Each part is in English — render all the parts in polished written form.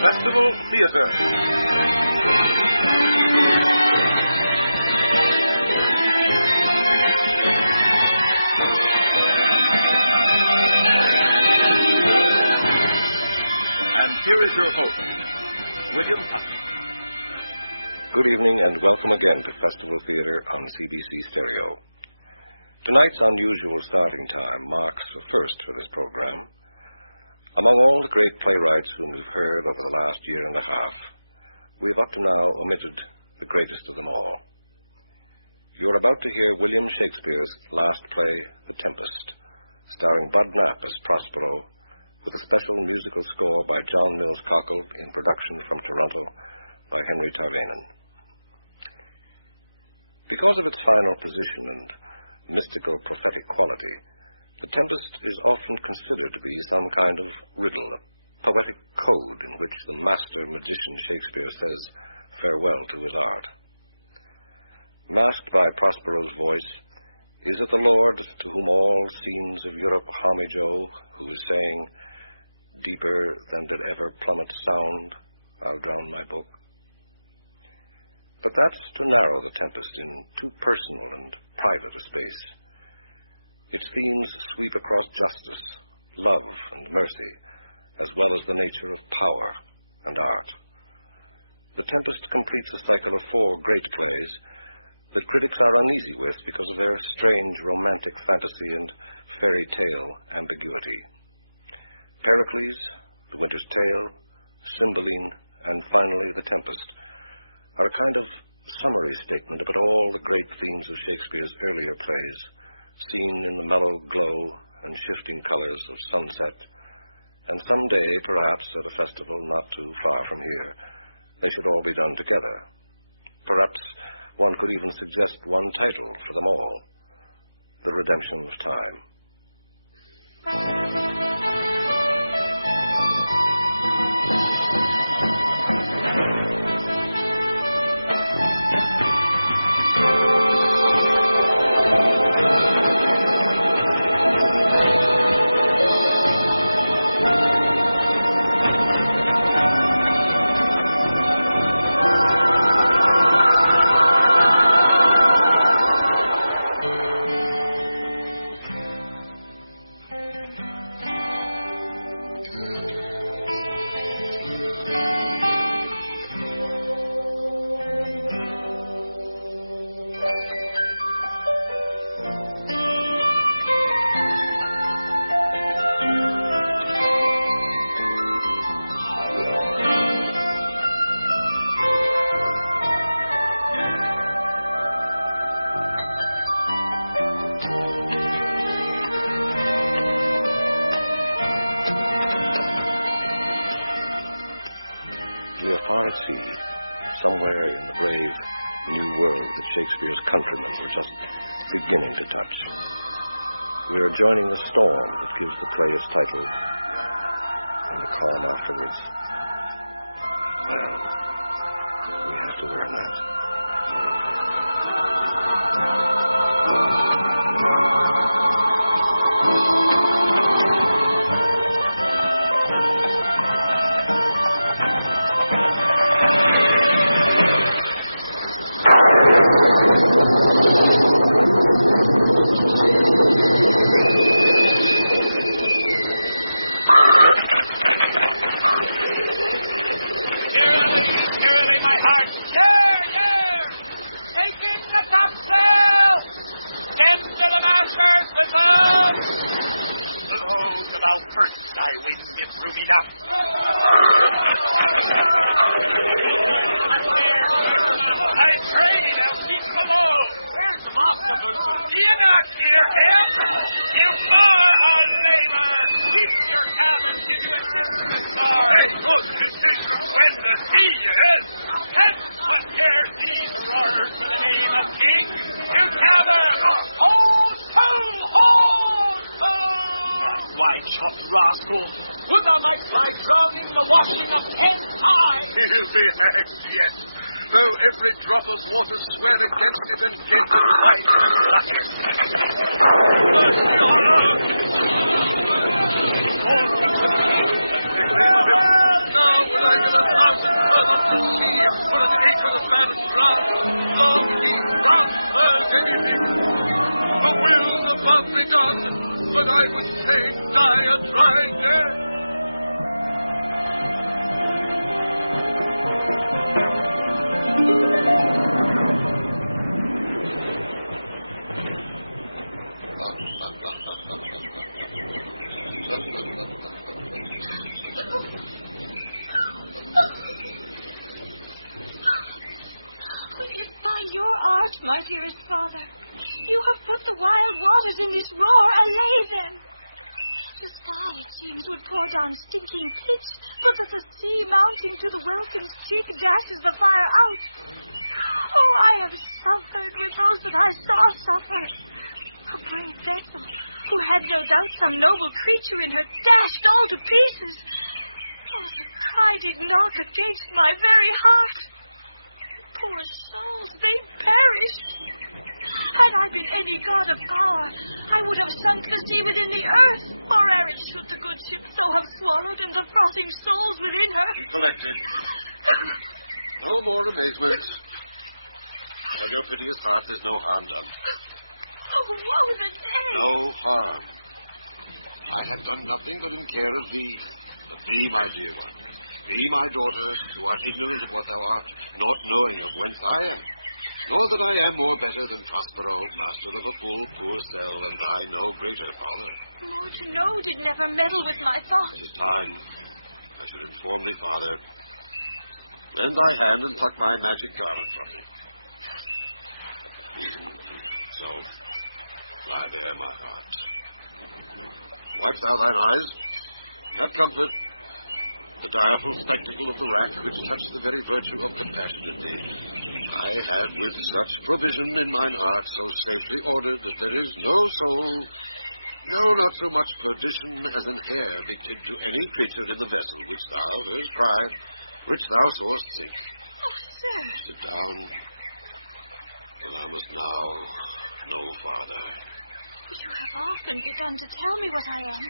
Festival Theatre. And here is your host, William Hutton. Good evening and welcome again to Festival Theatre on CBC Stereo. Tonight's unusual starting time marks a first for this program. Among all the great playwrights whom we've heard over the last year and a half, we have up to now omitted the greatest of them all. You're about to hear William Shakespeare's last play, The Tempest, starring Bud Knapp as Prospero, with a special musical score by John Mills Cockle in production from Toronto by Henry Tarvanen. Because of its final position and mystical prophetic quality, The Tempest is often considered to be some kind of riddle, a poetic code in which the master magician Shakespeare says farewell to his art. Masked by Prospero's voice, is it the Lord to whom all scenes of Europe homage owe, who is saying, "Deeper than did ever plummet sound, I'll drown my book"? But that's to narrow The Tempest in too personal and private a space. Its themes sweep across justice, love, and mercy, as well as the nature of power and art. The Tempest completes a cycle of 4 great plays that critics are uneasy with because of their strange romantic fantasy and fairy tale ambiguity. Pericles, The Winter's Tale, Cymbeline, and finally The Tempest are a kind of summary statement about all the great themes of Shakespeare's earlier plays, seen in the mellow glow and shifting colors of sunset, and someday, perhaps at a festival not too far from here, they should all be done together. Perhaps one could even suggest one title for them all, The Redemption of Time. We are far at sea, somewhere in the brave new world that Shakespeare's countrymen were just beginning to touch. We are joining the storm that gives the play its title, and the calm afterwards. Well, we have to learn that. I win this room enough. I pray you now keep below. Where's the master, Bosun? Do you not hear him? You are a labor. Keep your cabin till you assist the stars. Hey, good decision when the sea is. Hence, what cares these roars for the name of king? To cabin. Hold to, hold to. Wide-chopped rascal. Would thou might lie drowning in the washing of 10 times. He'll be hanged, yes. Though every drop of water swear against it and gate it wide to suck it. Now will I get for an acre of barren ground, long he transfers anything. The will's above me done, but I would fain die a dry death. If by your art, my dearest father, you have put the wild waters in this roar, allay them. The sky, it seems, would pour down stinking pitch, but that the sea mounting to the welkin's cheek dashes the fire out. Oh, I have suffered with those that I saw suffer. A brave vessel, who had no doubt some noble creature in her, dashed all to pieces. Oh, the cry did knock against my very heart. Poor souls, they perished. Had I been any god of power, I would have sunk the sea within the earth, or ere it should the good ship so have swallowed, and the frothing souls within her. Be collected. No more amazement. Tell your piteous heart there's no harm done. Oh, woe the day! No harm. I have done nothing but in care of thee. Of thee, my dear one. Thee, my daughter, who art ignorant of what thou art, not knowing of whence I am. Nor that I am more better than Prospero, master of a full poor cell, and thy no greater father. More to know did never meddle with my thoughts. It is time I should inform thee, father. Lend thy hand and pluck my magic garment from thee. So, lie there, my heart. Wipe thou thine eyes. Have comfort. The direful spectacle of the rack which touched the very virtue of compassion in thee, I have with such provision in mine art so safely ordered that there is no soul, no, not so much perdition as an hair betid to any creature in the vessel which thou, there's cry, which thou sawest sink. Oh, sir. Sit down, for thou must now know farther. You have often begun to tell me what I am,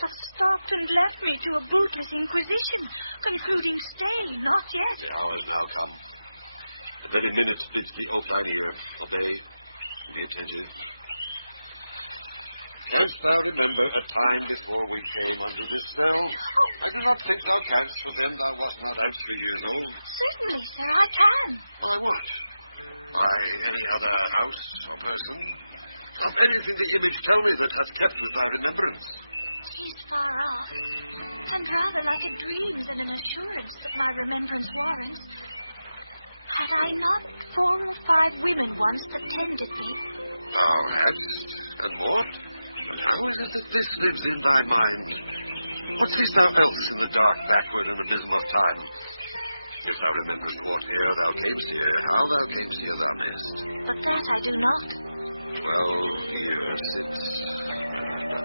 but stopped and left me to a bootless inquisition, concluding stay, not yet. The hour is now come. The very minute bids thee ope thine ear. Obey, and be attentive. Canst thou remember a time before we came unto this cell? Oh. I do not think thou canst, for then thou wast not out 3 years old. Certainly, sir, I can. By what? By any other house or person? Of anything the image tell me that hath kept with thy remembrance. 'Tis far off, and rather like a dream than an assurance that my remembrance warrants. Had I not 4 or 5 women once that tended me? Thou hadst, and more. But how is it that this lives in thy mind? What seest thou else in the dark, backward, and abysm of time? If thou rememberest what ere thou camest here, how thou camest here thou mayest. But that I do not. 12 years since, Miranda.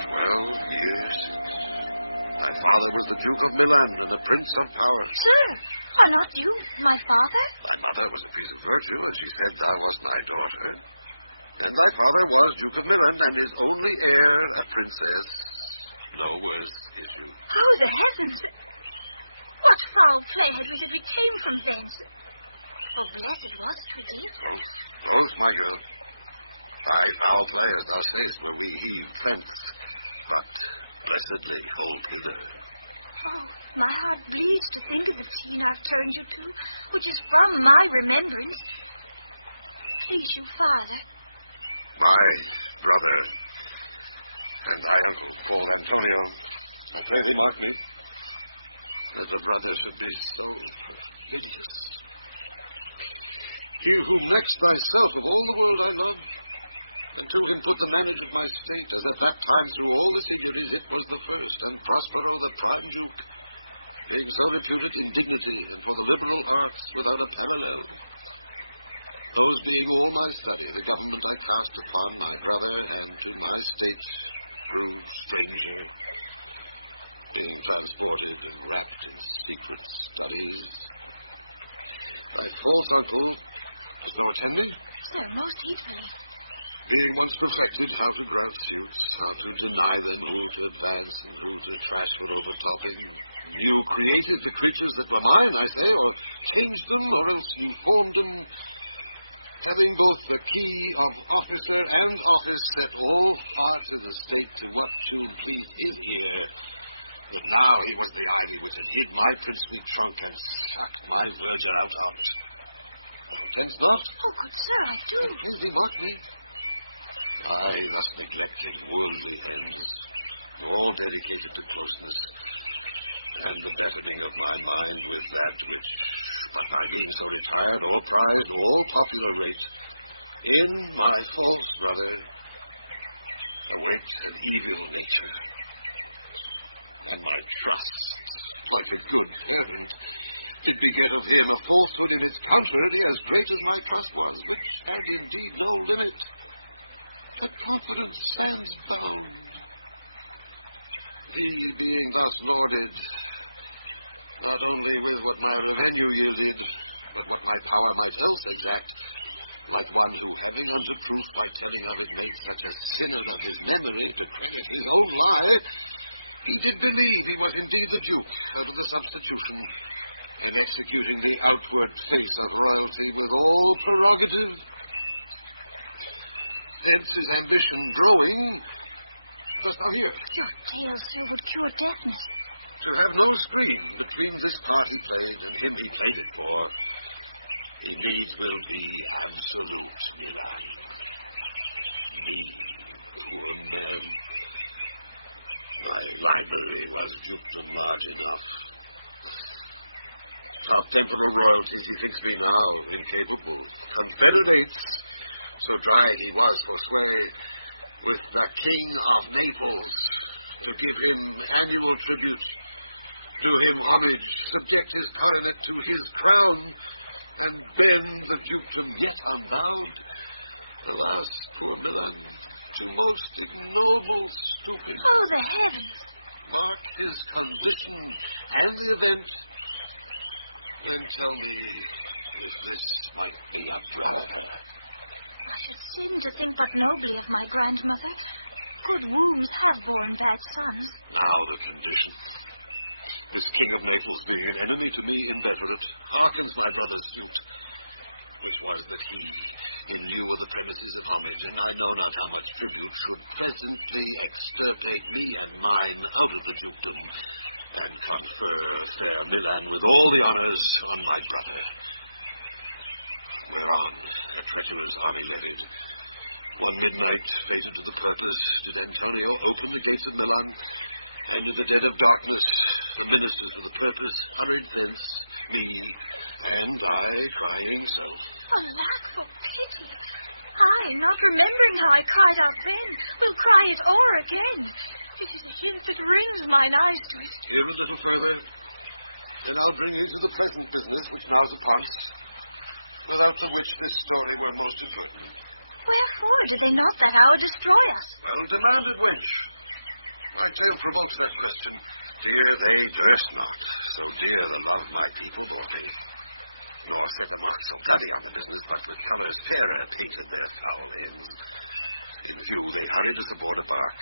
12 years since. Thy father was the Duke of Milan and a prince of power. Sir, are not you my father? Thy mother was a piece of virtue, and she said thou wast my daughter. And thy father was Duke of Milan, and his only heir a princess. No worse issue. Oh, the heavens! What foul play had we that we came from thence? For blessed was it we did. Close, my girl. Thy foul play, as thou sayest, where we heaved fence, but blessedly hold hither. Oh, my heart bleeds to think of the scene I've turned you to, which is from my remembrance. Please you, father. My brother and thy uncle, called Antonio, I pray thee mark me, that the brother should be so perfidious. He whom next thyself of all the world I loved, and to him put the manage of my state, as at that time through all the signories it was the first, and Prospero the prime duke, being so reputed in dignity and for the liberal arts without a parallel. Those being all my study, the government I cast upon my brother, and to my state grew stranger, being transported and wrapped in secret studies. Thy false uncle, dost thou attend me? Sir, most heedfully. Being once perfected how to grant suits, how to deny them, who to advance and who to trash for overtopping, you created the creatures that were mine, I say, or changed them, or else you formed them, having both the key of officer and office, set all hearts in the state to what tune pleased his ear. But now he was the ivy which had hid my princely trunk and sucked my verdure out on't. Thou tend'st not? Oh, good sir, I do. Praise thee, mark me. I, thus neglecting worldly ends, all dedicated to closeness, and the betterning of my mind with that which, but by being so retired or prized, all popular rate, in my false brother awakes an evil nature. And my trust, like a good parent, did beget of him a falsehood in its contrary as great as my trust was, which had indeed no limit. That confidence stands bound. He being thus lorded, not only with what my revenue yielded, but what my power might else exact, like one who, having unto truth by telling of it made such a sinner of his memory to credit his own lie, he did believe he was indeed the Duke out of the substitution, and executing the outward face of royalty with all prerogative. Hence his ambition growing, dost thou hear? Your tale, sir, would cure deafness. To have no screen between this part he played and him he played it for, he needs will be absolute Milan. Me, poor man. My library was dukedom large enough. Top temporal royalties he thinks me now incapable. Confederates, so dry he was for sway, with the King of Naples, to give him annual tribute, do him homage, subject his coronet to his crown, and bend the dukedom yet unbowed. Alas, poor Milan, to most ignoble stooping. Oh, the heavens! Mark his condition and the event, then tell me if this might be a brother. I should sin to think but nobly of my grandmother. Good wombs have borne bad sons. Now the condition. This King of Naples, being an enemy to me inveterate, hearkens my brother's suit, which was that he, in lieu of the premises of homage, and I know not how much tribute, should presently extirpate me and mine out of the dukedom, and confer fair Milan with all the honors on my brother. Whereon a treacherous army levied. One midnight, fated to the purpose, did Antonio open the gates of Milan, and in the dead of darkness, the ministers for the purpose hurried thence, me and I crying self. Alack, for pity! I, not remembering how I cried out then, will cry it o'er again. It is a hint that rings mine eyes to it. Here a little further, then I'll bring you to the present business which now's upon us, without the which this story were most impertinent. Wherefore did they not that hour destroy us? Well demanded, wench. My tale provokes that question. Dear, they durst not, so dear the love my people bore me. Nor set a mark so bloody on the business, but with colours fairer painted their foul ends. In few, they hurried us aboard a bark,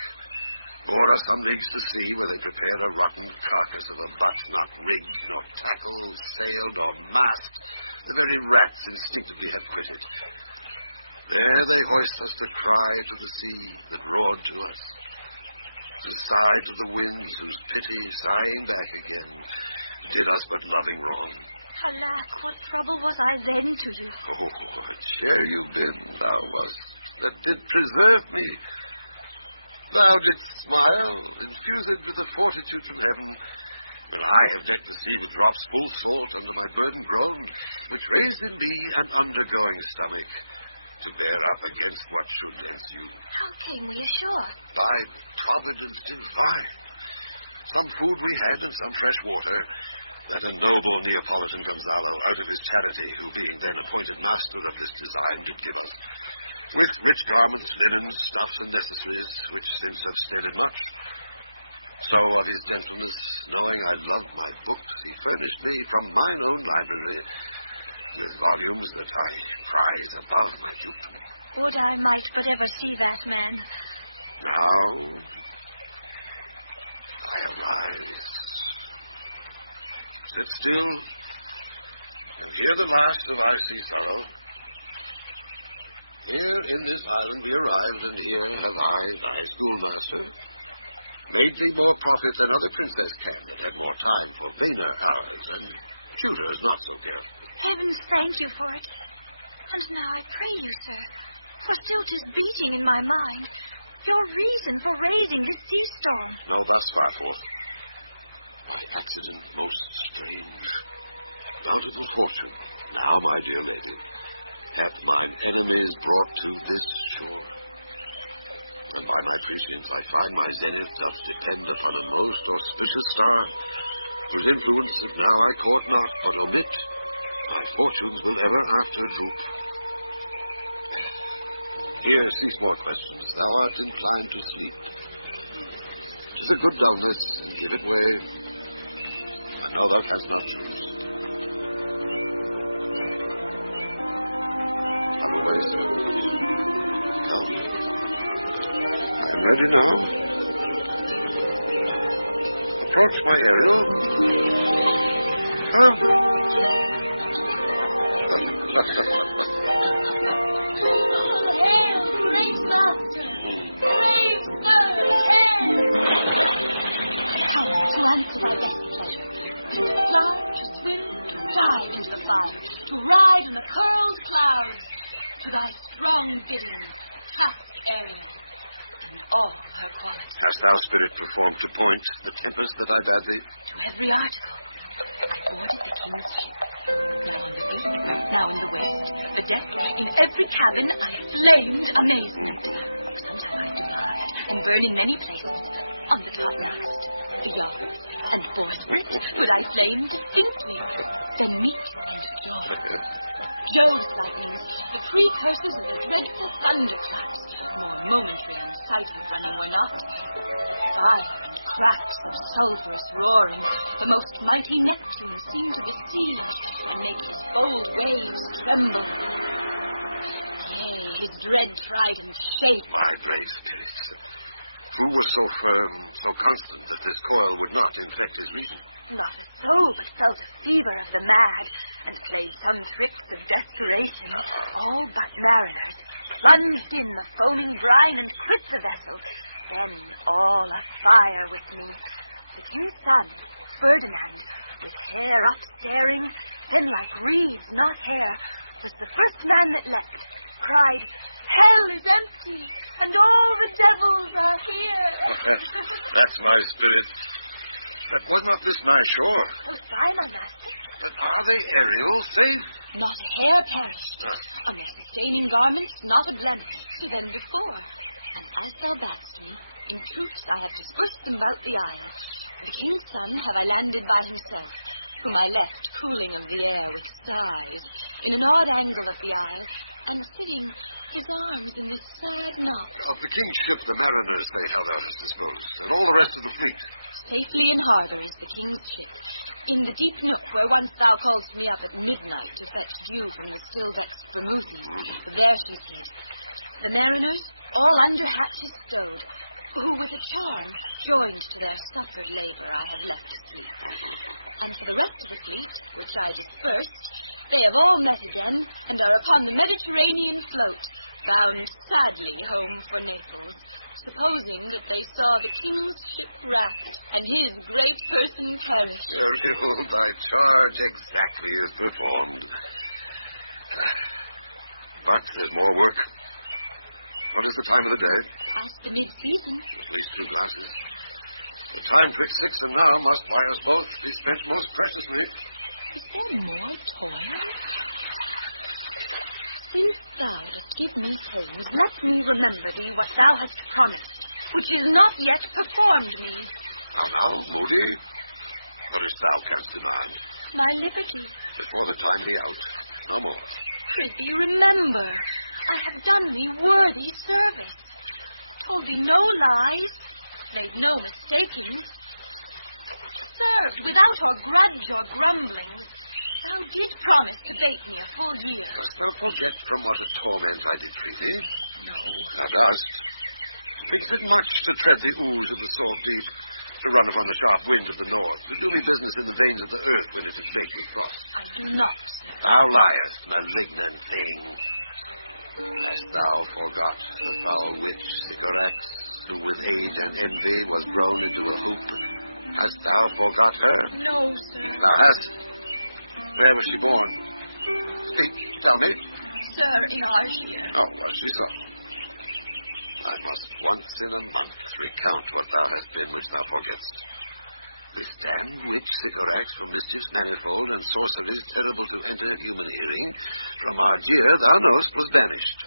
bore us some leagues to sea, where they prepared a rotten carcass of a butt not rigged, nor tackle, sailed, or mast, the very rats instinctively had quitted. There they hoist us to cry to the sea that roared to us, to sigh to the winds whose pity, sighing back again, did us but loving wrong. Alack, what trouble was I then to you? Oh, what cheer you've been, thou wast, that did preserve me. Thou didst smile, infused with a fortitude from heaven, when I have decked the sea with drops full salt under my burden groaned, which raised in me an undergoing stomach, to bear up against what should ensue. How came we ashore? By providence divine. Some food we had and some fresh water, that a noble Neapolitan Gonzalo, out of his charity, who being then appointed master of this design, did give us, with rich garments, linens, stuffs, and necessaries, which since have steaded much. So of his gentleness, knowing I loved my books, he furnished me from mine own library with volumes that I prize above my dukedom. Would I might but ever see that man. Now, I arise. Sit still, and hear the last of icy sorrow. Here in this island we arrived, and here have I, thy schoolmaster, made thee more profit than other princess can that had more time for vainer hours, and tutors not so careful. Heavens thank you for it. And now I pray you, sir, for still 'tis beating in my mind, your reason for raising this sea storm. No, thus far forth. By accident most strange, bountiful fortune, now, my dear lady, hath mine enemies brought to this shore. And by my prescience I find my zenith doth depend upon a most auspicious star, whose influence, if now I court not, but omit, my fortunes will ever after droop. Here, cease more questions. Thou art inclined to sleep. 'Tis a good dullness, and give it way. I know thou canst not choose. Come away, servant. Come. I am ready now. Approach my Ariel. Come. Oh, hail, great master! Brave sir, hail! Come to answer thy best pleasure. To fly, to swim, to dive into the fire, to ride on the curled clouds, to thy strong bidding, task Ariel, and all her qualities. Hast thou, spirit, performed to point the tempest that I bade thee? To every article. I boarded the king's ship. Now on the beach, now in the west, the deck, in every cabin, I flamed amazement. Sometime I divide and burn in many places. On the topmast, the yard, and bowsprit would I flame distinctly, then meet and joy. Jove's lightnings, the precursors of the dreadful thunderclaps, more momentary and sight-running were not. Fire and cracks of sulphurous roaring, the most mighty Neptune seemed to besiege and make his bold waves tremble. Yea, his dread trident shake. My brave spirits, who was so firm, so constant that this coil would not infect his reason? Not a soul but felt a fever of the mad, and played some tricks of desperation. All but mariners plunged in the foaming brine and quit the vessel. Then all afire with me. The king's son, Ferdinand, with hair upstaring, then like reeds, not hair, was the first man that leapt, cried, "Hell is empty, and all the devils are here." That's my spirit. But was not this nigh shore? Close by, my master. But are they, Ariel, safe? Not a hair perished. On their sustaining garments, not a blemish, so than before. And as thou badst me, in troops I have dispersed them about the isle. The king's son have I landed by himself, whom I left cooling of the air with sighs, in an odd angle of the isle, and sitting his arms in this sad knot. Of the king's ship, the mariners they held out as disposed, and all the rest of the fleet. Safely in harbour is the king's ship, in the deep nook where once thou calledst me up at midnight to fetch dew from the still-vexed Bermoothes. There she's hid. The mariners, all under hatches stowed, who with a charm, joined to their suffered labour, I have left asleep. And for the rest of the fleet, which I dispersed, they have all met again, and are upon the Mediterranean float, bound sadly home for Naples, supposing that they saw the king's ship wrecked, and his great person perish. Ariel, thy charge exactly is performed. But there's more work. What is the time of the day? Past the mid-season. At least 2 glasses. The time twixt 6 and now must by us both be spent most preciously. Is there more toil? Since thou dost give me pains, let me remember thee what thou hast promised, which is not yet performed me. How now, moody? What is thou canst demand? My liberty. Before the time be out, no more. Prithee, remember, I have done thee worthy service, told thee no lies, made no mistakings, served without or grudge or grumblings, Thou did promise to bait me a full year. Dost thou forget from what a torment I did free thee? No. Thou dost. Thinks it much to tread the ooze of the salt deep, to run upon the sharp wind of the north, to do me business in the veins of the earth when it is baked with frost. I do not, sir. Thou liest, malignant thing. Hast thou forgot the foul witch, Sycorax, who with age and envy was grown into a hoop? Hast thou forgot her? No, sir. Thou hast. Where was she born? Speak, tell me. Sir, in Argier. Oh, was she so? I must once in a month recount what thou hast been which thou forgettest. This damned witch Sycorax, from mischiefs manifold and sorceries terrible to enter human hearing, from Argier, thou knowest, was banished.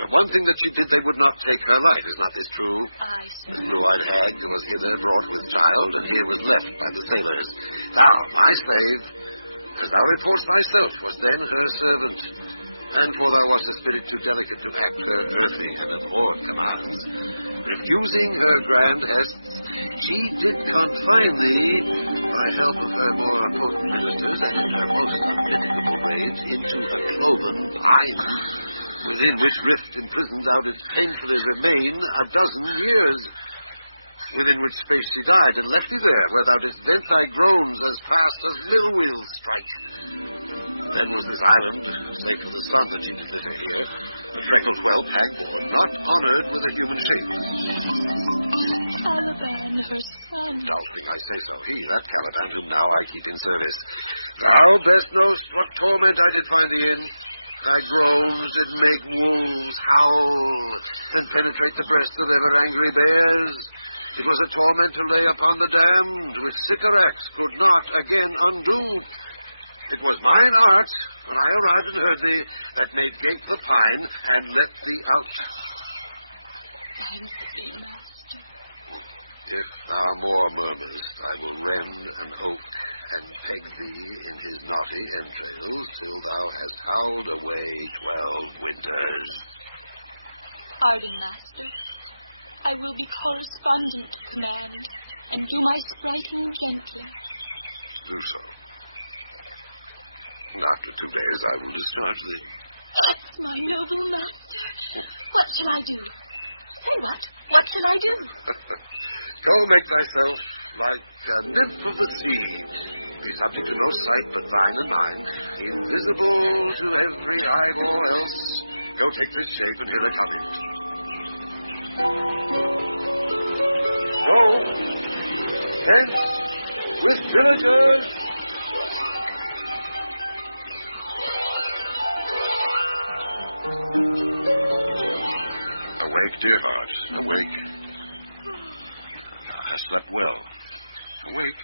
The one thing that she did, they would not take her life. Is not this true? Aye, sir. This blue-eyed hag was hither brought with child, and here was left by the sailors. Thou, my slave, as thou reportst thyself, was then her servant. And for thou wast a spirit too delicate to act her earthly and abhorred commands, refusing her grand hests, she did confine thee, by help of her more potent ministers, and in her most unmitigable rage, into a cloven pine, within which rift imprisoned thou didst painfully remain 12 years, within which space she died, and left thee there, where thou didst vent thy groans as fast as mill wheels strike. Then was this island, save for the son that she did litter here, a freckled whelp, hag-born, not honoured with a human shape. Caliban, her son. Doubting I say so. He, that Caliban, whom now I keep in service. Thou best knowest what torment I did find thee in. Thy groans did make wolves howl, and penetrate the breasts of ever-angry bears. It was a torment to lay upon the damned, which Sycorax could not again undo. It was mine art, when I arrived and heard thee, that made gape the pine and let thee out. Thank thee, master. If thou more murmurest, I will rend an oak and peg thee in his knotty entrails till thou hast howled away 12 winters. Pardon, master. I will be correspondent to command, and do my spriting gently. Do so. And after 2 days I will discharge thee. My noble master, what shall I do? Say what? What shall I do? Go make thyself like a nymph of the sea. Be subject to no sight but thine and mine. Invisible to every eyeball else. Go take this shape and hither come in. Go. Hence with villagers. Awake, dear heart, awake. Thou hast slept well. Awake.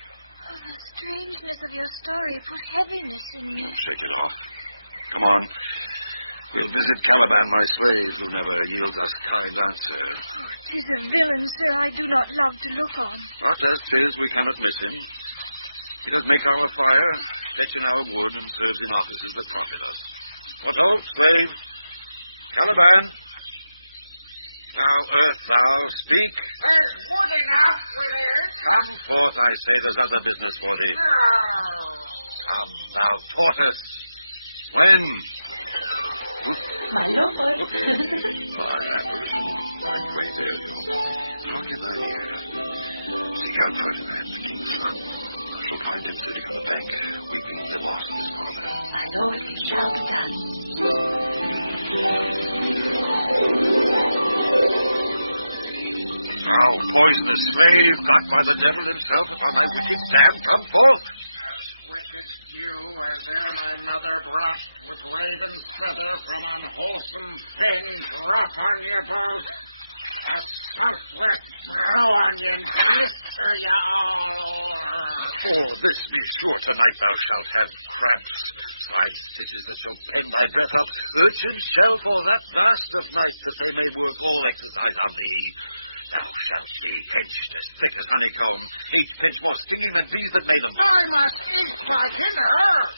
Oh, the strangeness of your story put heaviness in me. Shake it off. Come on. We'll visit Caliban, my slave, who never yields us kind answer. Oh, 'tis a villain, sir, I do not love to look on. But as 'tis, we cannot miss him. He does make our fire, fetch in our wood, and serves in offices that profit us. What ho, slave? Caliban? Now, earth, thou, speak. There's wood enough within. Come forth, I say, there's other business for thee. No. Come, thou tortoise. When? My lord. Fine apparition, my quaint Ariel. Hearken thine ear. Seek out Ferdinand, the king's son. Thou shalt find him sitting on the bank, weeping the loss of his father. My lord, it shall be done. Thou poisonous slave, got by the devil himself upon thy wicked dam, come forth. As wicked you as ere my mother brushed with raven's feather from unwholesome thing drop on your boat. A selfless brow-onion blister you all. For this be sure, tonight thou shalt have cramps, side stitches that shall pen thy breath up, urchins shall for that vast of night that they may work all exercise on thee. Thou shalt be pinched as thick as honeycomb, each pinch more stinging than bees that made them. I must eat my dinner.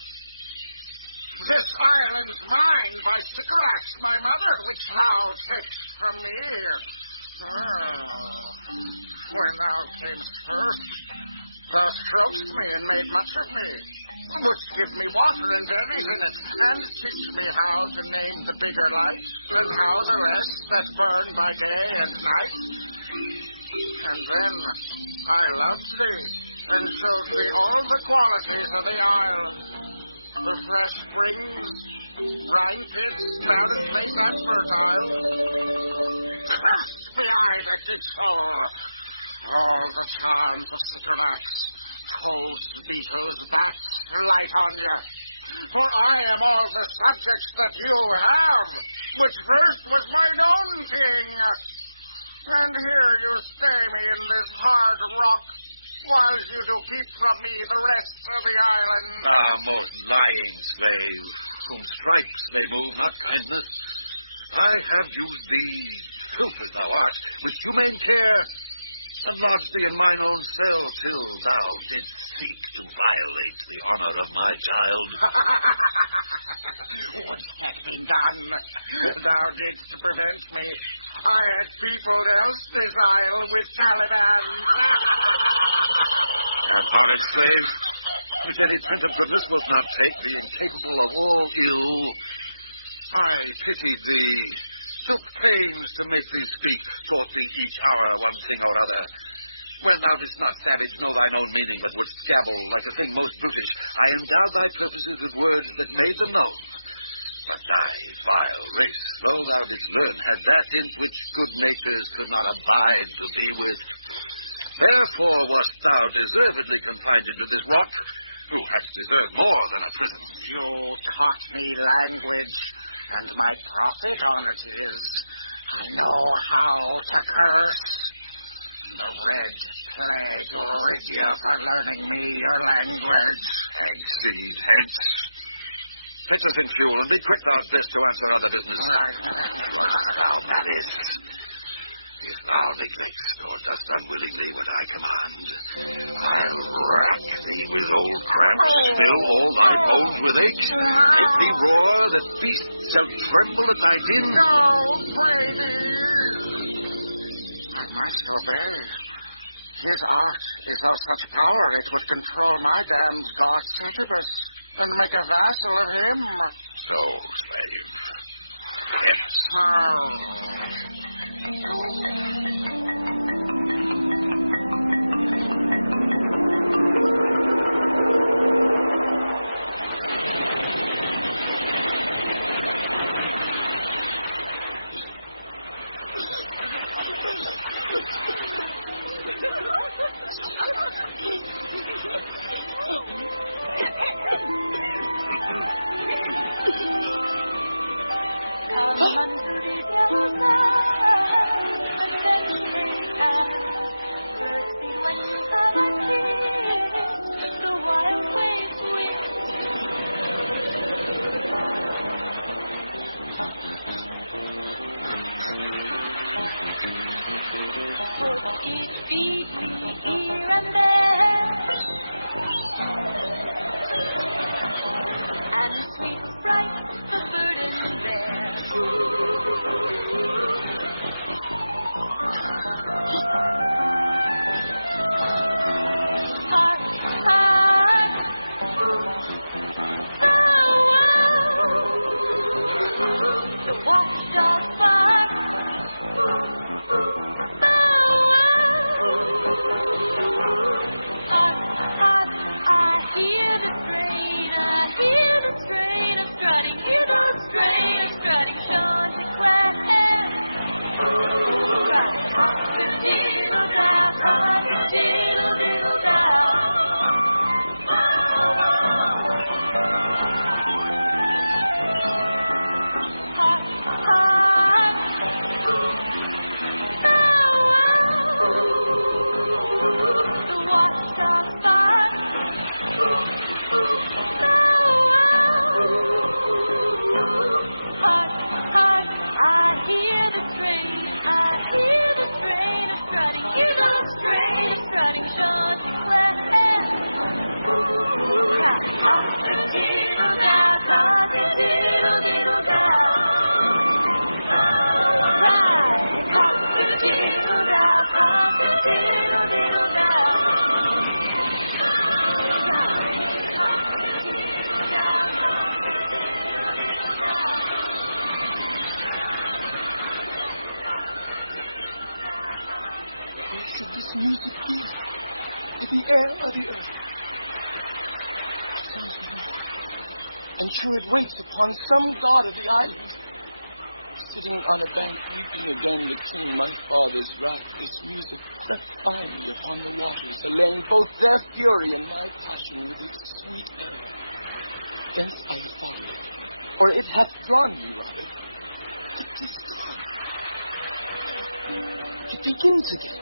This island's mine by Sycorax, my mother, which thou takest from me. When thou camest first, Thou strokest me and made much of me. Wouldst give me water and berries in it, and teach me how to name the bigger light, and how the less that burn by day and night. And then I loved thee, and showed thee all the qualities of the isle. The fresh springs, brine pits, barren place and fertile. Cursed be I that did so. All the charms of cicalas, toads, beetles, bats, light on you. For I am all the subjects that you have, which first was mine own king. And here you stay me in this hard rock, while you do keep from me the rest of the island. Ah, most lying slave, whom stripes may move, not kindness. I have used thee, filth as thou art, with humane care, and lodged thee in mine own cell till thou didst seek to violate the honor of my child. Wouldst that been done? Thou didst prevent me. I had peopled else this isle with Taliban. Horrid slave, which any print of goodness wilt not take, being capable of all ill. I pitied thee, took pains to make thee speak, taught thee each hour one thing or other. When thou didst not savage know thine own meaning, but wouldst gabble like a thing most brutish, I endowed thy purposes with words that made them known. But thy vile race, though thou didst learn, had that in which good natures could not abide to be with. Therefore wast thou deservedly confined into this rock, who hadst deserved more than a prison. You taught me language, and my profit on it is I know how to curse. The red plague rid you for learning me your language. Exceed hence. Fetch us in fuel, and be quick thou best to answer other business. Wouldst thou, Mabeth? If thou neglectst or dost unwillingly what I command, I'll rack thee with old cramps, fill all thy bones with aches, make thee roar that beasts shall tremble at thy din. No, pray thee. I must obey. His art is of such power it would control my damned god Tempest and make a vassal of him. So, slave. Yes. It beat me here and there, and sweet sprite the burden bear. Hark, hark, the watchdog bark. Hear the strain of strutting Sean Sinclair. Right, cock-a-diddle-dow, cock-a-diddle-diddle-dow. Hark, hark, the watchdog bark. Hark, hark, I hear the strain of strutting. Hear the strain of strutting Sean Sinclair. Cock-a-diddle-dow, cock-a-diddle-diddle-dow. Right, cock-a-diddle-dow, cock-a-diddle-diddle-dow. air or the earth. And sure it waits upon some god of the island. Sitting on a bank, weeping again the king, my father's wrath, this music doth find me upon the waters, allaying both their fury and my passion with its sweet air. Thence I have followed it, or it hath drawn me rather. It is gone. It begins again.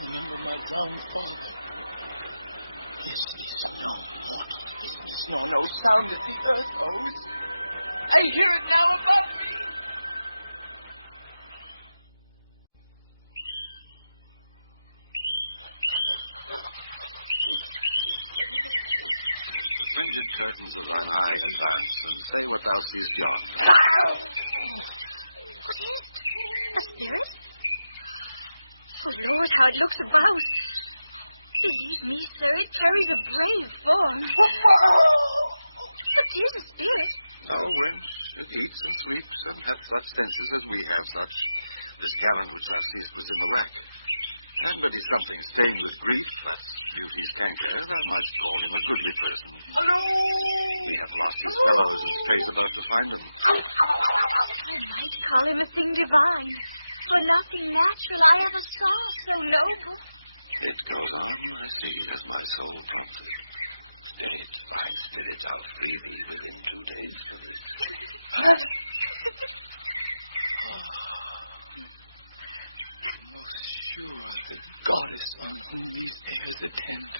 Remember my drowned father. This is no mortal business, nor no sound that the earth owes. I hear it now above me. The fringed curtains of thine eye advance, and say what thou seest yond. What is it? A spirit? Oh, Lord, how it looks about. Believe me, sir, it carries a brave form. But 'tis a spirit. No, wench, it eats and sleeps, and hath such senses as we have such. This gallant which thou seest was in the rack. And but he's something stained with grief, that's beauty's canker, thou mightst call him a goodly person. Hello! He hath lost his fellows and strays about to find them. I might call him a thing divine. For nothing natural I ever saw so noble. It goes on, I see, as my soul prompts it. Spirit, fine spirit, I'll free thee within 2 days for this. Most sure the goddess on whom these airs attend.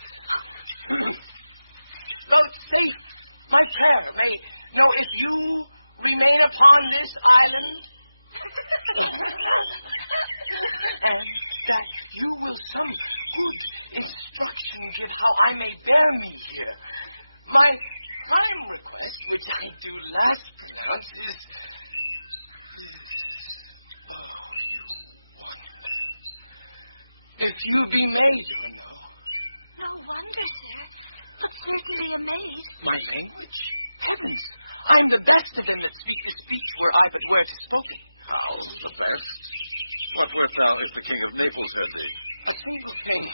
Vouchsafe my prayer may know if you remain upon this island. And that you will some good instruction give how I may bear me here. My prime request, which I do last pronounce, is oh, you wonder. If you be maid, or no. No wonder, sir, but certainly a maid. My language? Heavens, I'm the best of them that speak the speech were I but were to spoken. How? The best? What wert thou if the King of Naples heard thee? A single thing,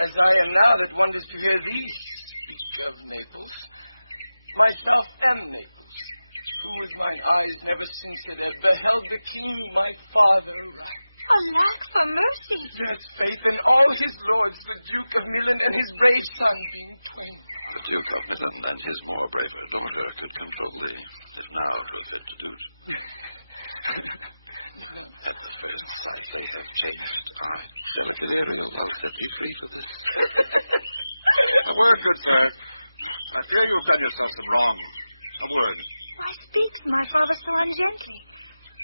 as I am now, that wonders to hear thee speak of Naples. myself am Naples, who with mine eyes never since had beheld the king my father right. Alack for mercy. Yes, faith, and all his lords, the Duke of Milan and his brave son being twain. The Duke of Milan and his more braver daughter could control thee, if now 'twere fit to do't. No. At the first sight they have changed. Delicate Ariel, I'll set thee free for this. A word, good sir. I fear you have done yourself some wrong. A word. Why speaks my father so ungently?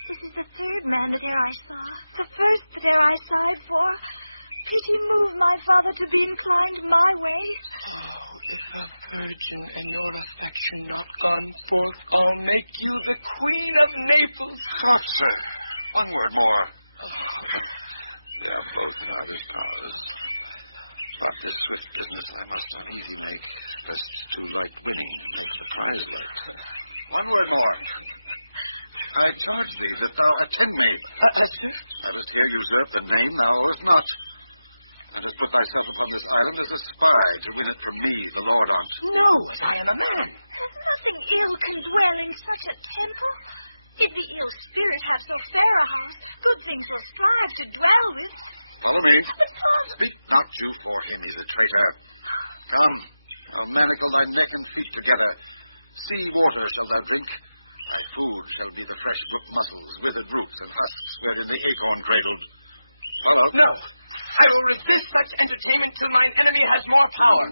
This is the third man that e'er I saw, the first that e'er I sighed for. Pity move my father to be inclined my way. Oh, if a virgin and your affection not gone forth, I'll make you the Queen of Naples. Soft, sir. One word more. They are both in either's powers. But this swift business I must uneasy make, lest too light winning make the prize light. One word more. I charge thee that thou attend me. Sir? Thou dost here usurp the name thou owest not, and hast put thyself upon this island as a spy to win it from me, the Lord on't. No, as I am a man. As nothing ill can dwell in such a temple. If the ill spirit have so fair a house, good things will strive to dwell with. Follow me. But, Father... Speak not you for him, he's a traitor. Come, I'll manacle thy neck and feet together. Sea water shalt thou drink. Thy food shall be the fresh brook mussels, withered roots, and husks wherein the acorn cradled. Follow. No, I will resist such entertainment till mine enemy has more power.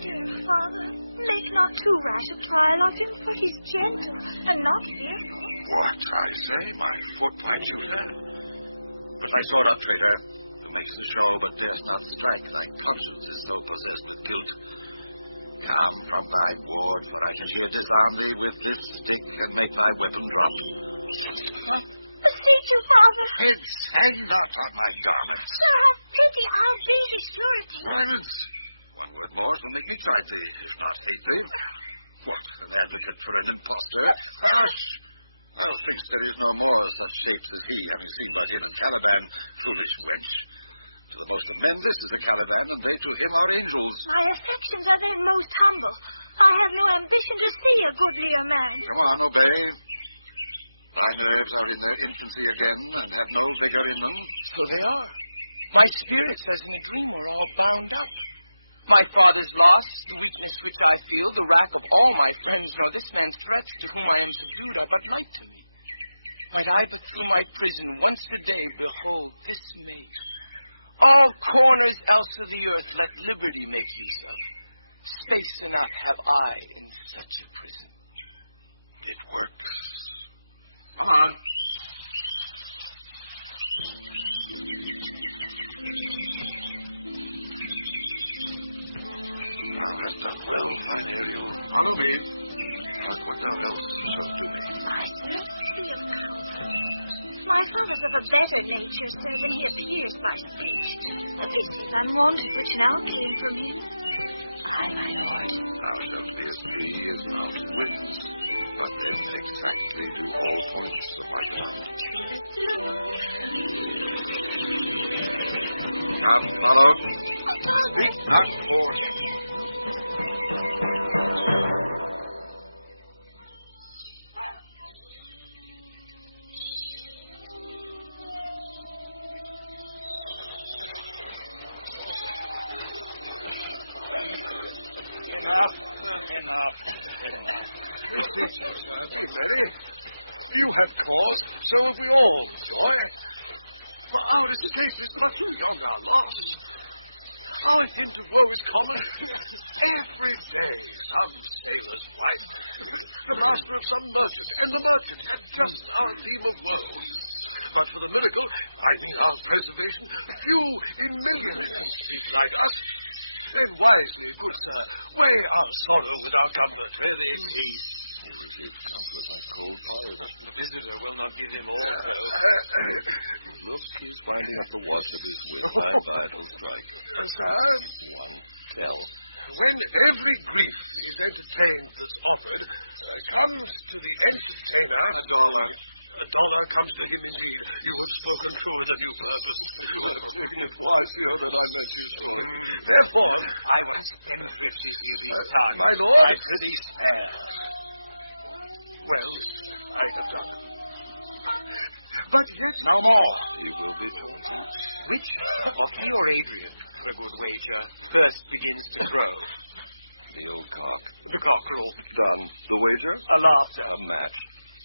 Dear Father, make not too rash a trial of him, for he's gentle and not fearful. What, I say, my foot might shoot her. Put thy sword up, traitor, who makes the show but darest not strike. Thy conscience is so possessed with guilt. Come from thy ward, for I can here disarm thee with this stick and make thy weapon drop. Beseech you, Father. Heads, hang not on my garments. Sir, have pity. I'll be his surety. Silence. One word more shall make me chide thee, if not hate thee. What, an advocate for an impostor? Hush! Thou thinkst there is no more such shapes as he, having seen but him and Caliban, foolish wench. To the most of men, this is a Caliban, and they to him are angels. My affections are then most humble. I have no ambition to see a goodlier man. Come on, obey. Thy nerves are in their infancy again, and have no vigor in them. So they are. My spirits, as in a dream, are all bound up. My father's loss, the weakness which I feel, the wrack of all my friends, nor this man's threats to whom I am subdued, are but light to me. Might I but through my prison once a day behold this maid. All corners else of the earth let liberty make use of. Space enough have I in such a prison. It works. Come on. Thou hast done well, fine Ariel. Follow me. Ask what thou else shalt do me. I will be of comfort. My father's of a better nature, sir, than he appears by speech. But this is unwonted which now came from him. Aye, my lord. Thou shalt be as free as mountain winds, but then exactly do all points of my command. Come, follow. Speak not for him. Enough. Beseech you, sir, be merry. You have cause, so have we all, Joy. For our escape is but beyond our loss. Our hint of woe is common. Every day some sailor's wife, the master of some merchant, and the merchant had just our theme of woe. But for the miracle, I mean our preservation, few in millions can speak like us. Then wisely, good sir, weigh our sorrow with our comfort. Prithee, peace. He receives comfort like cold porridge. The visitor will not give him all hope. Look, he's winding up the watch of his whip. By and by it'll strike. Sir? One, tell. When every grief is entertained that's offered, comes to the entertainer... $1. $1 comes to him indeed. You have spoken truer than you purposed. You have taken it wisely that I met you so. Therefore, I will spendthrift is here these times. my lord. I prithee spare. Well, I have done. But yet... No more. He will be taught. Which of he or Adrian, for a good wager, first begins to crow? The old cock. The cockerel. Done. The wager? A laughter. A match.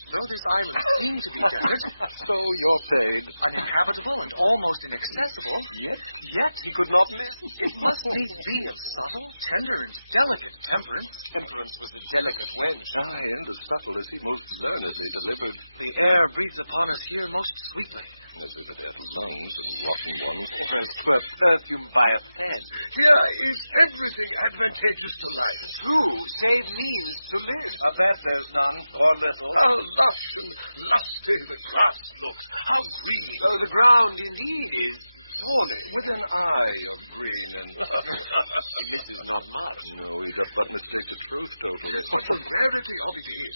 Though this island seemed to be desert, So you're paid. uninhabitable and almost inaccessible, Yet he could not miss. It must needs be of subtle, tender, and delicate temperance. Temperance was a delicate wench. Aye, and as subtle as he most learnedly delivered, The air breathes upon us here most sweetly. as if it had lungs and rotten ones. Or as 'twere perfumed by a pen. Here is everything advantageous to life. True, save means to live. Of that there's none, or little. How lush and lusty the grass looks. How green. Though the ground indeed is thorny. With an eye of green and... He misses not much. No, he doth but mistake the truth totally. But the rarity of it is,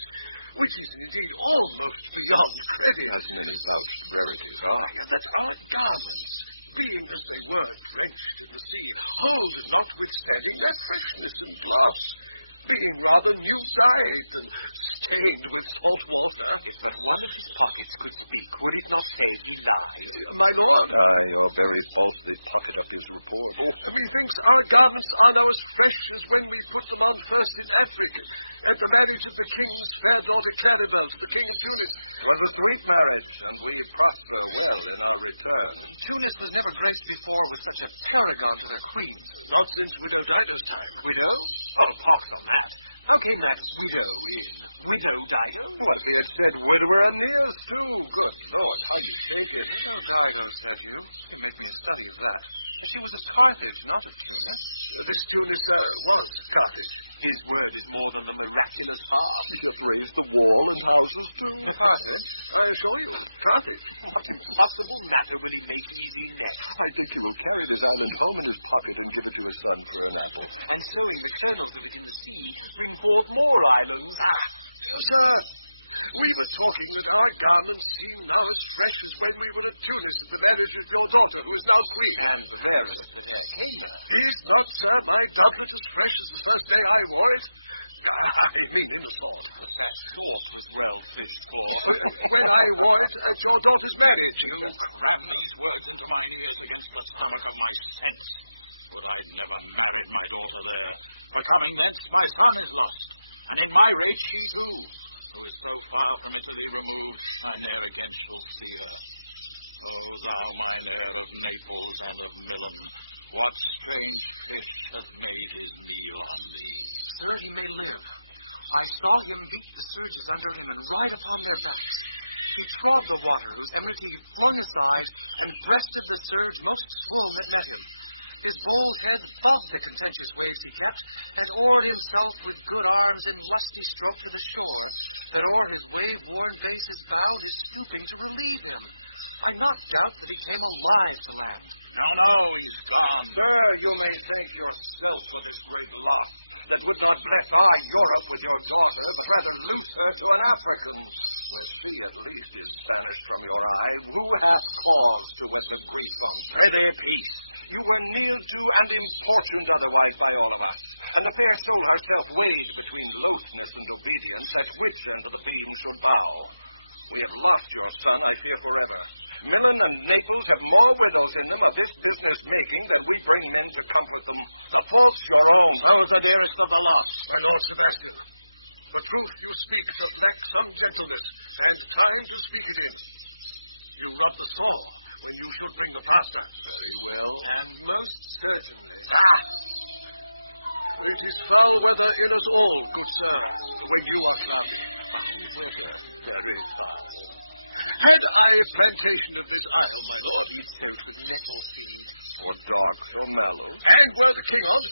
which is indeed almost beyond credit, As many vouched rarities are. that our garments, being as they were drenched in the sea, hold notwithstanding their freshness and gloss, being rather new dyed than stained with salt water. If but one of his pockets could speak, would it not say he lies? My lord, Aye, you're very falsely pocket up his report. methinks our garments are now as fresh as when we put them on first in Africa, at the marriage of the king's fair daughter Claribel to the king of Tunis. 'Twas a sweet marriage, and we prosper well in our return. Tunis was never graced before with such a paragon to their queens. Not since Widow Dido's time. Widow? Oh, pox on that. How came that widow in? Widow Dido? What if he had said widower Aeneas, too? Good Lord, how you take it. Widow Dido, said you. You make me a study of that. She was of Carthage, not of Tunis. This Tunis was Carthage. His word is more than the miraculous harp. He hath raised the wall and houses, too. Carthage? I assure you, Carthage. What impossible matter will he make easy next? I think he will carry this island home in his pocket and give it to his son for an apple. And sowing the kernels of it in the sea, bring forth more islands. Sir, we were talking that our garments seem now as fresh as when we were at Tunis at the marriage of your daughter, who is now queen. And the rarest that e'er came there. Is not, sir, my doublet as fresh as the first day I wore it? I mean in the sword. That sort was well fished for. When I wore it at your daughter's marriage. You cram these words into mine ears against the stomach of my sense. Would I'd never married my daughter there. For coming thence, my son is lost, and in my rage she too, who is so far from Italy removed, I ne'er again shall see her. O thou, mine heir of Naples and of Milan, what strange fish hath made his meal on thee? Sir, he may live. I saw him beat the surges under him and ride upon their backs. He trod the water, whose enmity he flung aside, and breasted the surge most swoln that met him. His bold head bubbed the contentious waves he kept, and oared himself with good arms in lusty stroke to the shore, that o'er his wave-worn base is bowed, is stooping to relieve him. I not doubt that he came alive to land. No, he's gone. Sir, you may thank yourself for this great loss, that would not bless our Europe with your daughter, but rather loose her to an African, where she at least is banished from your eye. Who hath cause to wet the grief on? Prithee, peace. You were kneeled to and importuned otherwise by all of us, and the fair soul herself weighed between loathness and obedience, at which end of the beam should bow. We have lost your son, I fear, forever. Milan and Naples have more widows in them of this business making than we bring men to comfort them. The fault's your own. So's the dearest of the lost. My Lord Sebastian, for truth you speak doth lack some gentleness, and time to speak it in. You rub the sore when you should bring the plaster. Very well. And most certainly. It is foul weather in us all, good sir, when you are cloudy. Foul weather, very foul. Had I a plantation of this isle, my lord, He'd sowed with nettle seed. Or docks or mallows. and were the king on't,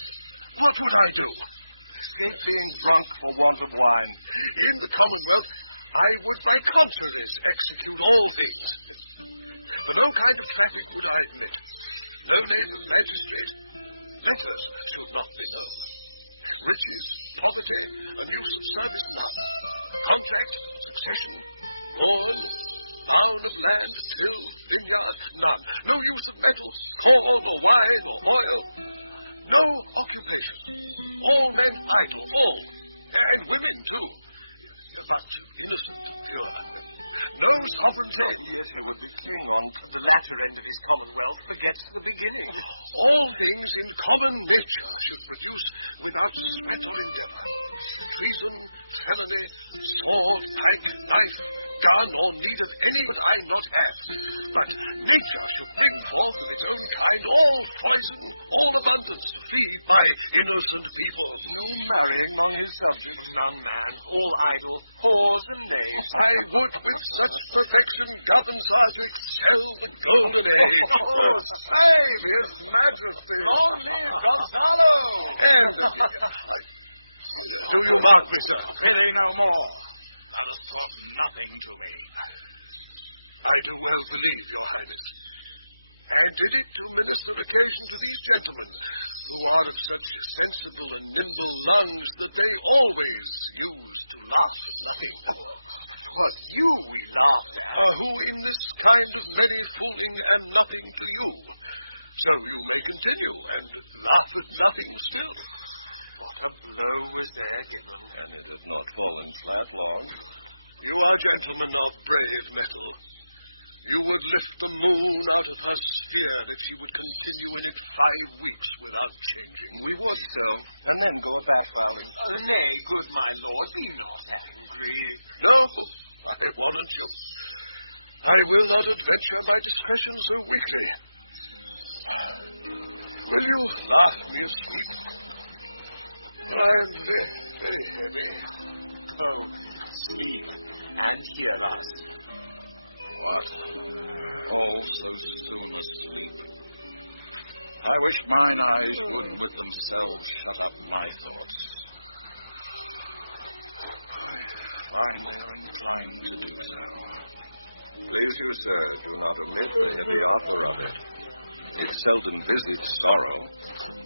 what would I do? Escape being drunk for want of wine. In the Commonwealth, I would by contraries execute all things. For no kind of traffic would I admit. No name of magistrate. Letters should not be known. Riches, poverty, and use of service none. Contract, succession, born, bound of land, till, vineyard, none. No use of metal, corn or wine or oil. No occupation. All men idle, all. And women, too. But innocent and pure. No sovereignty. Yet who would be king on the latter end of his commonwealth forgets the beginning. All things in common nature should produce without sweat or endeavor. Treason, felony, sword, pike, knife, gun, or need of any that I not have. But nature should bring forth of its own kind all poison, all abundance to feed my innocent people. No marrying among his subjects. None, man. All idle, whores and knaves. I would with such perfection govern Tsar to excel the golden age. Oh, save his majesty. Long live Gonzalo. And do you mark me, sir? Prithee no more. Thou dost talk nothing to me. I do well believe, your highness. And did it to minister occasion to these gentlemen, who are of such sensible and nimble lungs that they always use to laugh at nothing. Was you we laughed at? Who in this kind of many fooling am nothing to you. So you may continue, and laugh at nothing still. What a blow was there given. And it had not fallen flat long. You are gentlemen of brave metal. You would lift the moon out of her sphere if she would continue in it 5 weeks without changing. We would so, and then go a bat-fouling. Nay, good my lord, be not angry. No, I warrant you. I will not adventure my discretion so weakly. Will you laugh me asleep? For I am very heavy. Go, sleep, and hear us. What? All so soon asleep. I wish mine eyes would with themselves shut up my thoughts. I find they're inclined to do so. Please you, sir, do not omit the heavy offer of it. It seldom visits sorrow.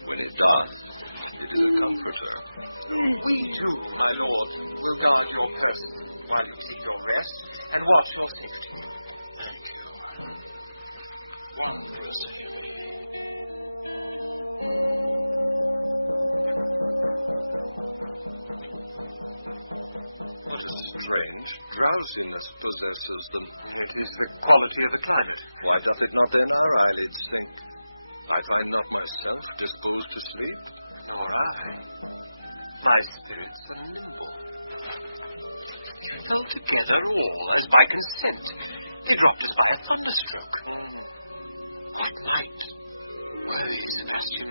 When it doth, it is a comforter. We too, my lord, will guard your person while you take your rest and watch your safety. Thank you. Wondrous heavy. What a strange drowsiness possesses them. It is the quality of the climate. Why doth it not then our eyelids sink? I find not myself disposed to sleep. Nor I. My spirits are nimble. We fell together all as by consent. They dropped us by a thunderstroke. What might worry, Sebastian?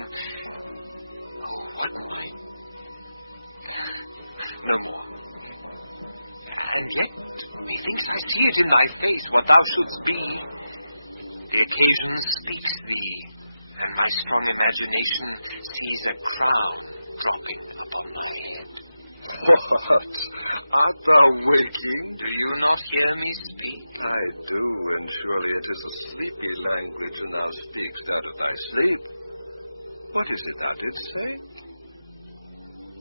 Oh, what might... No more. And yet, methinks I see it in thy face, what thou shouldst be. The occasion speaks thee, and my strong imagination sees a crown dropping upon my head. What? Art thou waking? Do you not hear me speak? I do, and surely it is a sleepy language, and thou speakst out of thy sleep. What is it thou didst say?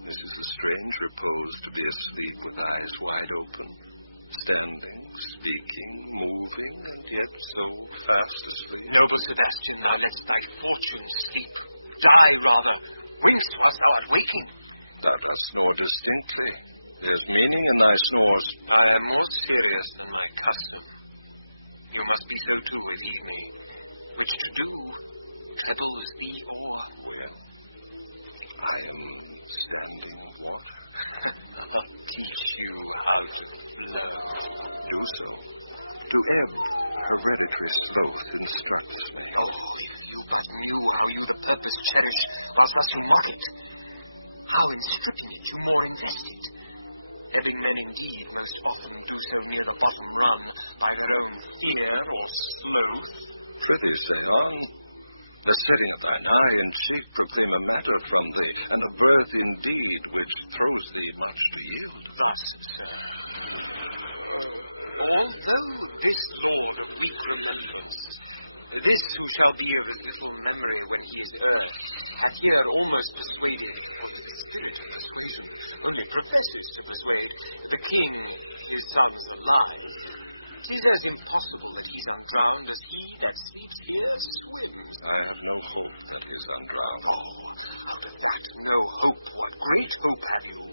This is a strange repose to be asleep with eyes wide open, standing, speaking, moving, and yet so fast asleep. Noble Sebastian, thou lett'st thy fortune sleep. Die, rather. Whence wast thou at waking? Thou dost snore distinctly. There's meaning in thy snores. I am more serious than my custom. You must be so too, if heed me. Which to do, trebles thee o'er. Well, I am standing water. I'll teach you how to flow. Do so. To ebb, hereditary sloth instructs me. Oh, if you but knew how you the purpose cherish, whilst thus you mock it. How in stripping it you more invest it. Ebbing men indeed most often do so near the bottom run by their own fear or sloth. Prithee, say on. The setting of thine eye and cheek proclaim a matter from thee, and a birth indeed which throws thee much to yield. Thus, sir, although this lord of weak remembrance, this who shall be of as little memory when he is earth, hath here almost persuaded, for the spirit of persuasion only professes to persuade, the king his sons alive, 'Tis as impossible that he's undrowned as he that sleeps here swims. I have no hope that he's undrowned. Oh, out of that, no hope. What great hope have you?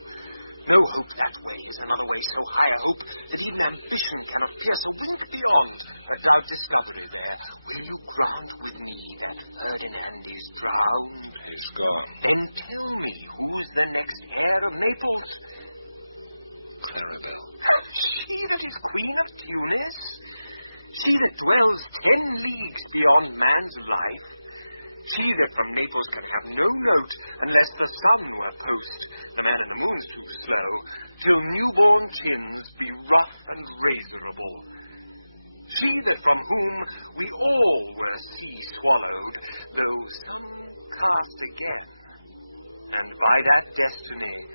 No hope that way is another way so high a hope that even ambition cannot pierce a wink beyond. But thou discovery there, will you grant with me that Ferdinand is drowned? He's gone. Then tell me, who's the next heir of Naples? Claribel. She that is Queen of Tunis? She that dwells 10 leagues beyond man's life? She that from Naples can have no note unless the sun were post, the man in the moon's too slow, till newborn chins be rough and razorable. She that from whom we all were sea swallowed, though some cast again, and by that destiny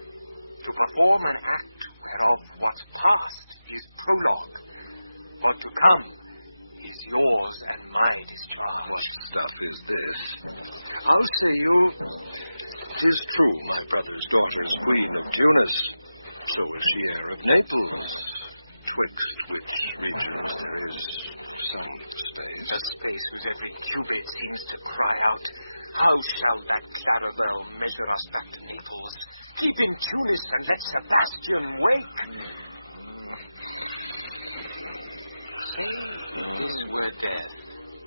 to perform an act whereof what's past is prologue, what to come is yours and my discharge. What stuff is this? I'll say you, 'tis true my brother's daughter's Queen of Tunis. So is she heir of Naples, twixt which regions there is some space. A space whose every cubit seems to cry out, how shall that Claribel measure us back to Naples? Keep in Tunis and let Sebastian wake. Say this were death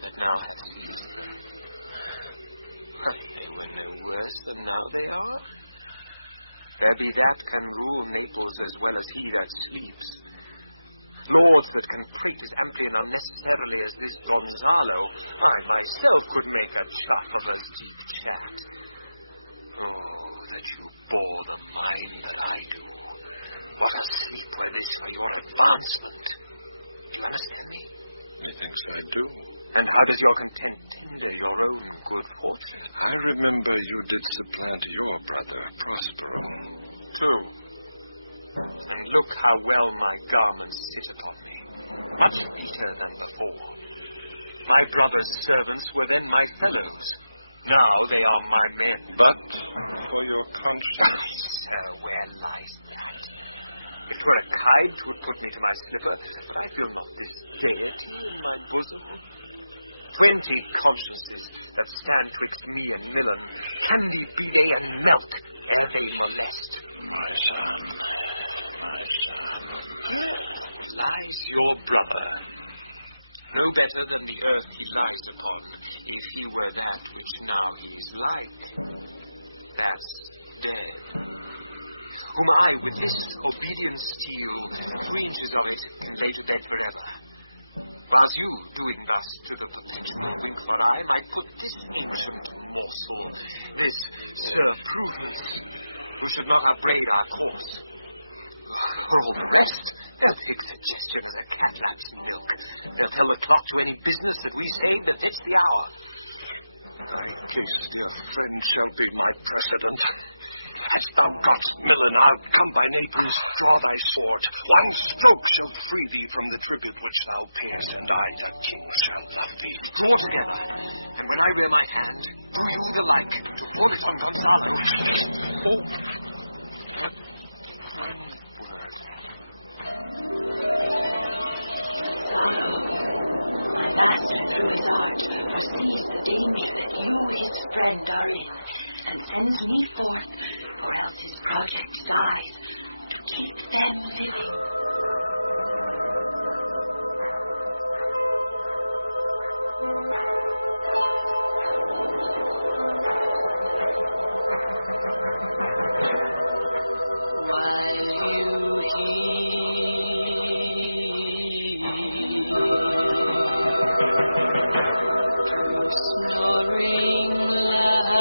that now hath seized them. They were no worse than now they are. There be that can rule Naples as well as he that sleeps. Lords that can prate as amply and unnecessarily as this Gonzalo, I myself could make a chuff of as deep chat. Oh, that you bore the mind that I do. What a sleep were this for your advancement. Do you understand me? Methinks I do. And how does your content tender your own good fortune? I remember you did supplant your brother, Prospero. True. And look how well my garments sit upon me, much better than before. My brother's servants were then my fellows. Now they are my men. But for your conscience... Sir, where lies that? If 'twere a kite, 'twould put me to my slipper, but I feel not this gaiety in my bosom. 20 consciences that stand twixt me and Milan, candied be they and melt ere they molest. My son, my son. Here lies your brother, no better than the earth he lies upon, if he were that which now he is like. That's dead. Whom I, with this obedient steel, 3 inches of it, can lay to bed forever. Whilst you, doing thus to the perpetual wink for eye, might put this ancient morsel, this Sir Prudence, who should not upbraid our course. For all the rest, they'll take suggestion as a cat laps milk. They'll tell the clock to any business that we say befits the hour. Thy case, dear friend, shall be my precedent. Hast thou got Milan out, come by Naples, draw thy sword. One stroke shall free thee from the tribute which thou payest, and I, the king, shall love thee. Draw together, and when I rear my hand, do you the like, to fall it on Gonzalo. Oh, one word. Gonzalo, my master through his art foresees the danger that you, his friend, are in, and sends me forth, or else his project dies, to keep them living. While you hear snoring light,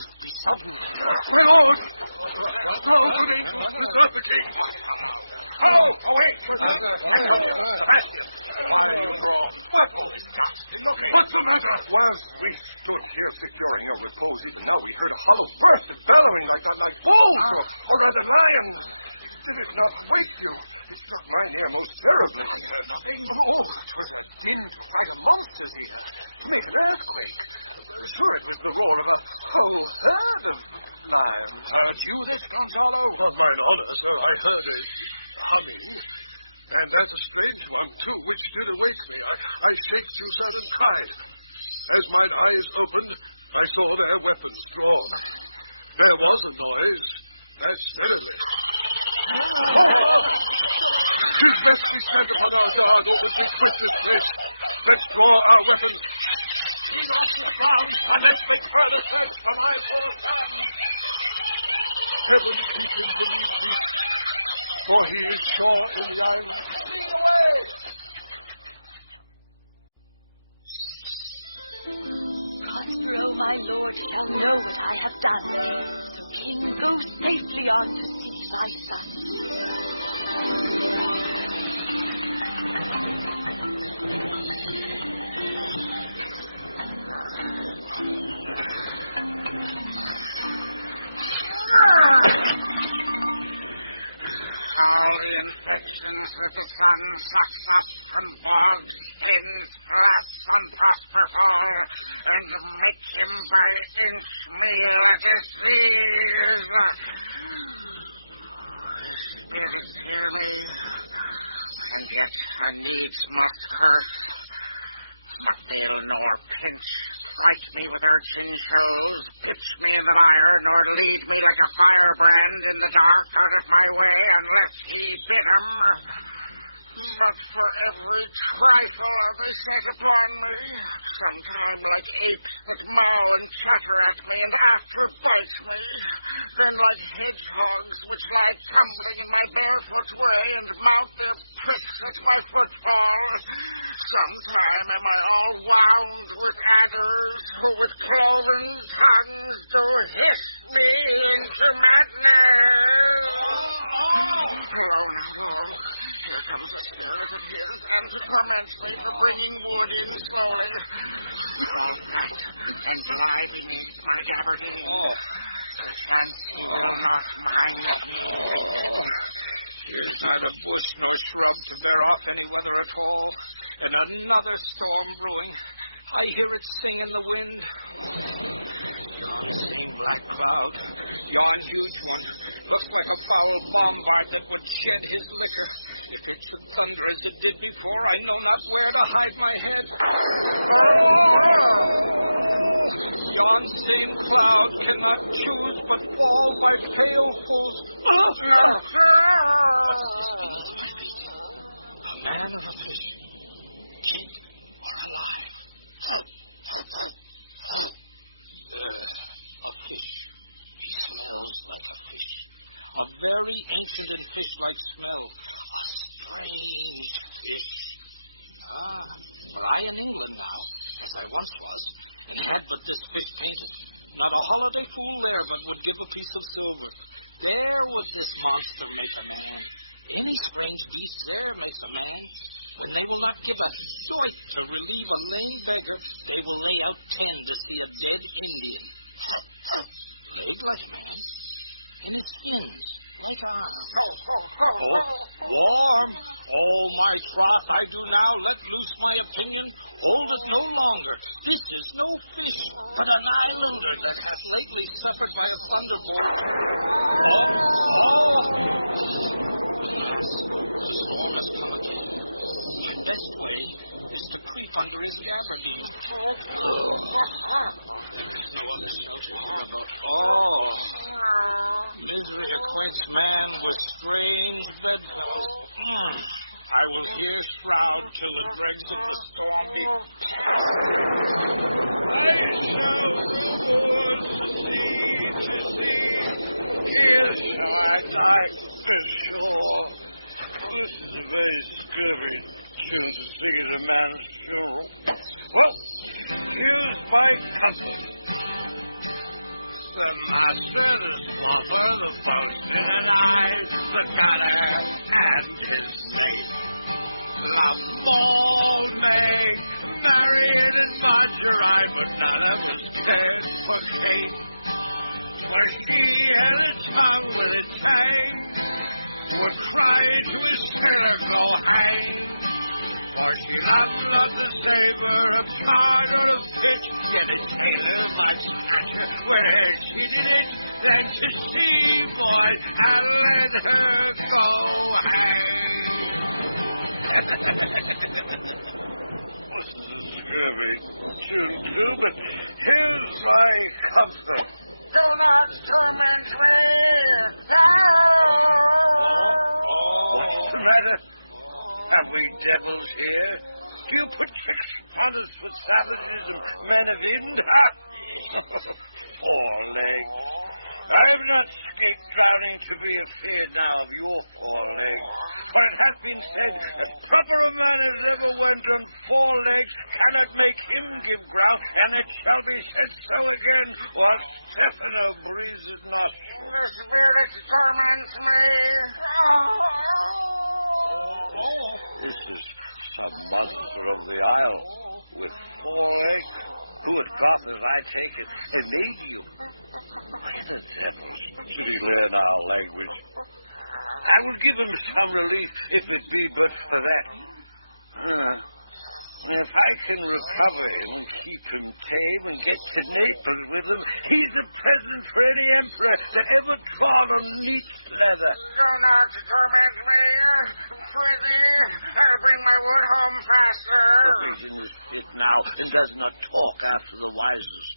most be sudden. My lord! Oh, good angels, preserve the king! Away! Sebastian, why are you drawn? Where's all this ghastly looking? What's the matter? Whilst we stood here securing our repose, even now we heard a hollow burst of bellowing like bulls, or rather lions. Did it not wake you? It struck mine ear most terribly. I heard nothing. Oh, it was a din to fright a monster's ear, to make an earthquake. Sure, it was the roar of a whole herd of lions. Heard you this, Gonzalo? On mine honor, sir, I heard a humming. And that's a strange one, too, which did awake me. I shaked you, sir, and cried. As mine eyes opened, I saw their weapons drawn. There was a noise, that's verily. Tis best we stand upon our guard, or that we quit this place. Let's draw our weapons. Leave off the ground, and let's make further search for my poor son. Heaven keep him from these beasts, for he is sure in the island. Lead away! Prospero, my lord, shall know what I have done. So, king, go safely on to seek thy son. All the infections that the sun sucks up from bogs, dens, flats on Prospero, and make him by inch-meal a disease. The spirits hear me, and yet I needs must curse. But they'll nor pinch, fright me with urchin shows, pitch me in the mire, nor lead me like a firebrand in the dark out of my way, unless he bid 'em. But for every trifle they set upon me, sometime like apes that mow and chatter at me, and after bite me, then like hedgehogs which lie tumbling in my barefoot way, and mount their pricks at my footfall. Sometime am I all wound with adders, who with cloven tongues do hiss me into madness. Lo, now, lo. Here comes a spirit of his, and to torment me for bringing wood in slowly. Fall flat and lie beneath my gabardine. Perchance he will not mind me. Here's neither bush nor shrub to bear off any weather at all, and another storm brewing. I hear it sing in the wind. Yon same black cloud, yon huge one, looks like a foul bombard that would shed his liquor. If it should thunder as it did before, I know not where to hide my head. Yon same cloud cannot choose but fall by pailfuls. What's this beneath my feet? A man or a fish? Dead or alive? A fish. He smells like a fish. A very ancient and fish-like smell. A strange fish. For I in England now, as I once was, and had but this fish painted. Not a holiday fool there but would give a piece of silver. There would this monster make a man. Any strange beast there makes a man. When they will not give a doit to relieve a lame beggar, they will lay out 10 to see a dead Indian. Leg like a man, and its fins like arms. Warm. Oh, my troth, I do now let loose my opinion. Hold it no longer. This is no fish, but an islander that hath lately suffered by a thunderbolt. Yes, the storm has come again. My best way is to creep under his gabardine. There's no other shelter here about. Misery acquaints man with strange bedfellows. I will here shroud till the dregs of the storm be past. I shall reward to sea. Here shall I die ashore. This is a very scurvy tune to sing at a man's funeral. Well, here's my comfort. The master, the swapper, the boatswain, and I, the gunner, and his mate. Love all Meg, Marian, and Marjorie, but none of us cared for Kate. For she had a tongue with a tang, would cry to his sailor, go hang. For she loved the savor of tar or of pitch, yet a sailor much better where'er she did it than to sea boys and let her go hang. This is a scurvy tune, too, but here's my comfort. Do not torment me! What's the matter? Have we devils here? Do you put tricks upon us with savages and men of Ind? Four legs. I have not escaped drowning to be afeard now of your four legs. For it has been said, as proper a man as ever went on four legs cannot make him give ground, and it shall be said so again, while Stefano breathes it not. The spirit torments me. This is some monster of the isle with four legs. Who at Goth, as I take it, and made you? Why the devil should he learn our language? I will give him some relief if it be but for that. If I can recover him and keep him tame and get to Naples with him, he's a present for any emperor that ever trod on neat leather. Do not torment me. Prithee, bring my wood home faster. He's in his fit now and does not talk after the wisest.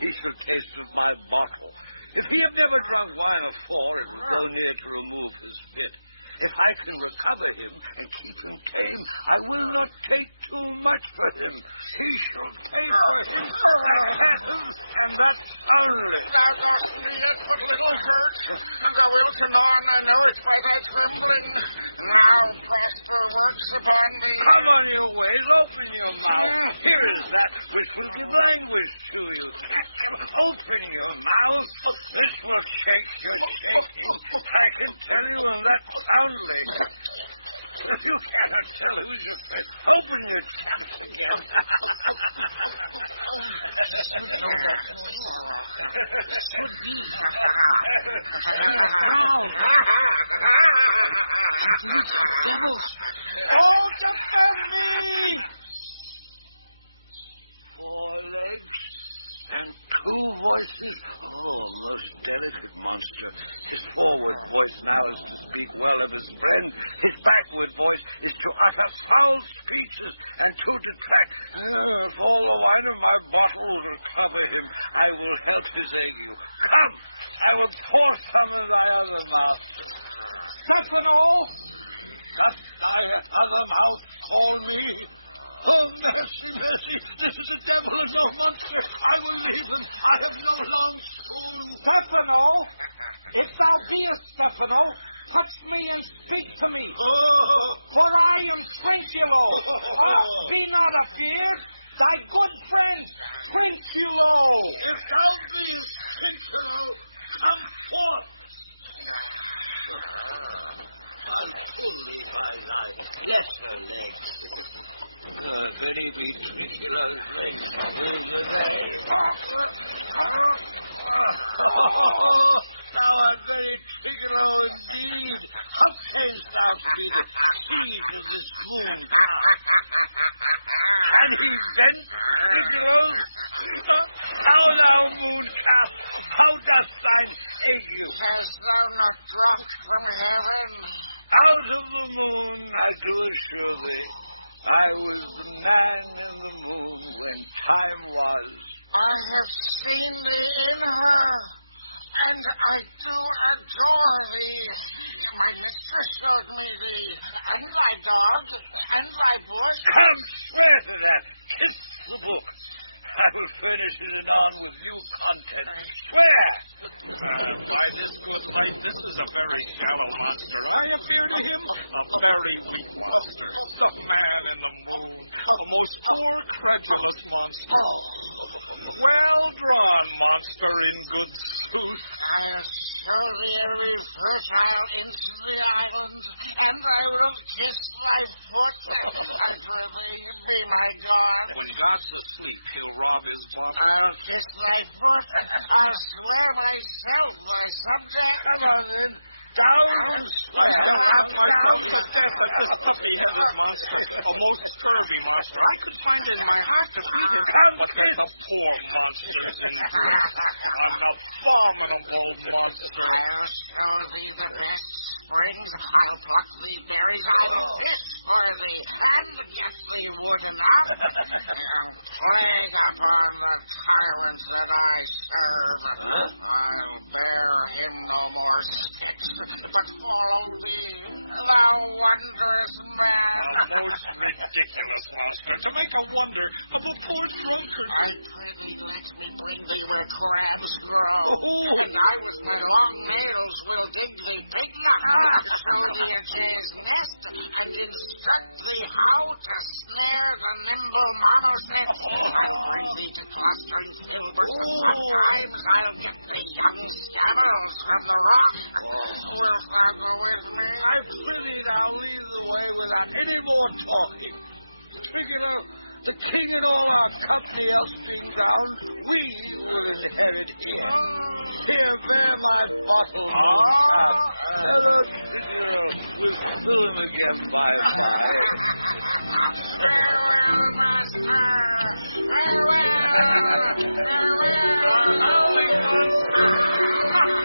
He shall taste of my bottle. If he have never drunk wine afore, it will go near to remove his fit. If I can recover him and keep him tame, I will not take too much for him. He shall pay for him and that's only. Thou dost me yet but little hurt, and thou wilt anon, I know it by thy trembling. Now prosper works upon thee. Come on your ways, open your mouth. Here is that which will give language to you. Open your mouth. This will shake your shaking. I can tell you, and that soundly. If you cannot tell who's your friend, open your chaps again. This would be. Devils! Oh, defend me! Four legs and two voices. Oh, most delicate monster. His forward voice now is to speak well of his friend. His backward voice is to utter foul speeches and to detract. If all the wine of my bottle will recover him, I will help his ague. Come, I will pour some in thy other mouth. Stefano! Doth thy other mouth call me? Oh, mercy, mercy. This is a devil and no monster. I will leave him. I have no long spoon. Stefano! If thou beest Stefano, touch me and speak to me. Oh. For I am Trinculo. Be not afeard. Thy good friend, Trinculo. If thou beest Trinculo, come forth. I'll pull thee by thy lesser legs. If any be Trinculo's legs, these are they. Thou art very Trinculo indeed. How camest thou to be the seed of this moon calf? Can he vent Trinculos? How thou moon calf, how doth thine ague? Hast thou not dropped from heaven? Out of the moon, I do assure thee. I was the man in the moon when time was. I have seen thee in her, and I do adore thee. My mistress showed me thee, and thy dog, and thy bush. Come, swear to that. Kiss the book. I will furnish it anon with new content. Swear! By this good light, this is a very shallow monster. I appear to him a very weak monster. The man in the moon. A most poor, credulous monster. Well drawn, monster, in good sooth. I'll show thee every fertile inch of the island, and I will kiss thy foot. I prithee, be my God. When God's asleep, he'll rob his bottle. I'll kiss thy foot. I'll swear myself thy subject. Come on, then. Down and swear. I shall laugh myself to death at this puppy-headed monster. A most scurvy monster. I could find it in my heart to beat him, but that's a poor monster's influence. An abominable monster. I'll show thee the best springs. I'll pluck thee berries. I'll fish for thee, and get thee wood enough. And plague upon the tyrants that I serve. I'll bear him no more sticks, but follow thee, thou wondrous man. A most ridiculous monster, to make a wonder of a poor drunkard. I prithee, let me bring thee where crabs grow, and I with my long nails will dig thee pig nut, show thee a jay's nest, and instruct thee how to snare the nimble monoset. I'll bring thee to clustering filberts, and sometimes I'll get the young scammels from the rock. Wilt thou go with me? I prithee now lead the way without any more talking. Trigger, the king and all our company else being drowned, we will inherit here. Here, bear my bottle, Moonshot. Hello, Trigger. We'll fill him again by and by. Farewell, master. Farewell. Farewell. Howling monster.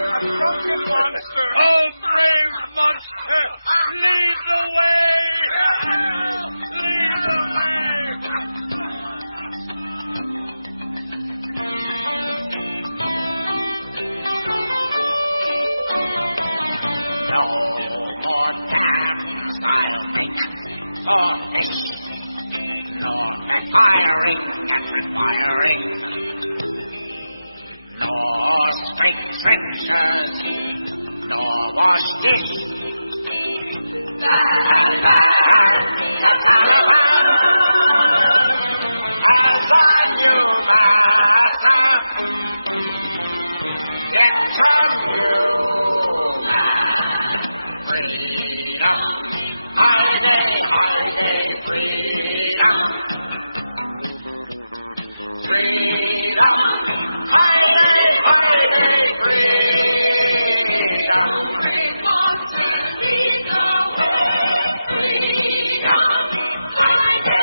A drunken monster. Oh, brave monster, lead the way! Lead the way! No more dams I'll make for fish, nor backfiring and requiring, nor straight trenchers, nor wash dish. Taliban, as a new master, get from you, man. Freedom, high-day, freedom. Freedom, high-day, freedom. Freedom, high-day.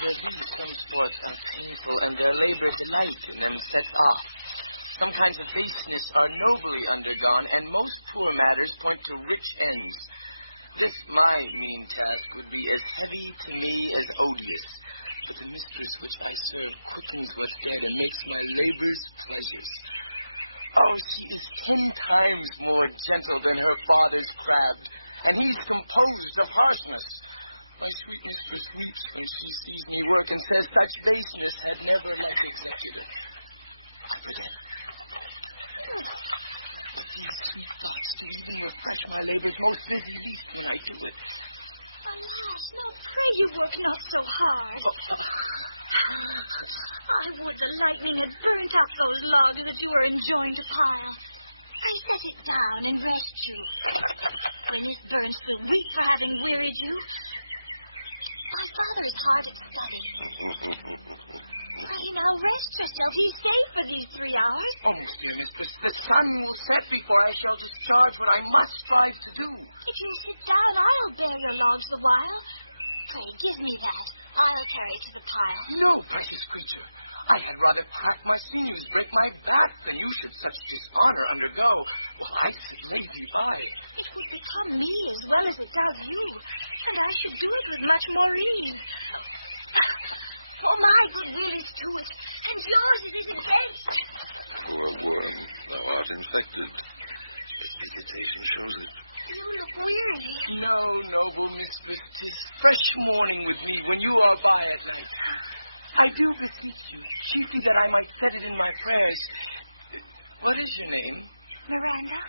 There be some sports are painful, and their labor delight in them sets off. Some kinds of baseness are nobly undergone, and most poor matters point to rich ends. This, my mean task, would be as heavy to me as odious. But the mistress which I serve quickens what's dead and makes my labors pleasures. Oh, she is 10 times more gentle than her father's crabbed, and he's composed of harshness. My sweet mistress weeps when she sees me work and says such baseness had never like executor. I forget. But these sweet thoughts do even refresh my labors most busy least when I do it. Alas, now pray you work not so hard. I would the lightning had burnt up those logs that you were enjoined to pile. Pray set it down and rest you. When this burns, we'll weep for having wearied you. My father is hard at study. Pray now rest yourself. He's safe for these 3 hours. Oh, most dear mistress, the sun will set before I shall discharge what I must strive to do. If you'll sit down, I'll bear your logs the while. Pray, give me that. I'll carry it to the pile. No, precious creature. I had rather crack my sinews, break my back, than you should such dishonor undergo, while I sit lazy by. It would become me as well as it does you, and I should do it with much more ease. For my good will is to it, and yours it is against. Poor worm, thou art infected. The vegetation shows it. You look weary. No, noble mistress, 'tis fresh morning with me when you are by at night. I do beseech you, chiefly that I might set it in my prayers. What is your name? Miranda?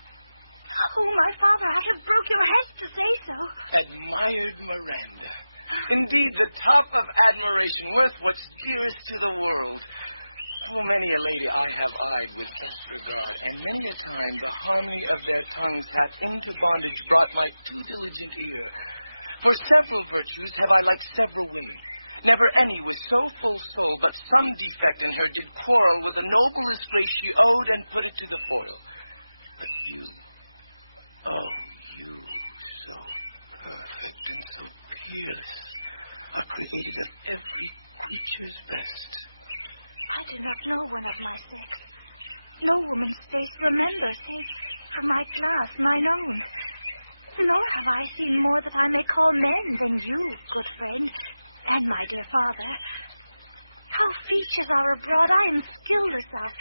Oh, my father, I have broke your hest to say so. Admired Miranda. Indeed, the top of admiration, worth what's dearest to the world. Full many a lady I have eyed with best regard, and many a time the harmony of their tongues hath into bondage brought my too diligent ear. For several virtues have I like several women. Never any was so full soul, but some defect in her did quarrel with the noblest grace she owed and put it to the foil. But you, oh, you, so perfect and so peerless, are created of every creature's best. I do not know one of my sex. No woman's face remember, save from my glass, mine own. Nor have I seen more that I may call men than you, good friend, and my dear father. How features are abroad I am skilless of,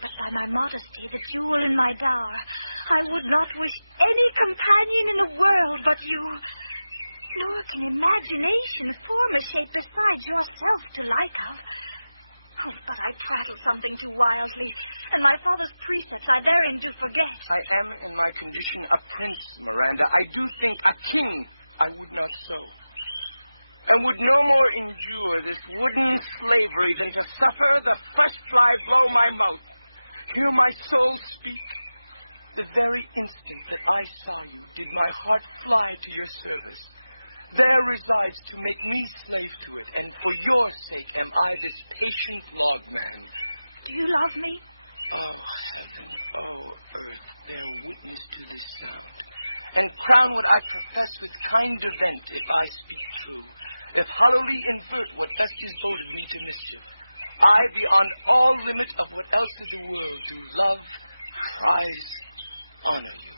but by my modesty, the jewel in my dower, I would not wish any companion in the world but you. Nor can imagination form a shape besides yourself to like of. Oh, but I prattle something too wildly, and my father's precepts I therein do forget. I am in my condition a prince, Miranda. I do think a king I would not so, and would no more endure this wooden slavery than to suffer the flesh fly blow my mouth. Hear my soul speak. The very instant that I saw you did my heart fly to your service. There resides to make me slave to it, and for your sake am I this patient logman. Do you love me? Oh, heaven, oh, earth, bear witness to this sound, and crown what I profess with kind event if I speak true, if hollowly invert what best is boded me to mischief. I, beyond all limit of what else in the world, do love, prize, honor you.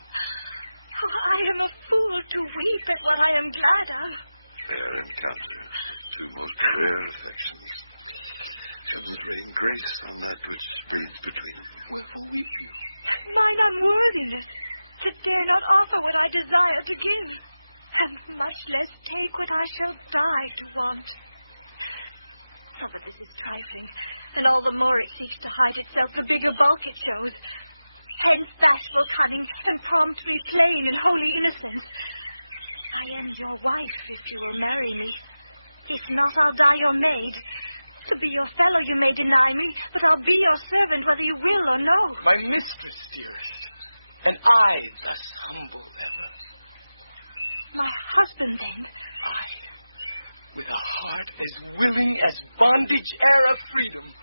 Oh, I am a fool to weep at what I am glad of. Fair encounters, two most rare affections. Heavens rain grace on that which breathes between them. Wherefore weep you? Mine unworthiness, that dare not offer what I desire to give, and much less take what I shall die to want. Oh, but this is trifling, and all the more it seeks to hide itself, the bigger bulk it shows. Hence bashful cunning, and prompt me plain and holy innocence. I am your wife, if you will marry me. If not, I'll die your maid. To be your fellow you may deny me, but I'll be your servant whether you will or no. My mistress, dearest, and I thus humble ever. My husband, then? I, with a heart as willing as bondage ere of freedom.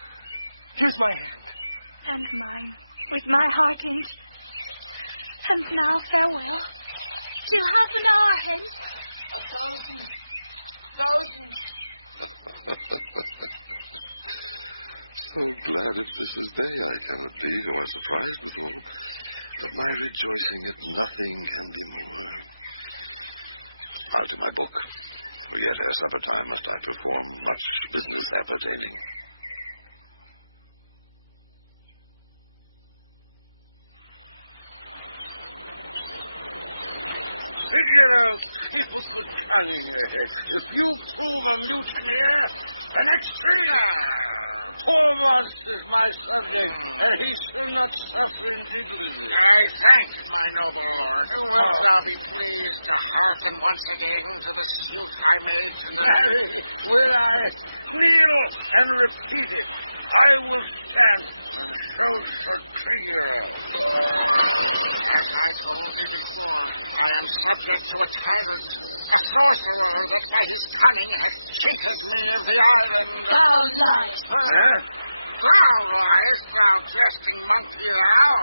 Here's my hand. And mine, with my heart in't. And now farewell. Till half an hour hence. 1,000 1,000. So glad if this is they I cannot be, who are surprised withal. But my rejoicing at nothing can be more. I'll to my book, for yet ere supper time must I perform much business appertaining. Figaro, keep a good tongue in your head. If you prove a mutineer, the next tree. Poor monster's my subject, and he shall not suffer indignity. I thank my noble lord. Wilt thou be pleased to hearken once again to the suit I made to the... Marry, will I kneel and repeat it? I will stand, and so shall Figaro. As I told thee before, I am subject to a tyrant, a sorcerer that by his cunning hath cheated me of the island. Thou liest. Thou liest, thou jesting monkey thou.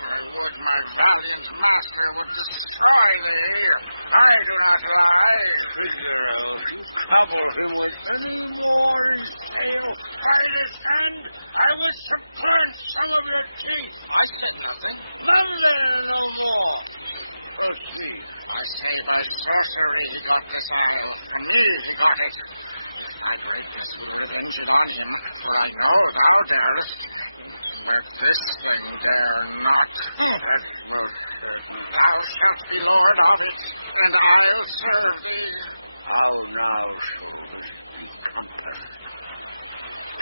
I would my valiant master would destroy thee. I do not lie. Figaro, if you trouble him with any more his tale, by this hand I will supplant some of your teeth. I said nothing. None then, no more. Proceed. I say by sorcery he got this isle. From me he got it. If thy greatness would revenge it on him, for I know thou darest, but this thing dare not. That's most certain. Thou shalt be lord of it, and I'll serve thee. How now shall this be compassed?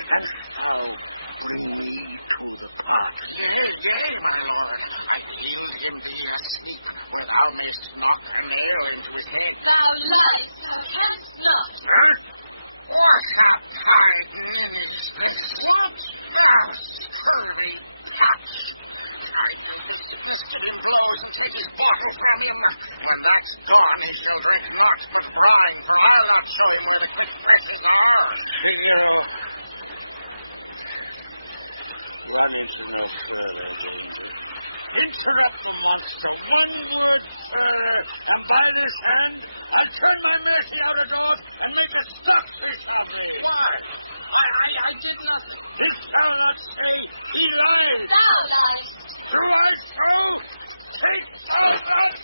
Canst thou bring me to the party? Yea, my lord. I yield him thee asleep, where thou mayst knock a nail into his head. Thou liest, thou canst not. Huh? What a pied ninny's this? What? Thou scurvy patch. I do the sickness, give him blows, and take his bottle from him. When that's gone, he shall drink naught but brine, for I'll not show him where the quick freshes are. Figaro, run into no further danger. Interrupt the monster one word further, and by this hand I'll turn my mercy out of doors and make a stockfish of thee. Why? I did nothing. He shall not say he lies. Thou liest. Do I so? Take thou that.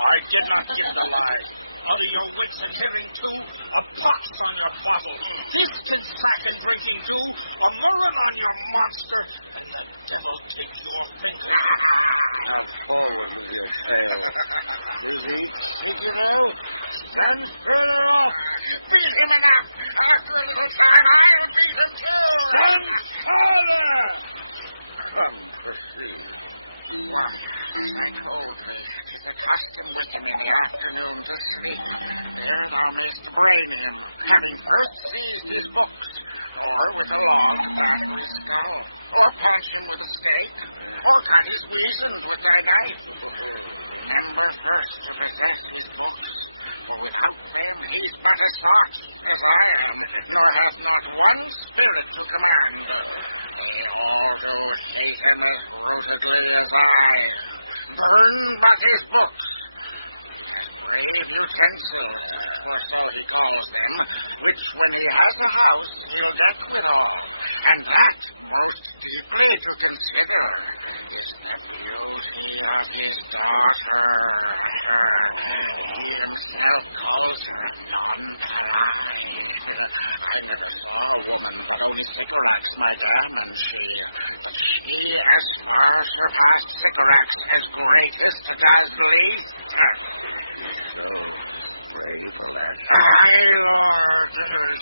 I did not give the lie. Out of your wits and hearing, too, a pox on your bottle. This can sack and drinking do, a murrain on your monster, and the devil take your finger. Now forward with your tale. Busy, Figaro, stand further off. Beat him enough. After a little time, I'll beat him too. Stand farther. Come, proceed. Why, as I told thee, 'tis a custom with him in the afternoon to sleep. There thou mayst brain him, having first seized his books, or with a log batter his skull, or punch him with a stake, or cut his weasand with thy knife. Remember first to possess his books, for without them he's but a sot, as I am, nor hath not one spirit to command. They all do hate him as rootedly as I. Burn but his books. He has brave utensils, for so he calls them, which when he has a house he'll deck withal. And that, most deeply to consider, is the beauty of his daughter. He himself calls her a nonpareil. I never saw a woman but only Sycorax, my dam, and but she as far surpassed Sycorax as greatest does least. So, brave, alas. Aye, Lord,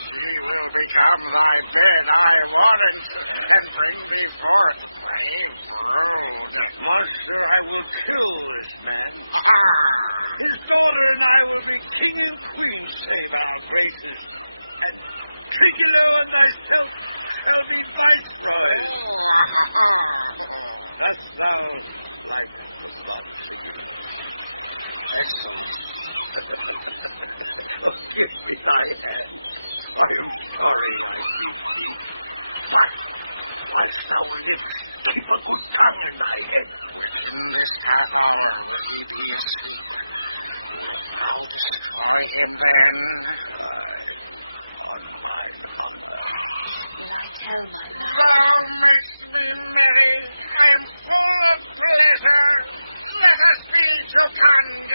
she will become thy bed, I warrant, and bring thee forth brave brood. Monster, I will kill this man. His daughter and I will be king and queen, save our graces. And Triguilo and thyself shall be viceroys. Dost thou like the thought, Triguilo? Excellent. Oh, give me thy hand. I am sorry I beat thee. But whilst thou livest, keep a good tongue in thy head. Within this half hour will he be asleep. I'll destroy him then. Aye, on mine honor. Will I tell my master? Thou makest me merry. I am full of pleasure. Let us be jocund.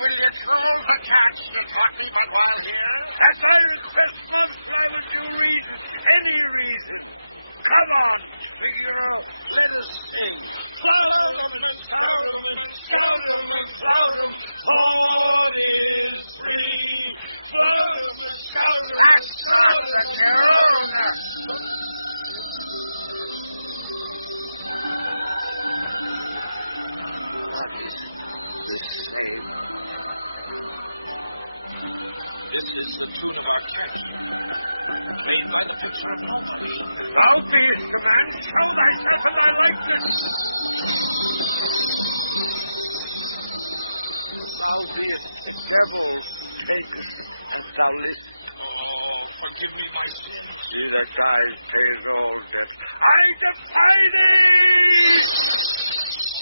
Will you troll the catch to taught me but while here? At thy request, monster, I will do reason. Any reason. Come on, Figaro. Let us sing. Flout 'em and scout 'em and scout 'em and flout 'em. All is free. Flout 'em and scout 'em. That's not the tune. What is this saying? This is the tune of our catch, played by the picture of nobody. Thou beest a man, show thyself in thy likeness. Thou beest a devil, take us as thou list. Oh, forgive me my sins. He that dies pays all debt. I defy thee!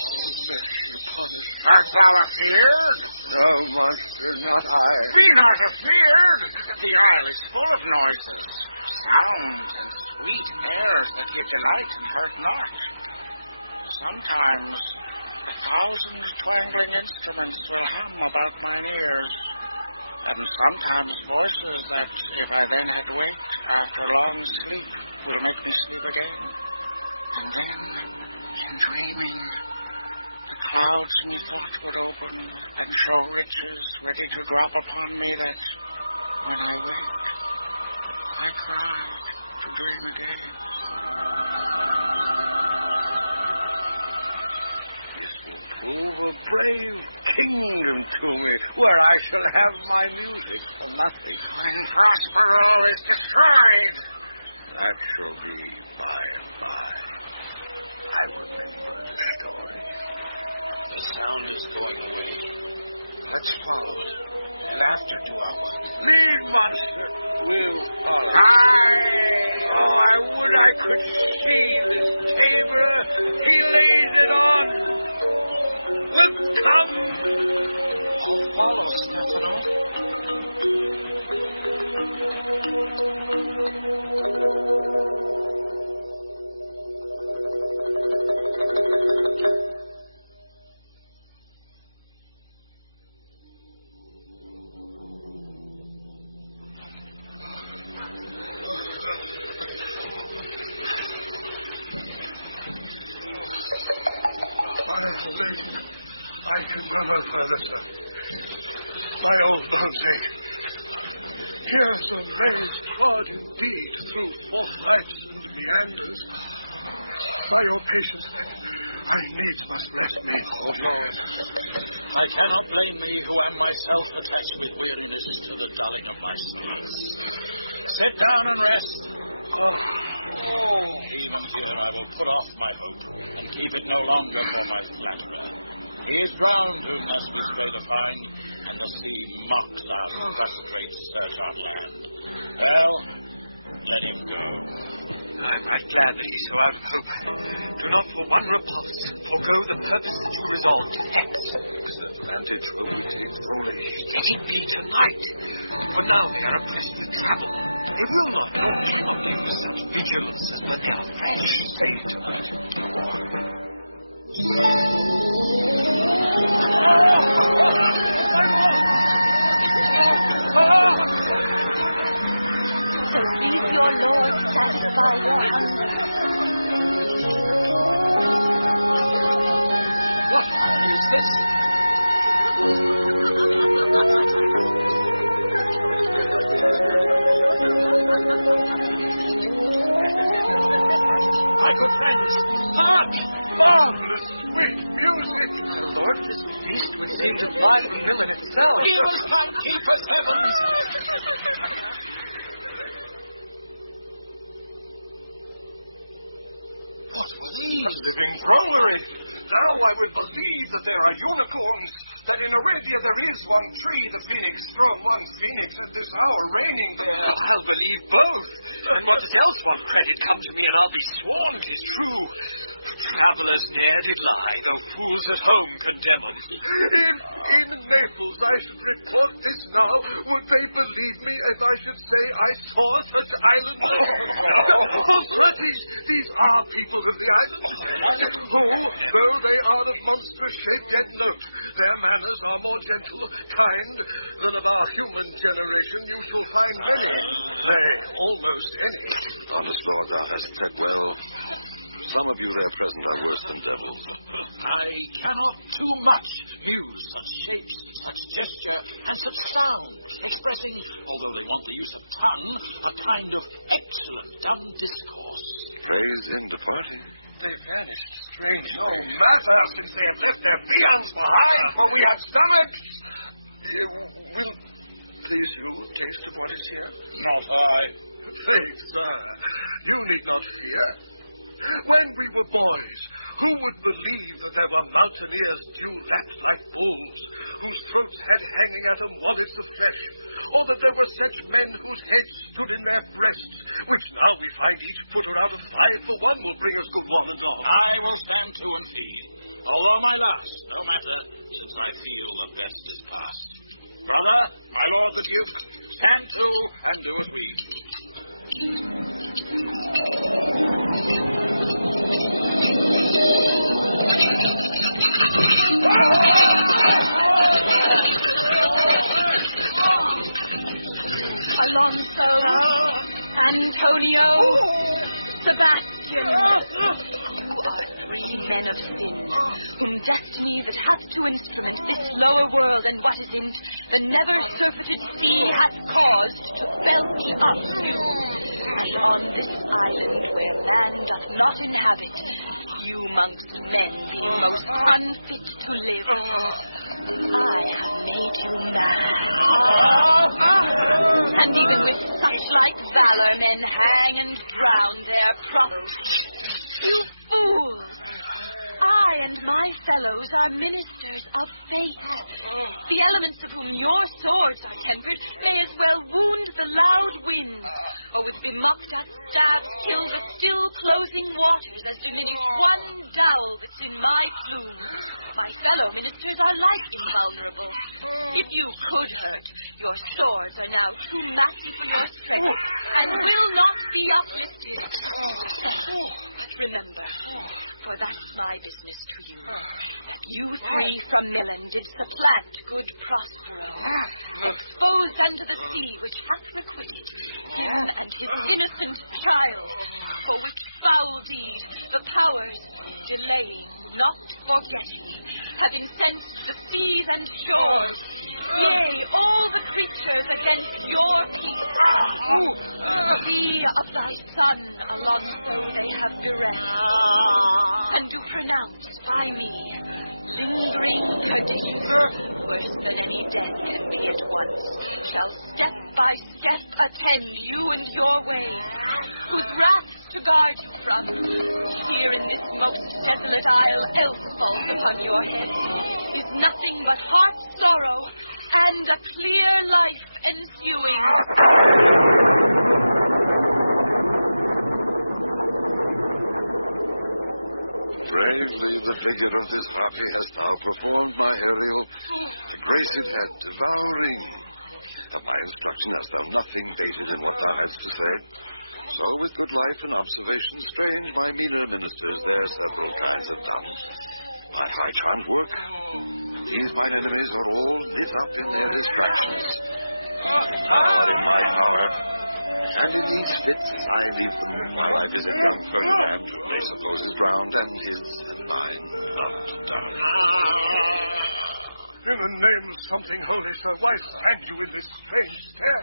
Oh, mercy upon us. Art thou afeard? No, monster, not I. Be not afeard. The isle is full of noises, sounds, and sweet airs that give delight and hurt not. Sometimes 1,000 twangling instruments will hum about mine ears, and sometimes voices that, if I then had waked after long sleep, will make me sleep again. And then, in dreaming, the clouds methought would open and show riches ready to drop upon me that, when I wake, I cry to dream again. This will prove a brave kingdom to me, where I shall have my music for nothing. When Prospero is destroyed, That shall be by and by. I remember the story. The sound is going away. Let's follow it, and after do our work. Lead, monster. We'll follow. aye. Oh, I would I could see this tabor. He lays it on. Will come. I'll follow, Stefano. I can go no further, sir. My old bones ache. Here's a maze trod indeed through forthrights and meanders. By your patience, then, I needs must rest me. Oh, Lord, I cannot blame me, who am myself attached with weariness to the dulling of my senses. Sit down and rest. Even here I will put off my hope, and keep it no longer for my flatterer. He is drowned whom thus we stray to find, and the sea mocks our frustrate search on land. Well, let him go. I'm right glad that he's so out of hope. Do not for one repulse forego the purpose that you resolved to hex. Advantage will we take thoroughly. Let it be tonight. For now they are oppressed with travel. They will not nor cannot use such vigilance as when they are fresh. Say tonight. Go on. So please your Lord satisfy your hunger. What is this? My good friends, hark! Marvelous sweet music! My lord, this beast would seem to fly from Milan itself. Give us time, keep us, heavens! What were these? A living drollery. Now I will believe that there are unicorns, that in Arabia there is one tree, the phoenix throne, one phoenix at this hour reigning there. I'll believe both. And what does else want credit come to me, and I'll be sworn 'tis true. Travellers ne'er did lie, though fools at home condemn 'em. If in Naples I should report this now, would they believe me if I should say I saw such islands? For certes, these are people of the island, who, though they are of monstrous shape, yet note, their manners are more gentle, kind, than of our human generation you shall find many, nay, almost any. Honest Lord, thou hast said well. Some of you there present are worse than devils. I cannot too much muse such shapes, such gesture, and such sound, expressing, although they want the use of tongue, a kind of excellent dumb discourse. Praise in departing. They vanished strangely. No matter, since they have left their viands behind, for we have stomachs. Will, please you, taste of what is here? Not I. Faith, sir, you need not fear. When we were boys, who would believe that there were mountaineers dew-lapped like bulls, whose throats had hanging at them wallets of flesh, or that there were such men whose heads stood in their breasts, which now we find each putter out of 5 for 1 will bring us good warrant of. I will stand to and feed, although my last, no matter, since I feel the best is past. Brother, my lord the Duke, stand to and do as we. Alonso, Antonio, Sebastian, you are 3 men of sin, whom destiny that hath to instrument this lower world and what is in't, the never-surfeited sea hath caused to belch up you. And on this island where man doth not inhabit, you mongst men be most unfit to live. I have made you mad. And even with such like valor men hang and drown their prophets. You fools! I and my fellows are ministers of fate. The elements of whom your swords are tempered may as well wound the loud wind, or with bemocked-at stabs kill the still closing waters as diminish one dowel that's in my plume. My fellow ministers are like invulnerable. If you could hurt, your swords are now too massy for your strength, and will not be uplifted. But remember, for that's my business to you, that you 3 from Milan did supplant good Prospero, exposed unto the sea which hath requited him and his innocent child, for which foul deed the powers, delaying, not forgetting, have incensed the seas and shores, yea, all the creatures against your peace. Thee of thy son, Alonso, they have bereft, and do pronounce by me lingering perdition, worse than any death can be at once, shall step by step attend you and your ways, whose wraths to guard you from, here in this most desolate isle else falls upon your head, is nothing but heart sorrow and a clear life ensuing. Bravely the figure of this harpy hast thou performed, my Ariel. A graced head, devouring. Of my instruction hast thou nothing bated in what thou hast to say. So with good life and observation strange, my meaner ministers their several kinds have done. My high charms work. These mine enemies are all knit up in their distractions. Now are in my power. And in these fits I leave them while I visit young Ferdinand, whom they suppose is drowned, and his and mine loved down. In the name of something holy, sir, why stand you in this strange stare?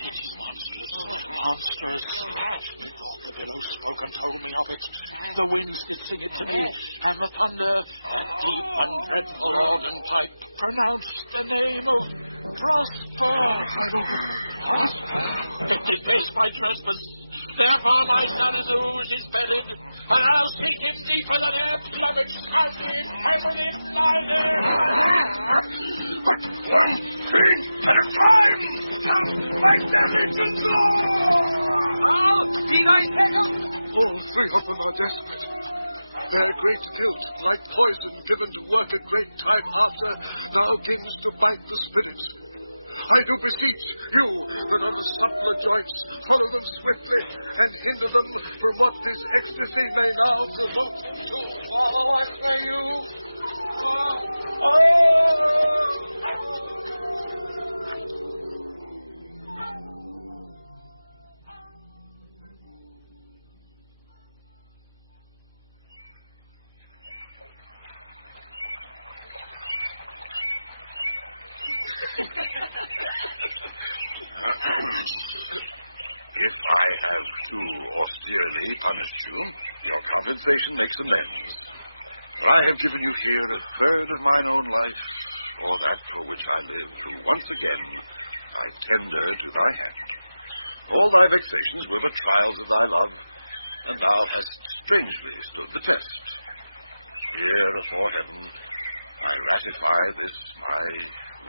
It is monstrous, monstrous. Methought the billows spoke and told me of it. The winds did sing it to me, and the thunder, that deep and dreadful organ pipe, pronounced the name of Prosper. My lord. Prosper? It did face my trespass. Therefore my son in the ooze is bedded, and I'll seek him deeper than air plummet sounded, and within blinded. But one thing at a time! Like their legions all! How? Be thy second? All 3 of them are desperate. Their great guilt, like poison given to work a great time after, now begins to bite the spirits. I do beseech you that are the suppler joints, follow them swiftly and hinder them from what this ecstasy may now provoke them to. Follow us, pray you. If I have too austerely punished you, your compensation makes amends. For I have given you here a third of mine own life, or that for which I live, who once again I tender to thy hand. All thy vexations were but trials of thy love, and thou hast strangely stood the test. Here afore heaven I ratify this my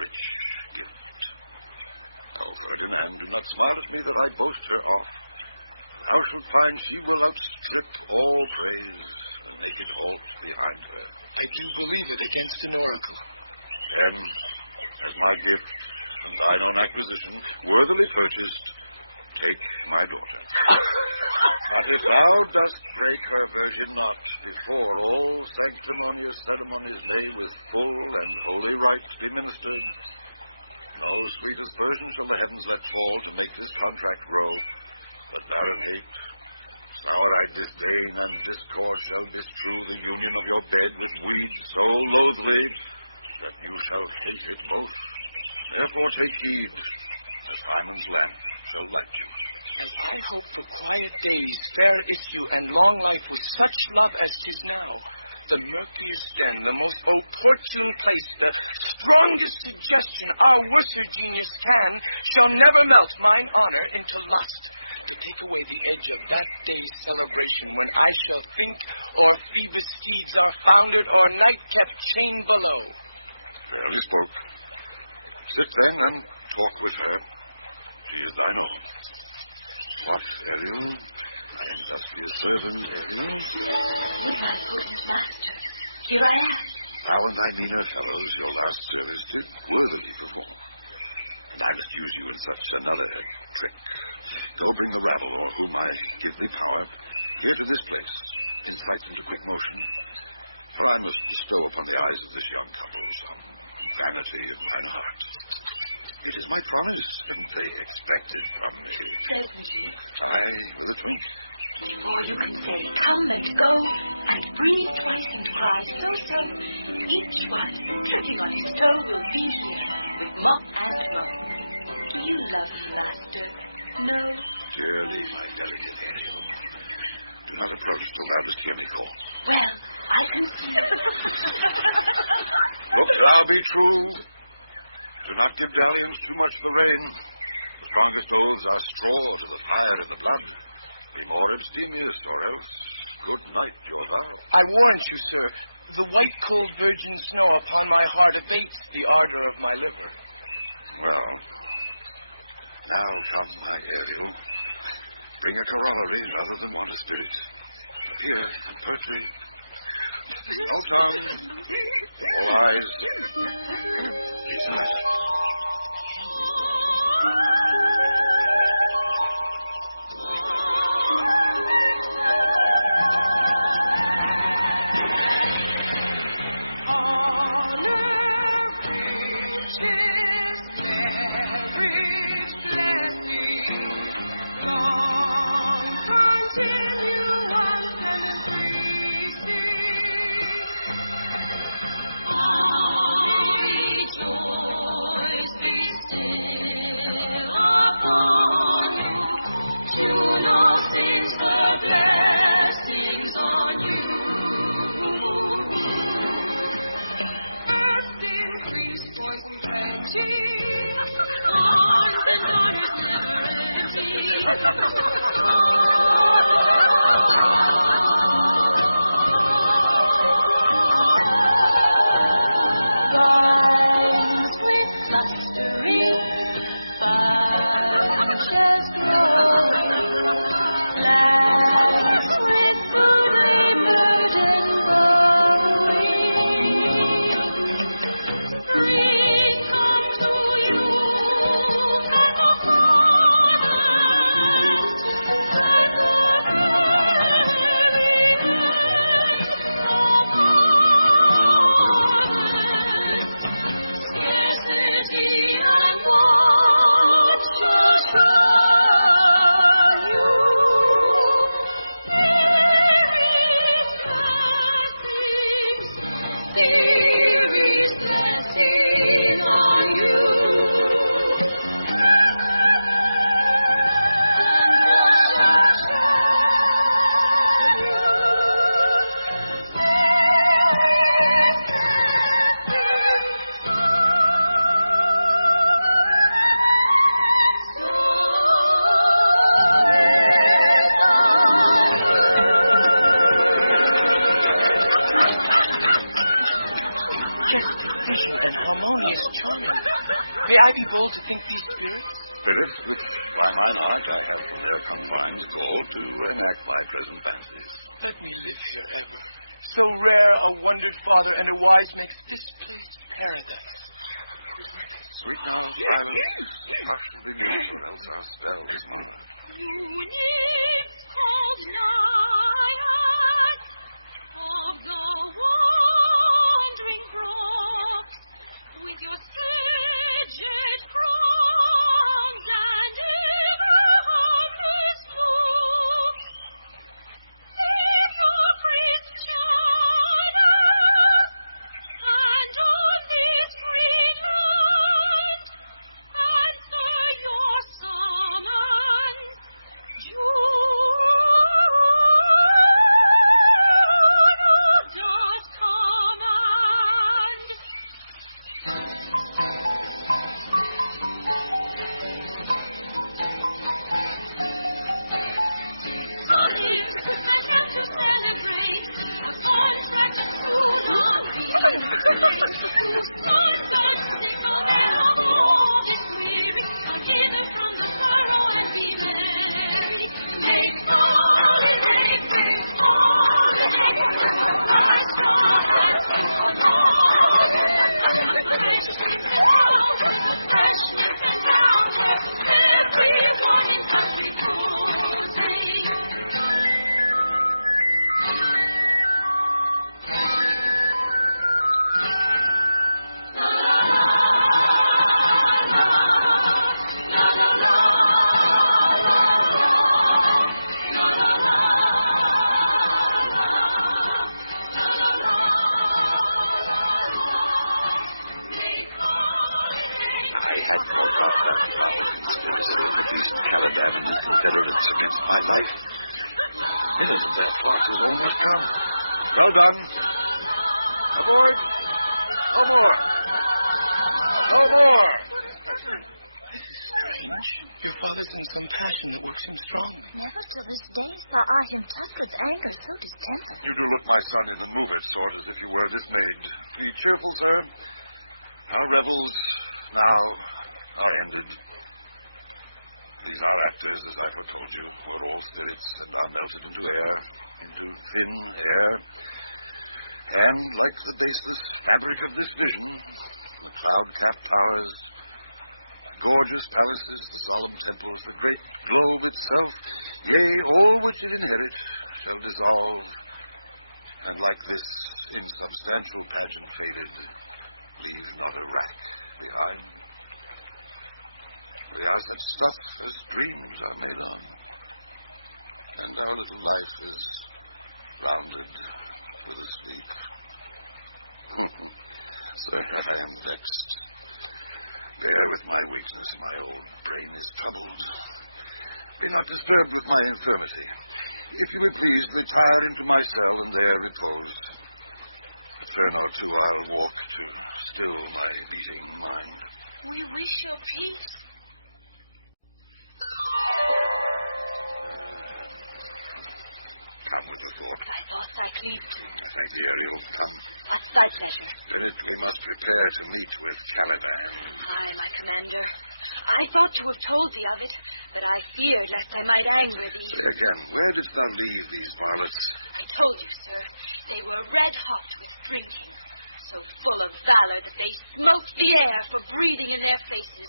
rich gift. Oh, Ferdinand, do not smile at me that I boast her off. Thou shalt find she will outstrip all praise and make it halt behind her. I do believe it against an oracle. Then, as my gift and thine own acquisition, worthily purchased, take my daughter. But if thou dost break her virgin knot before all sanctimonious ceremonies may with full and holy rite be ministered, no sweet aspersion shall the heavens let fall to make this contract grow, but barren hate, sour-eyed disdain, and discord shall bestrew the union of your bed with weeds so loathly that you shall hate it both. Therefore take heed, as Hymen's lamp shall light you. As I hope for quiet days, fair issue, and long life with such love as 'tis now, the murkiest and the most opportune place, the strongest suggestion our worser genius can, shall never melt mine honor into lust, to take away the edge of that day's celebration when I shall think or Phoebus' steeds are foundered or night kept chained below. Fairly spoke. Sit then and talk with her. She is thine own. What, Ariel? My industrious servant, Ariel? Good, my potent master. Here I am. Thou and thy meaner fellows your last service did worthily perform. And I must use you in such another trick. Go bring the rabble, o'er whom I give thee power, here to this place. Incite them to quick motion. For I must bestow upon the eyes of this young couple some vanity of mine heart. It is my promise, and they expect it from me. Presently. Aye, with a twink. Before you can say come and go, and breathe twice and cry so, each one, tripping on his toe, will be here, with mop and mop. Do you love me, master? No? Dearly, my delicate Ariel. Do not approach till thou dost hear me call. Well, I can see. Look thou be true. Do not give dalliance too much the rein. The strongest oaths are straw to the fire in the blood. Be more abstemious, or else good night your vow. I warrant you, sir, the white cold virgin snow upon my heart abates the ardor of my liver. Well, now come, my Ariel. Bring a corollary rather than want a spirit. Appear and pertly. No tongue. All eyes. Be silent. Flags with goodly mood and majestic vision and harmonious charming. May I be bold to think these spirits? Spirits which, by mine art, I have from their confines called to enact my present fancies. Let me live here ever. So rare a wondered father and a wise makes this place paradise. Sweet now, silence, hush and be mute, or else our spell is marred. You nymphs called naiads of the wandering brooks, with your sedged crowns and ever harmless looks, live your Christianus, and on this green land answer your summons. Juno does command. Come in and help to celebrate a contract that could not be break. Whose sons are sickle men of all this weary, come hither from the furrow and be merry. Make holiday, make holiday, thy straw hats for Lord. The freshness and powder, the freshness and powder, everyone in country posing. La la la, la la la, la la la, la la la, la la la, make holiday. I had forgot that foul conspiracy of the beast Caliban and his confederates against my life. Innocent, their plot is almost come. Well done. Aboard. No more. No more. This is strange. Your father's in some passion that works him strongly. Never till this day saw I him touched with anger so distempered. You do look, my son, in the move-it sort as if you were dismayed. Be cheerful, sir. Our revels now are ended. These are actors, as I foretold you, who are all spirits and are melted into air, into thin air. And like the baseless fabric of this vision, the cloud-capped towers, the gorgeous palaces, the solemn temples, the great globe itself, yea, all which it inherit, shall dissolve, and like this insubstantial pageant faded, leave not a rack behind. We are such stuff as dreams are made on, and our little life is rounded with a sleep. Sir, I am vexed. Bear with my weakness. My old brain is troubled. Be not disturbed with my infirmity. If you be pleased, retire into my cell and there repose. A turn or two I'll walk to still my beating mind. We wish your peace. Come with a thought. Thy thoughts I cleave to. Thank thee, Ariel. Come. What's thy pleasure? Spirit, we must prepare to meet with Caliban. Aye, my commander. I thought to have told thee of it, but I feared lest I might anger thee. Say again, where didst thou leave these varlets? I told you, sir, they were red hot with drinking, so full of valor that they smote the air for breathing in their faces,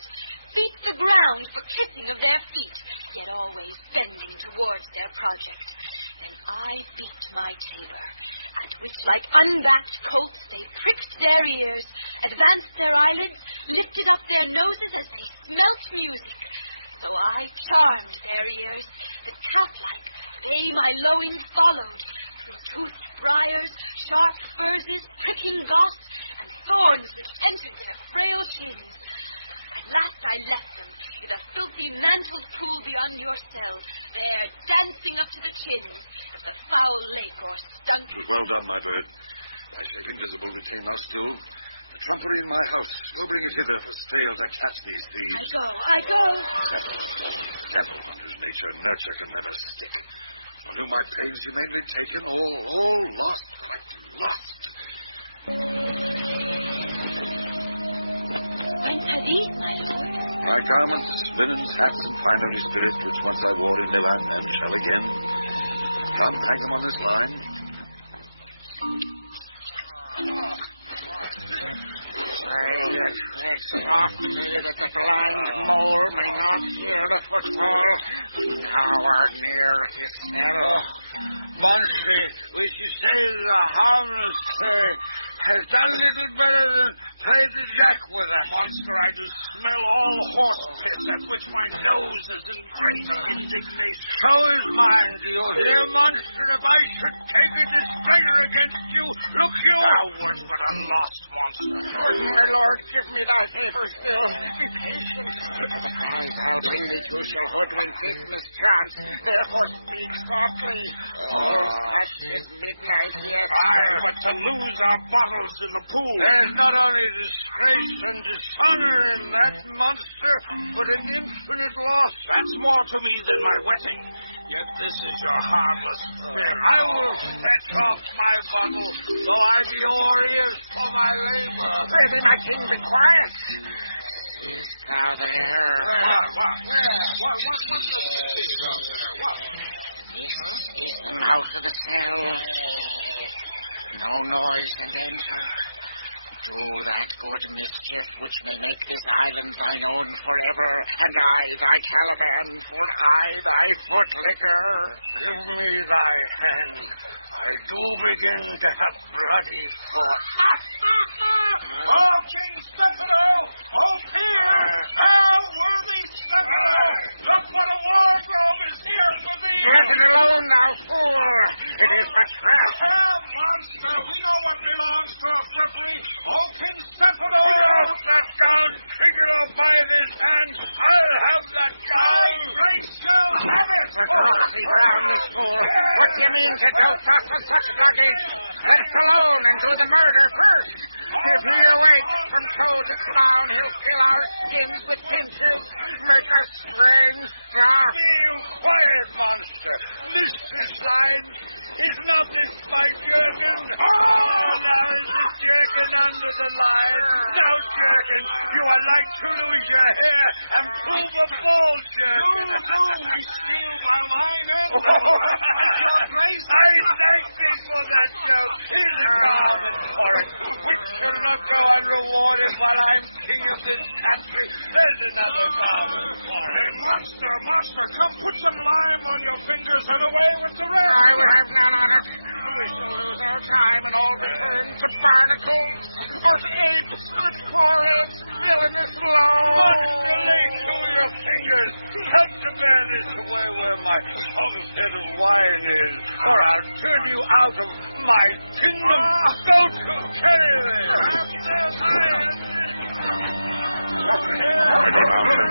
beat the ground for kissing of their feet, yet always bending towards their project. Then I beat my tabor, at which, like unbacked colts, they pricked their ears, advanced their eyelids, lifted up their noses as they smelt music. So I charmed their ears, that cat-like they my lowing followed, through toothed briars, sharp furzes, pricking goss, and thorns which entered their frail chins. At last I left them in a filthy mantled pool beyond your cell, there dancing up to the chins, as the foul lake or stunk. It was well done, my bird. Thy shape invisible, retain thou still. The trumpery in my house, go bring it hither for stale to catch these thieves. I go. Devil, on whose nature nurture can never stick. On whom my pains humanely taken, all lost, quite lost. my lord. My garments, linens, hats, and finery, Spirit, which once I wore in Milan and shall again. Come, hang them on this line. Tread softly that the blind mole may not hear the footfall. Thou art near his cell. Monster, which you say is a harmless prey, has done little better than play the jack with us. Monster, I do smell all horse piss, at which my nose is in great indignation. So is mine, do you hear, monster? If I should take a displayer against you, look you. Thou wert but a lost monster. My lord, give me thy favor still. Be patient. The prize I'll bring thee to shall hoodwink this mischance. Therefore speak softly. All past is midnight yet. Aye, but to lose our bottles in the pool. There's not only disgrace and dishonor in that, monster, but an infinite loss. That's more to me than my wetting. Yet this is your harmless fear. I will fetch off my bottle, though I be o'er ears for my labor. Prithee, my king, be quiet. Seest thou there? What does he see out there? What? This is the mouth of the cell. No noise and enter. Do that good mischief which may make this island thine own forever, and I thy Caliban, for I thy foot liquor. Give me thy hand. I do begin to have bloody thoughts. Oh, King Stefano! Oh, peer! Thou worthy Stefano! Look what a wardrobe is here for thee! Let it alone, thou fool! It is but trash. Monster, we know what belongs to a frippery. Oh, King Stefano! Put off that gown, trigger by this hand. I'll have that gown. My grace shall have it! For dropsy brown, this fool. What do you mean to dope us with such luggage? Let us alone and do the murder first. If he awakes from toe to crown, he'll fill our skins with pinches, make us strange stuff. Be you quiet, monster. Mistress Lines, is not this my jerkin? Oh, now is the jerkin under the line. Now, jerkin, you are like to lose your hair and prove a ball jerkin. We steal by line and your grace. I thank thee for that joke. Here's a garment for it, which shall not go unrewarded while I'm king of this country. There's another garment for it. Monster, come put some lime on your fingers and away with the rest. I would have none on it. We shall lose our time and all return to barnacles or to apes with foreheads villainous low. Monster, lay to your fingers. Help to bear this away where my hogshead of wine is, or I'll turn you out of my kingdom. Go to carry this.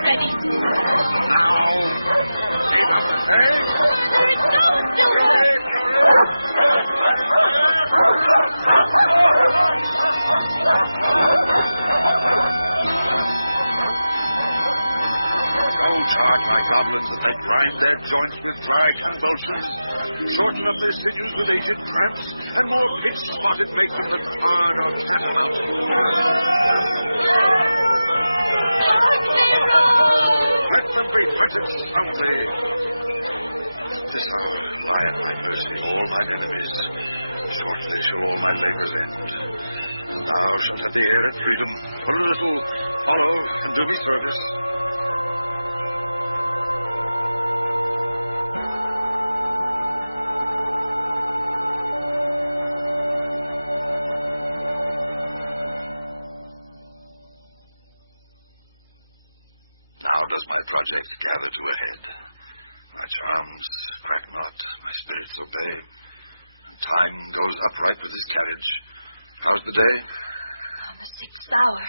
Ready. Now, see them, hey? There it goes, Silver. Go charge my goblins that they grind their joints with dry convulsions, shorten up their sinews with aged cramps, and more pitch-spotted make them than hard or catamount. Hark, they roll. Let them be fretted soundly. At this hour lie at my mercy all mine enemies. Shortly shall all my labors end. And thou shalt have the air at freedom. For a little follow and do me service. Now does my project gather to a head. My charms crack not, my spirits obey, and time goes upright with his carriage. How's the day? On the 6th hour,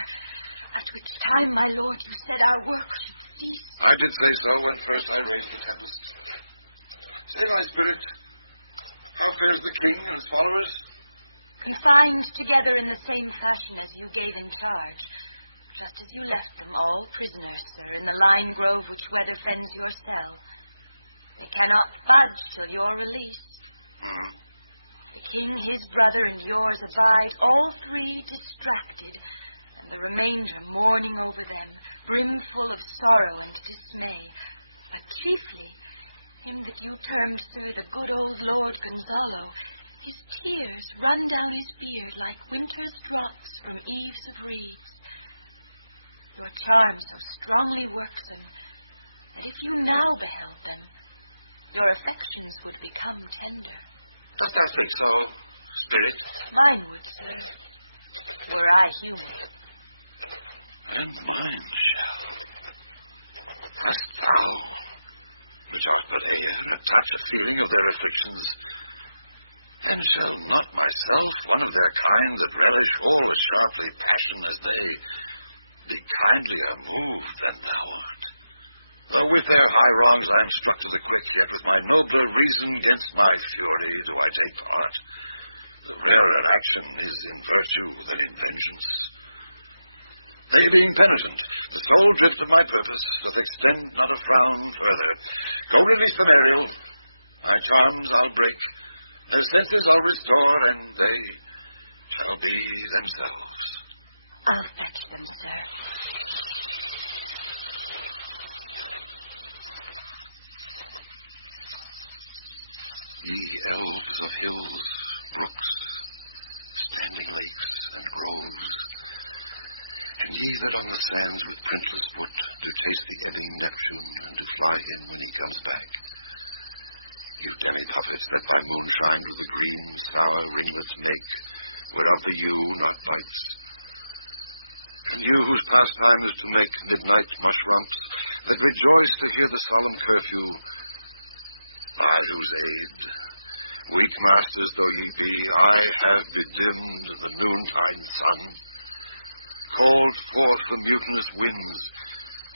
at which time, my lord, you said our work should cease. I did say so when first I raised the Tempest. Say, my spirit, how fares the king and his followers? Confined together in the same fashion as you gave in charge, just as you left them, all prisoners, sir, in the lime grove which weather fens your cell. They cannot budge till your release. The king, his brother, and yours abide, all three distracted, and the remainder mourning over them, brimful of sorrow and dismay, but chiefly him that you termed, sir, the good old Lord Gonzalo. His tears run down his beard like winter's drops from eaves of reeds. Your charm so strongly works them, that if you now beheld them, your affections would become tender. Dost thou think so, spirit? Mine would, sir, were I human. And mine shall. Hast thou, which art but air, a touch, a feeling of their afflictions? And shall not myself, one of their kind that relish all as sharply passion as they, be kindlier moved than thou art? Though with their high wrongs I am struck to the quick, yet with my nobler reason against my fury do I take part. The rarer action is in virtue than in vengeance. They being penitent, the sole drift of my purpose doth extend not a frown further. Go release them, Ariel. My charms I'll break, their senses I'll restore, and they shall be themselves. I'll fetch them, sir. Ye elves of hills, brooks, standing lakes, and groves, and ye that on the sands with printless foot do chase the ebbing Neptune, and do fly him when he comes back, you demi-puppets that by moonshine do the green, sour ringlets make, whereof the yew not bites, and you whose pastime is to make midnight mush-rumps, that rejoice to hear the solemn curfew, by whose aid, weak masters though ye be, I have bedimmed the noontide sun, called forth the mutinous winds,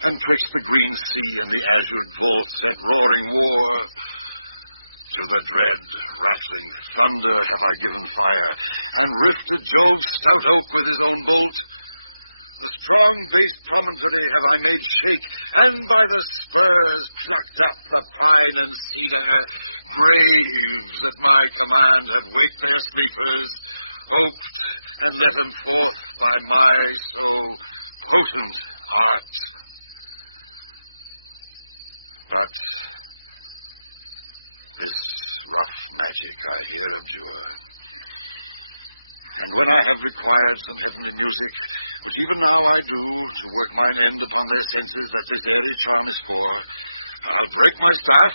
and twixt the green sea and the azured vault set roaring war. To the dread, rattling thunder have I given fire, and rifted Jove's stout oak with his own bolt. The strong-based promontory have I made shake, and by the spurs plucked up the pine and cedar. Graves at my command have waked their sleepers, oped and let them forth by my so potent art. But this rough magic I here abjure. And when I have required some heavenly music, which even now I do, to work mine end upon their senses that this airy charm is for, I'll break my staff,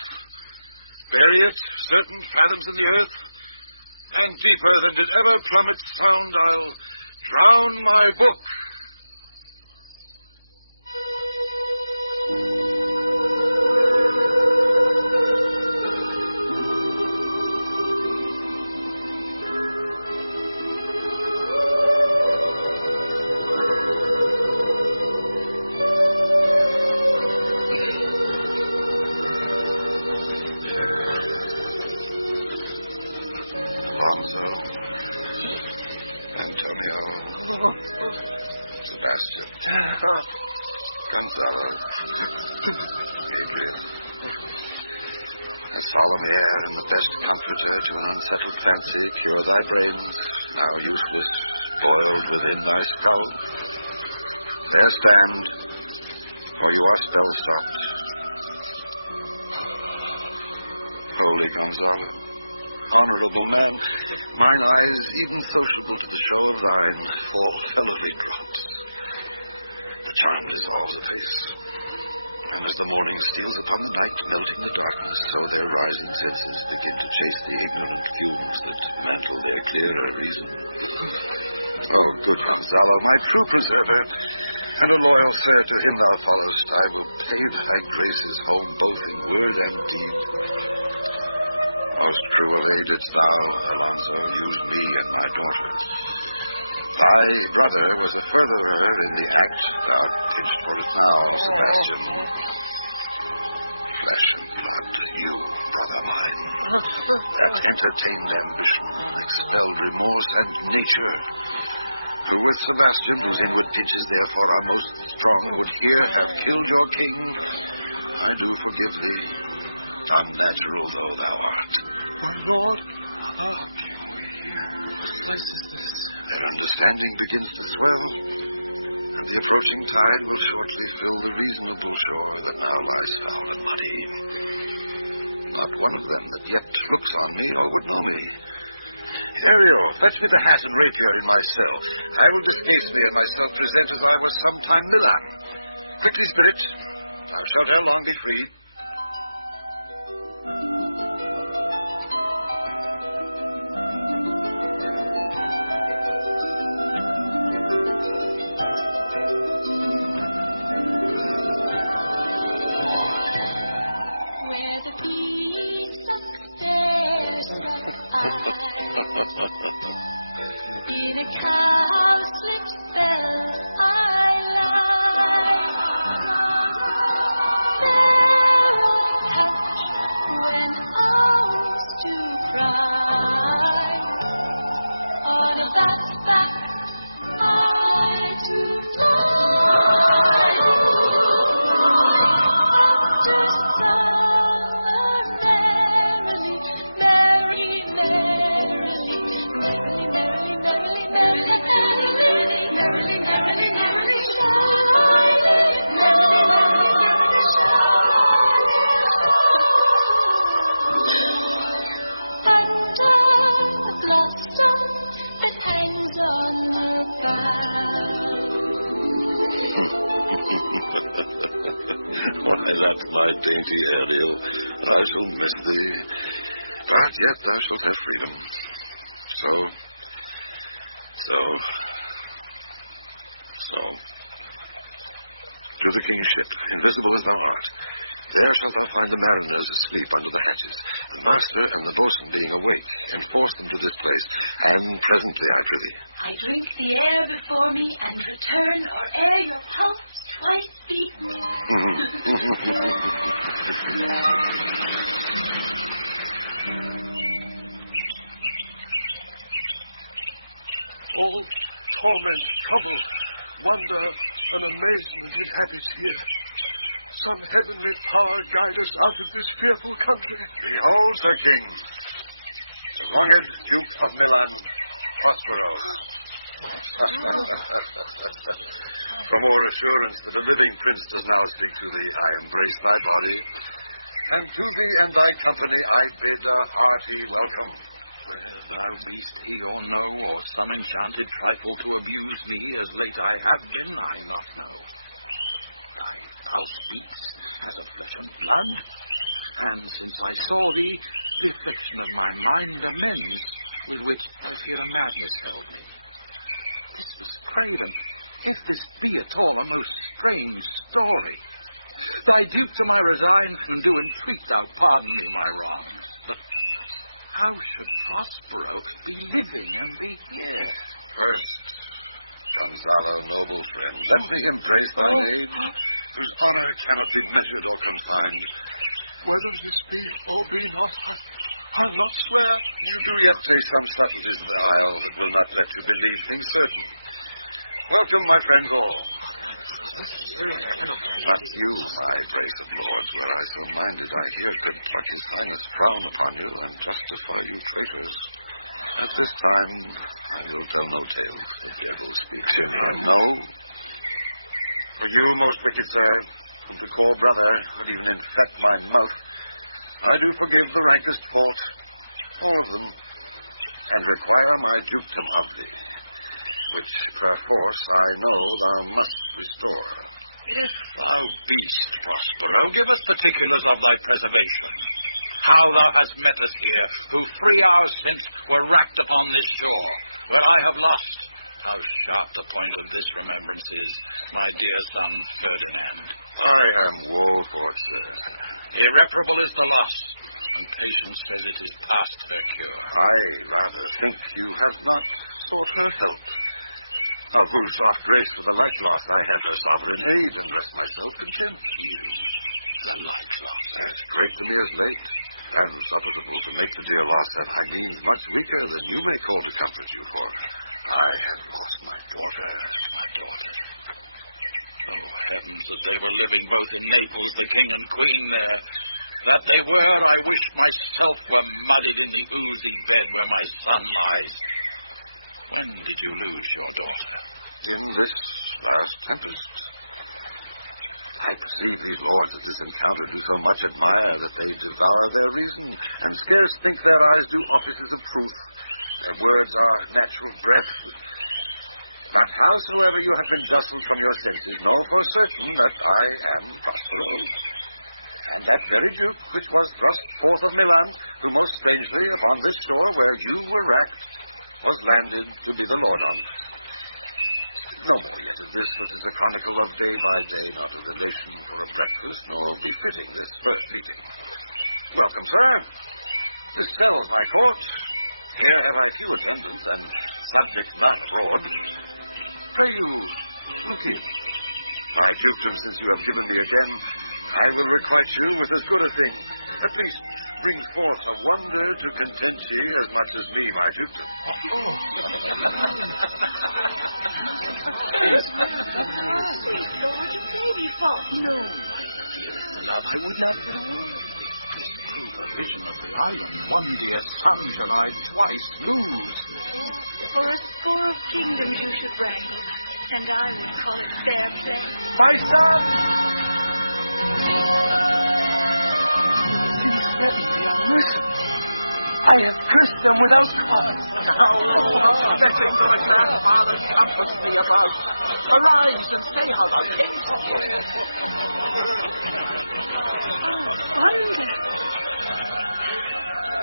bury it certain fathoms in the earth, and deeper than did ever plummet sound, I'll drown my book. Gonzalo, Gabriel, a solemn air and the best comforter to an unsettled fancy, cure thy brains, now useless, boiled within thy skull. There stand, for you are spell-stopped. Holy Gonzalo, honorable man, mine eyes, even sociable to the show of thine, fall fellowly drops. The charm dissolves apace, and as the morning steals upon the night, melting the darkness, so their rising senses begin to chase the ignorant fumes that mantle their clearer reason. Oh, good Gonzalo, my true preserver, and a loyal sir to him thou followest, I will pay thy graces home both in word and deed. Most cruelly didst thou, Alonso, use me and my daughter. Thy brother was a furtherer in the act. Thou pinched for it now, Sebastian. Flesh and blood, you, brother mine, that entertained ambition, expelled remorse and nature, who with Sebastian, whose inward pinches therefore are most strong, would here have killed your king, I do forgive thee, unnatural though thou art. My lord, how came we here? What place is this? Their understanding begins to swell. and the approaching tide will shortly fill the reasonable shore that now lies foul and muddy. Not one of them that yet looks on me or would know me. Ariel, fetch me the hat and rapier in my cell. I will discase me and myself present as I was sometime Milan. Quickly, spirit, thou shalt ere long be free. In a cowslip spell I lie, there on a couch when owls do cry. On a bat's back I do fly, after summer merrily, merrily, merrily, merrily, merrily, merrily, merrily, merrily, merrily, merrily, merrily, shall I live, merrily, merrily, merrily, shall I live. Under the blossom that hangs on the bough. Why, that's my dainty Ariel. I shall miss thee. But yet thou shalt have freedom. So. To the king's ship, invisible as thou art. There shalt thou find the mariners asleep under the hatches, the master and the boatswain being awake, and force them to this place. And presently, I prithee. I drink the air before me and return, or ere your pulse twice beaten. All torment, trouble, wonder, and amazement inhabits here. Some heavenly power guide us out of this fearful country. Behold, Sir King, the wronged Duke of Milan, Prospero. For more assurance that a living prince does now speak to thee, I embrace thy body, and to thee and thy company I bid a hearty welcome. Where thou be'st he or no, or some enchanted trifle to abuse me, as late I have been, I not know. Thy pulse beats as of flesh and blood, and since I saw thee, the affliction of my mind amends, with which I fear a madness held me. This was craven, if this be at all a most strange story. Thy duke to my resign, and do entreat thou pardon me my wrongs. But how should Prospero be living and be here? First, Gonzalo, noble friend, let me embrace thine age, whose honor cannot be measured or confined. Whether this be or be not, I'll not swear. You do yet taste some subtleties of the isle that will not let you believe things certain. Welcome, my friends all. But you, my brace of lords, were I so minded, I here could pluck his highness frown upon you and justify you traitors. At this time, I will tell no tales. The devil speaks in him. No. For you, most wicked sir, whom to call brother would even infect my mouth, I do forgive the rankest fault, all of them, and require my dukedom of thee, which perforce I know thou must restore. If thou be'st, Prospero, give us particulars of thy preservation. How thou hast met us here, who 3 hours since were racked upon this shore, where I have lost. How sharp the point of this remembrance is, my dear son Ferdinand. I am woe for it, sir. Irreparable is the loss, and patience says it is past her cure. I rather think you have not sought her help. Of whose soft grace for the like loss I have her sovereign aid, and rest myself content. You, the like loss. As great to me as late, and supposable to make the dear loss of my means much weaker than you may call to comfort you for. I have lost my daughter. My daughter. Oh, heavens, that they were living both in Naples, the king and queen there. That they were, I wish myself were muddied in the oozy bed where my son lies. When did you lose your daughter? In this last Tempest. I perceive these lords at this encounter do so much admire that they devour their reason, and scarce think their eyes do offices of truth. Their words are natural breath. But howsoever you have been jostled from your senses, know for certain that I am Prospero. And that very duke which was thrust forth of Milan, who most strangely upon this shore where you were racked, was landed to be the lord on't. No more yet of this, which is a chronicle of day by day, not a relation for a breakfast, nor befitting this first meeting. Welcome, sir. This settles my court. Here have I few attendants, and subject none abroad. Pray you, look in. My dukedom, since you have given me again, I will requite you with as good a thing. At least bring forth a wonder to content ye as much as me, my dukedom. Sweet Lord, you play me false. No, my dearest love, I would not for the world. This prove a vision of the island. One dear son shall I twice lose. For a score of kingdoms you should wrangle, and I would call it fair play. My son! Please, heaven be our merciful. I have cursed them without cause. Now, blessings of a grandfather compass thee about. Arise and say how thou camest here. Wonder.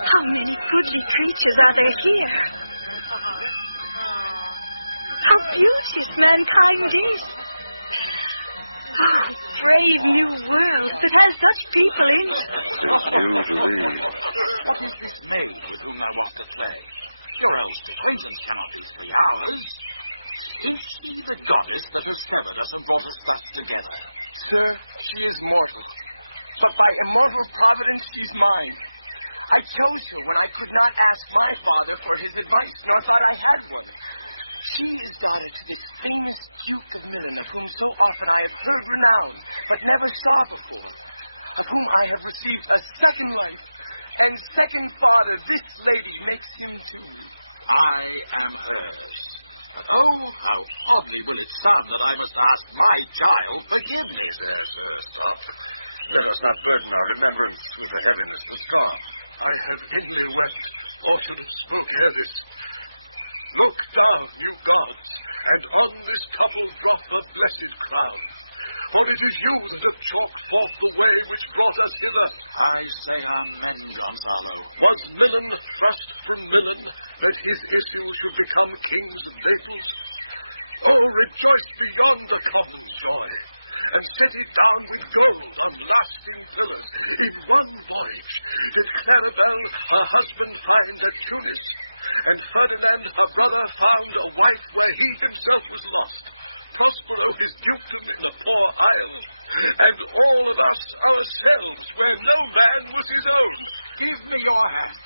How many goodly creatures are there here? How beauteous mankind is. Oh, brave new world that has such people in it. 'Tis new to thee. What is this maid with whom thou wast at play? Your eldest acquaintance cannot be 3 hours. Is she the goddess that has severed us and brought us thus together? Sir, she is mortal, but by immortal providence she's mine. I chose her when I could not ask my father for his advice, nor thought I had one. She is daughter to this famous Duke of Milan, of whom so often I have heard renown, but never saw before, of whom I have received a second life, and second father this lady makes him to me. I am hers. But oh, how oddly will it sound that I must ask my child forgiveness. There, sir, stop. Let us not burden our remembrance with the heaviness that's gone. I have inly wept, or should have spoke ere this. Look down, you gods, and on this couple drop a blessed crown. For it is you that have chalked forth the way which brought us hither. I say amen, Gonzalo. Was Milan thrust from Milan, that his issue should become kings of Naples? Oh, rejoice beyond a common joy, and set it down with gold on lasting pillars. In one voyage did Claribel her husband find at Tunis, and Ferdinand her brother found a wife where he himself was lost. Prospero his dukedom in a poor isle, and all of us ourselves where no man was his own. Give me your hand.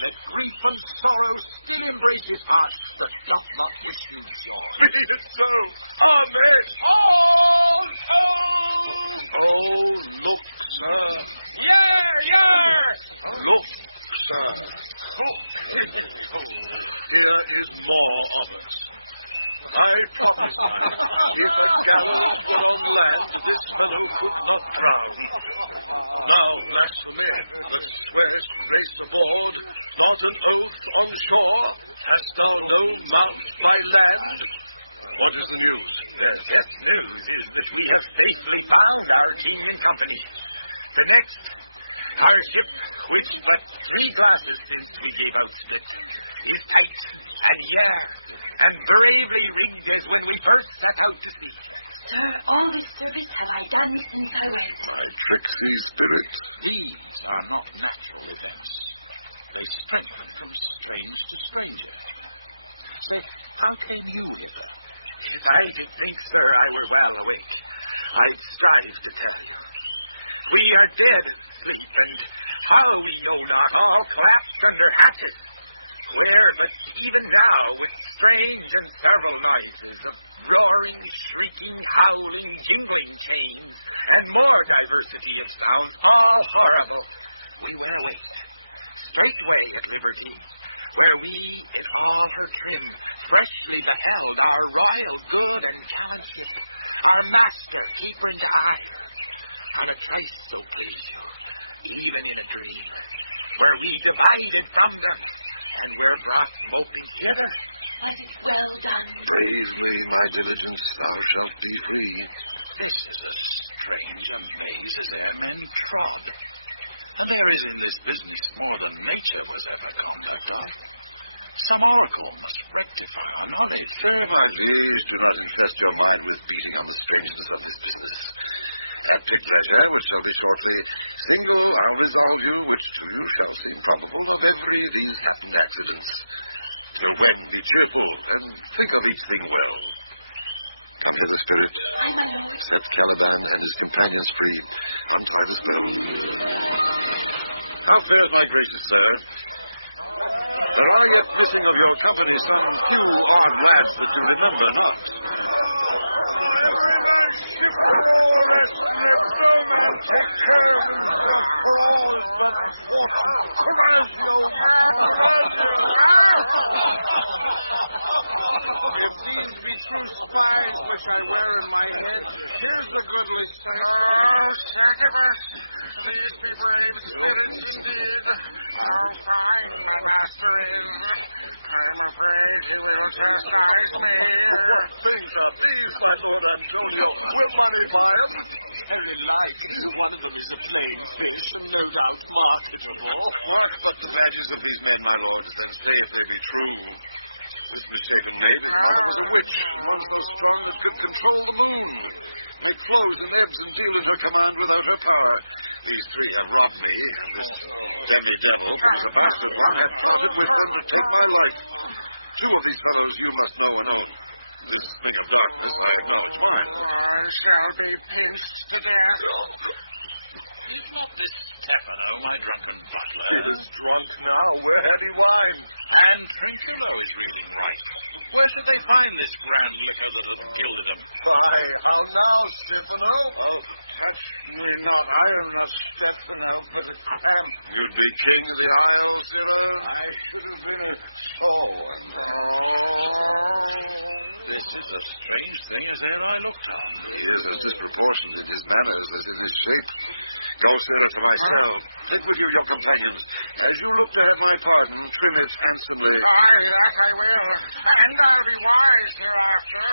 Let grief and sorrow still embrace his heart that doth not wish you joy. Be it so. Amen. Oh, look, sir. Yeah. Look, sir. Here is more of us. I prophesy, if a gallows were on land, this fellow could not drown. Now, blasphemy, that swearest grace aboard, not an oath on shore, hast thou no mount by land? What is the news? The best news is that we have safely found our king and company. The next, our ship, which but 3 glasses since we gave out split, is tight and bravely rigged as when we first set out to sea. Sir, all this service have I done since I went. My tricksy spirit. These are not natural events. They strengthen from strange to stranger. Say, how came you hither? If I did think, sir, I were well awake, I'd strive to tell you. We are dead asleep, and how we know not, all collapsed under hatches, where but even now, with strange and several noises of roaring, shrieking, howling, jingling chains, and more diversity of sounds, all horrible, we were awaked, straightway at liberty, where we, in all her trim, freshly beheld our royal good and gallant ship, our master, keeper into ire, on a trice so please you, even in a dream, where we divided from them, and were brought moping hither. Was it well done? Bravely, my diligence, thou shalt be free. This is as strange a maze as e'er men trod. And there is in this business more than nature was ever conduct of. Some oracle must rectify our knowledge. Sir, my liege, do not infest your mind with beating on the strangeness of this business. At pick leisure, which shall be shortly, single I'll resolve you, which to you shall seem probable, of every these happened accidents. Till when, be cheerful, and think of each thing well. Come hither, spirit. Aye, my lord. Set Caliban and his companions free. Untie the spell. How fares my gracious sir? There are yet missing of your company some few odd lads that you remember not. Every man shift for all rest, and let no man take care of himself for all is but fortune. Corazio! If these be true spies which I wear in my head, here's the goodly sight. Oh, Sanctimus, these be brave spirits indeed. How fine my master is. I'm afraid he will chastise me. What things are these, my Lord Antonio? Will money buy them? Very like. One of them is a plain fish, and no doubt marketable. Mark but the badges of these men, my lords, then say if they be true. This misshapen knave, his mother was a witch, and one so strong that could control the moon, make flows and ebbs and deal in her command without her power. These three have robbed me, and this demi-devil, who is a bastard one, had plotted with them to take my life. Two of these fellows you must know and own. This thing of darkness, I acknowledge mine. I shall be pinched to death. Is not this Stefano, my drunken butler? He is drunk now. Where had he wine? And Trinculo is reading right. Where should they find this grand liquor that hath gilded them? Why, how now, Stefano? Oh, Touch me not. I am not Stefano, but a cramp. you'd be king of the isle, Cyril? I should have been a soul. This is a strange thing as e'er I looked on. He is as disproportioned in his manners as in his shape. Go, Cyril, to my cell. Take with you your companions. As you look to have my pardon, trim it handsomely. Aye, that I will. And I'll be wise hereafter,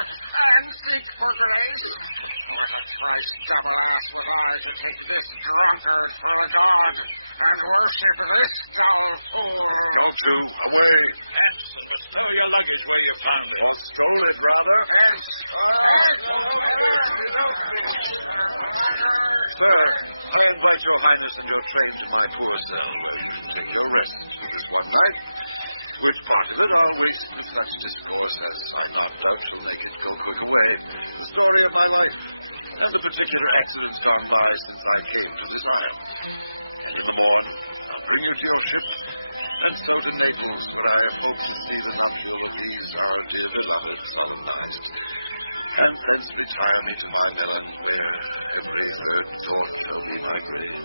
and seek for grace. What a thrice double ass was I to take this drunkard for a god, and worship this dull fool. Go to, away. Hence, and bestow your luggage where you found it. Or stole it, rather. Yes. Sir, I invite your highness and your train to my poor cell, where you should take your rest for this one night. Which part of it I'll waste with such discourse as I not doubt shall make it go quick away. The story of my life, and the particular accidents gone by since I came to this isle. And in the morn, I'll bring you to your ship, and so to Naples, where I have hoped to see the nuptial of these our dear beloved solemnized. And thence retire me to my Milan, where every third thought shall be my grave.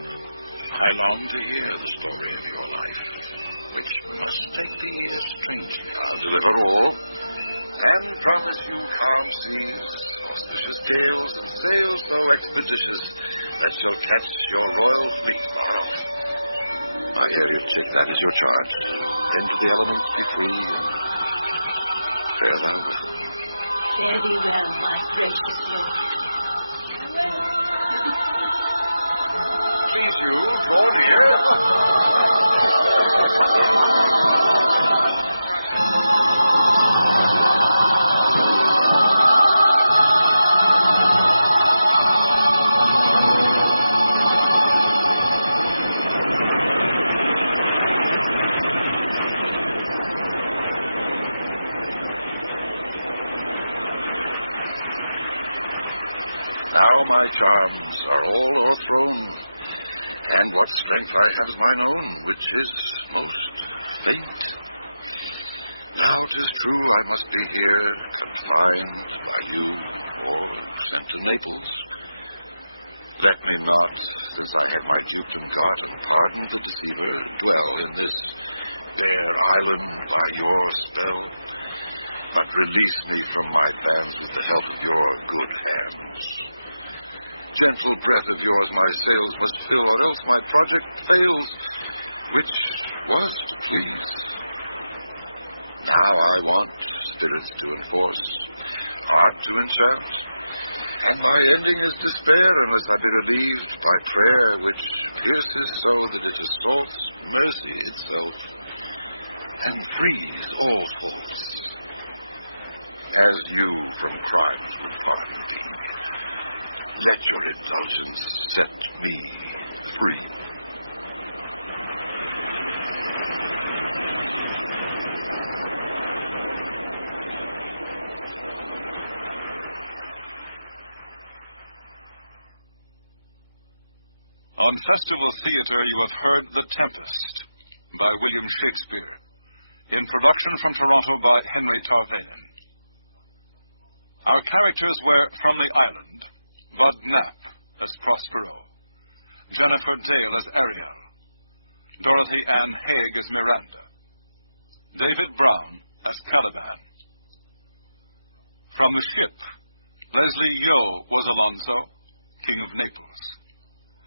I long to hear the story of your life, which must take the ear strangely. I'll deliver all, and promise you calm seas, auspicious gales, and sails so expeditious that shall catch your royal fleet far off. My Ariel chick, that is your charge. Into the elements be free, and fare thou well. Fare thee well, my gracious lord. Please you, draw near. Now my charms are all o'erthrown, and what strength I have is mine own, which is most faint. Now 'tis true I must be here, confined by you, or sent to Naples. Let me not, since I have my dukedom got and pardoned the deceiver, dwell in this bare island by your spell, but release me from my bands with the help of your good hands. Gentle breath of yours my sails must fill, or else my project fails, which was to please. Now I want spirits to enforce, art to enchant, and my ending is despair unless I be relieved by prayer, which pierces so that it assaults mercy itself and frees all faults. As you from crimes would pardon thee, let your indulgence set me free. On Festival Theatre, you have heard The Tempest by William Shakespeare, in production from Toronto by Henry Tarvanen. Our characters were from the island: Bud Knapp as Prospero, Jennifer Dale as Ariel, Dorothy Ann Haig as Miranda, David Brown as Caliban. From the ship, Leslie Yeoh was Alonso, King of Naples,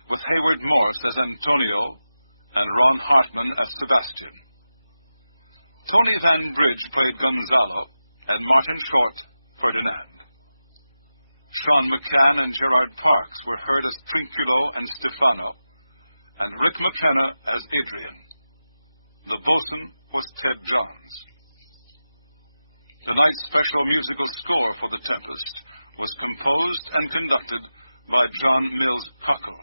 with Hayward Morse as Antonio and Ron Hartman as Sebastian. Tony Van Bridge played Gonzalo, and Martin Short Ferdinand. Sean McCann and Gerard Parks were heard as Trinculo and Stefano, and Rick McKenna as Adrian. The bosun was Ted Johns. Tonight's special musical score for The Tempest was composed and conducted by John Mills Cockle,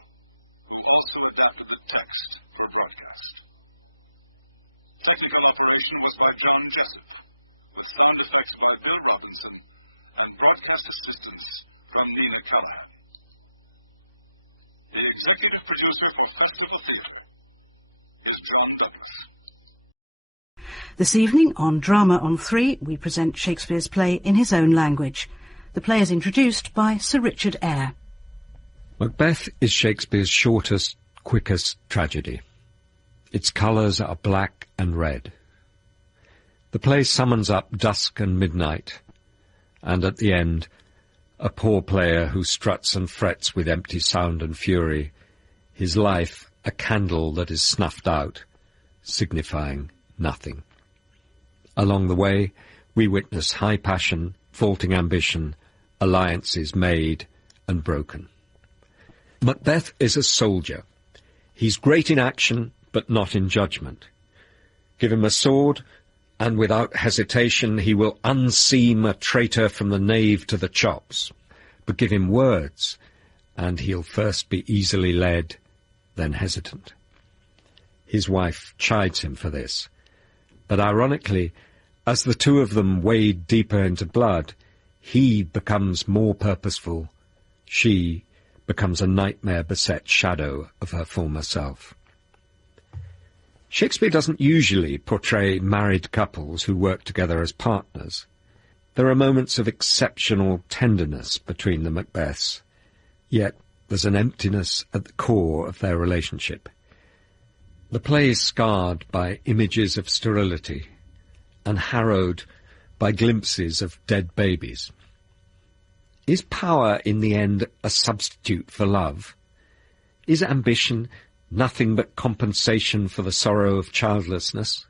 who also adapted the text for broadcast. Technical operation was by John Jessup, with sound effects by Bill Robinson and broadcast assistance from Nina Callahan. The executive producer for Festival Theatre is John Douglas. This evening on Drama on 3, we present Shakespeare's play in his own language. The play is introduced by Sir Richard Eyre. Macbeth is Shakespeare's shortest, quickest tragedy. Its colours are black and red. The play summons up dusk and midnight, and at the end, a poor player who struts and frets with empty sound and fury, his life a candle that is snuffed out, signifying nothing. Along the way, we witness high passion, vaulting ambition, alliances made and broken. Macbeth is a soldier. He's great in action, but not in judgment. Give him a sword, and without hesitation he will unseam a traitor from the nave to the chops. But give him words, and he'll first be easily led, then hesitant. His wife chides him for this, but ironically, as the two of them wade deeper into blood, he becomes more purposeful, she becomes a nightmare-beset shadow of her former self. Shakespeare doesn't usually portray married couples who work together as partners. There are moments of exceptional tenderness between the Macbeths, yet there's an emptiness at the core of their relationship. The play is scarred by images of sterility and harrowed by glimpses of dead babies. Is power, in the end, a substitute for love? Is ambition nothing but compensation for the sorrow of childlessness?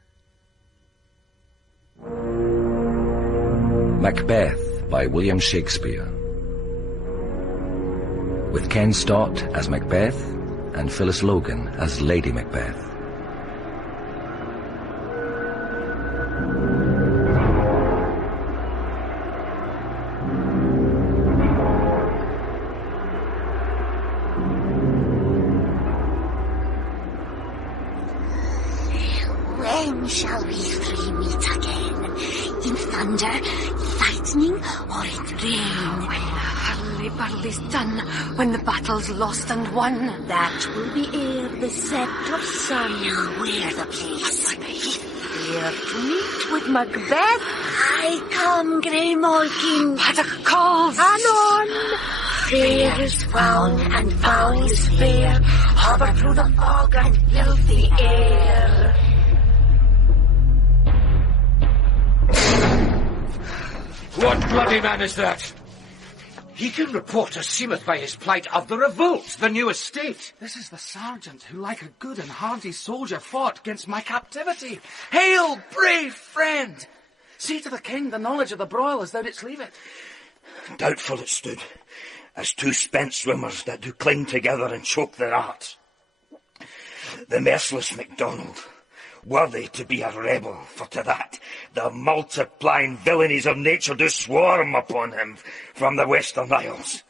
Macbeth by William Shakespeare, with Ken Stott as Macbeth and Phyllis Logan as Lady Macbeth. When shall we three meet again? In thunder, lightning, or in rain? Hardly but this done, when the battle's lost and won. That will be ere the set of sun. Where the place? Here to meet with Macbeth. I come, Grey Malkin. Paddock calls. Anon. Fair is foul, and foul is fair. Hover through the fog and filthy air. What bloody man is that? He can report, as seemeth by his plight, of the revolt, the new estate. This is the sergeant who, like a good and hardy soldier, fought against my captivity. Hail, brave friend! Say to the king the knowledge of the broil as thou didst leave it. Doubtful it stood, as two spent swimmers that do cling together and choke their hearts. The merciless MacDonald, worthy to be a rebel, for to that the multiplying villainies of nature do swarm upon him from the western isles.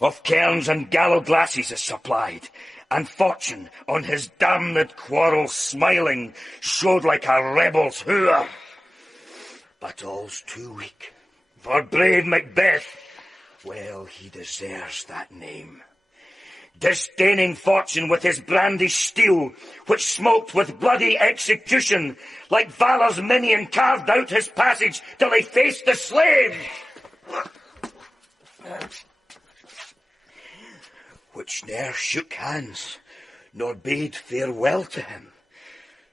Of cairns and gallow glasses is supplied, and fortune on his damned quarrel smiling showed like a rebel's hooer. But all's too weak, for brave Macbeth, well, he deserves that name. Disdaining fortune with his brandished steel, which smoked with bloody execution, like Valor's minion carved out his passage till he faced the slave. Which ne'er shook hands, nor bade farewell to him,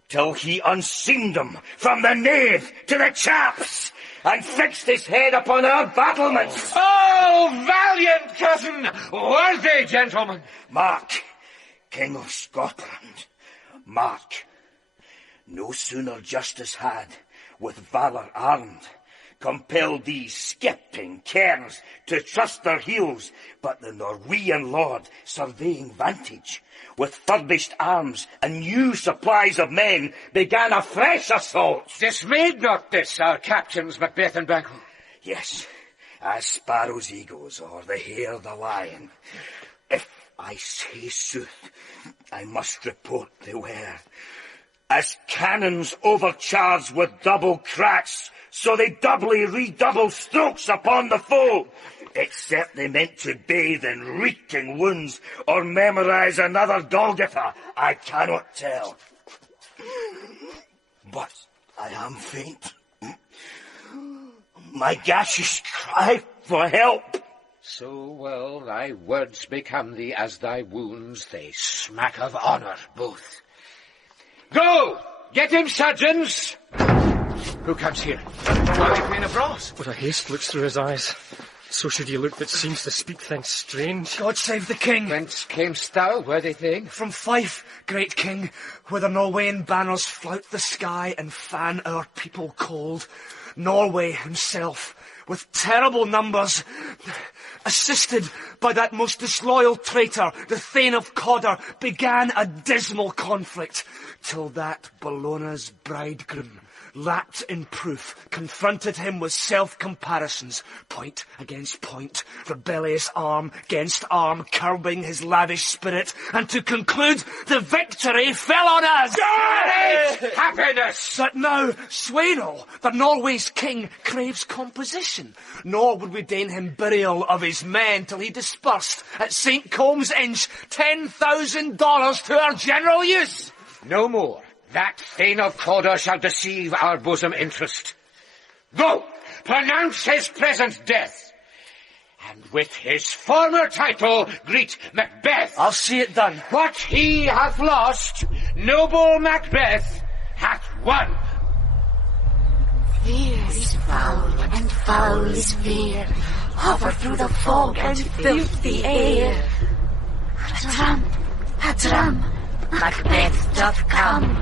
till he unseamed him from the nave to the chaps, and fixed his head upon our battlements. Oh, valiant cousin, worthy gentleman! Mark, King of Scotland, mark. No sooner justice had, with valour armed, compelled these skipping cairns to trust their heels, but the Norwegian lord, surveying vantage, with furbished arms and new supplies of men, began a fresh assault. Dismayed not this, our captains, Macbeth and Banquo? Yes, as sparrows' egos, or the hare the lion. If I say sooth, I must report they were. As cannons overcharged with double cracks, so they doubly redouble strokes upon the foe, except they meant to bathe in reeking wounds or memorise another Golgotha, I cannot tell. But I am faint. My gashes cry for help. So well thy words become thee as thy wounds, they smack of honour both. Go! Get him, surgeons! Who comes here? Worthy Thane of Ross. What a haste looks through his eyes. So should he look that seems to speak things strange. God save the king. Whence camest thou, worthy Thane? From Fife, great king, where the Norwegian banners flout the sky and fan our people cold. Norway himself, with terrible numbers, assisted by that most disloyal traitor, the Thane of Cawdor, began a dismal conflict, till that Bellona's bridegroom, lapped in proof, confronted him with self-comparisons, point against point, rebellious arm against arm, curbing his lavish spirit, and to conclude, the victory fell on us! Great happiness! But now, Sweynall, the Norway's king, craves composition, nor would we deign him burial of his men till he dispersed at St. Combs Inch $10,000 to our general use. No more. That Thane of Cawdor shall deceive our bosom interest. Go, pronounce his present death, and with his former title greet Macbeth. I'll see it done. What he hath lost, noble Macbeth hath won. Fear is foul, and foul is fear, hover through the fog and filthy air. A drum, Macbeth doth come.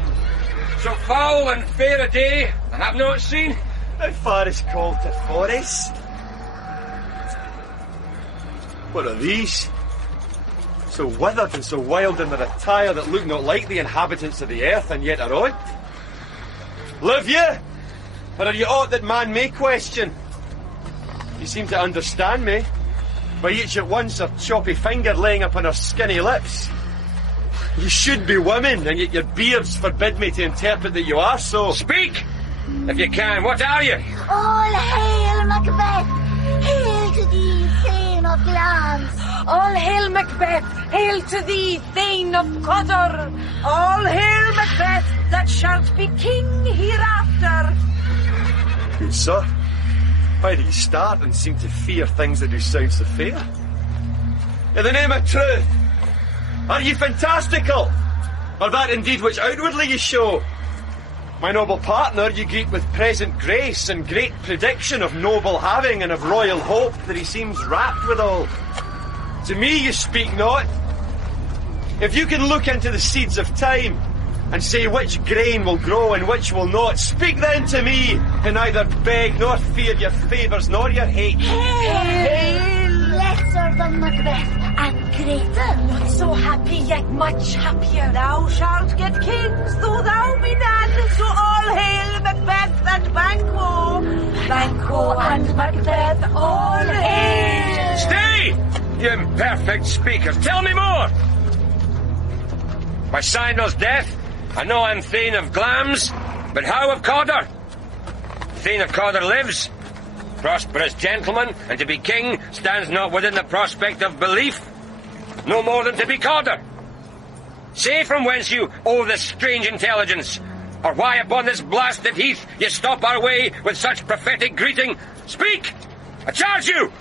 So foul and fair a day, and I've not seen. How far is called to Forest? What are these? So withered and so wild in their attire that look not like the inhabitants of the earth, and yet are on. Live ye? Or are ye aught that man may question? You seem to understand me, by each at once her choppy finger laying upon her skinny lips. You should be women, and yet your beards forbid me to interpret that you are so. Speak, if you can. What are you? All hail Macbeth! Hail to thee, Thane of Glance! All hail Macbeth! Hail to thee, Thane of Cawdor! All hail Macbeth, that shalt be king hereafter! Good sir, why do you start and seem to fear things that do sound so fair? In the name of truth, are ye fantastical? Or that indeed which outwardly ye show? My noble partner you greet with present grace and great prediction of noble having and of royal hope that he seems rapt withal. To me you speak not. If you can look into the seeds of time and say which grain will grow and which will not, speak then to me, and neither beg nor fear your favours nor your hate. Hail! Lesser than Macbeth and greater, not so happy yet much happier. Thou shalt get kings, though thou be none. So all hail Macbeth and Banquo, Banquo and Macbeth, all hail! Stay, you imperfect speakers. Tell me more. By Seindel's death, I know I'm Thane of Glamis, but how of Cawdor? Thane of Cawdor lives, prosperous gentleman, and to be king stands not within the prospect of belief, no more than to be Cawdor. Say from whence you owe this strange intelligence, or why upon this blasted heath you stop our way with such prophetic greeting. Speak! I charge you!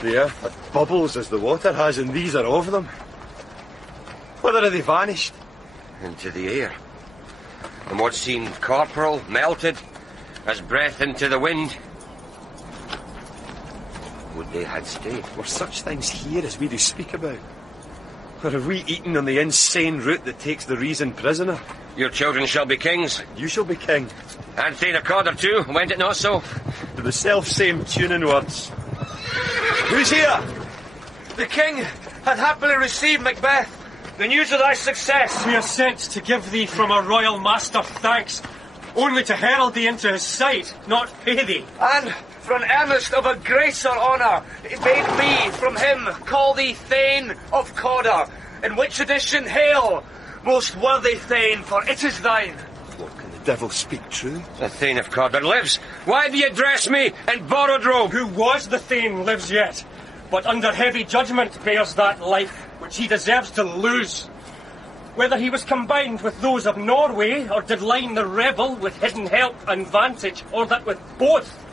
The earth that bubbles as the water has, and these are of them. Whither are they vanished? Into the air. And what seemed corporal melted as breath into the wind. Would they had stayed? Were such things here as we do speak about? Or have we eaten on the insane route that takes the reason prisoner? Your children shall be kings. You shall be king. And Thane of Cawdor too, went it not so? To the self-same tune and words. Who's here? The king had happily received Macbeth. The news of thy success. We are sent to give thee from our royal master thanks, only to herald thee into his sight, not pay thee. And for an earnest of a gracer honour, it bade me from him call thee Thane of Cawdor, in which edition hail, most worthy Thane, for it is thine. What, can the devil speak true? The Thane of Cawdor lives. Why do you address me in borrowed robe? Who was the Thane lives yet, but under heavy judgment bears that life which he deserves to lose. Whether he was combined with those of Norway, or did line the rebel with hidden help and vantage, or that with both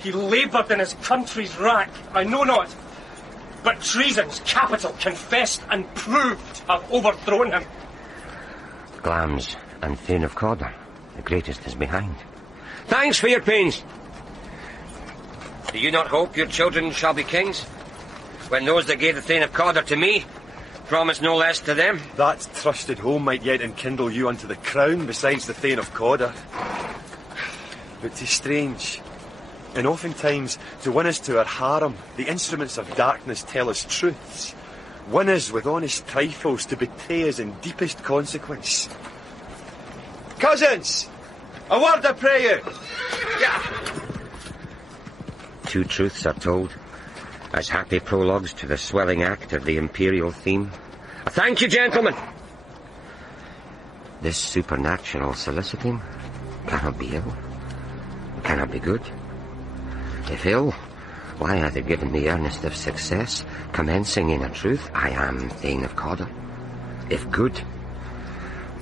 he laboured in his country's wrack, I know not. But treason's capital, confessed and proved, have overthrown him. Glamis and Thane of Cawdor, the greatest is behind. Thanks for your pains. Do you not hope your children shall be kings? When those that gave the Thane of Cawdor to me promise no less to them? That trusted home might yet enkindle you unto the crown besides the Thane of Cawdor. But 'tis strange. And oftentimes, to win us to our harem, the instruments of darkness tell us truths. Win us with honest trifles to betray us in deepest consequence. Cousins! A word I pray you! Yeah. Two truths are told, as happy prologues to the swelling act of the imperial theme. Thank you, gentlemen. This supernatural soliciting cannot be ill, cannot be good. If ill, why hath it given the earnest of success, commencing in a truth, I am Thane of Cawdor? If good,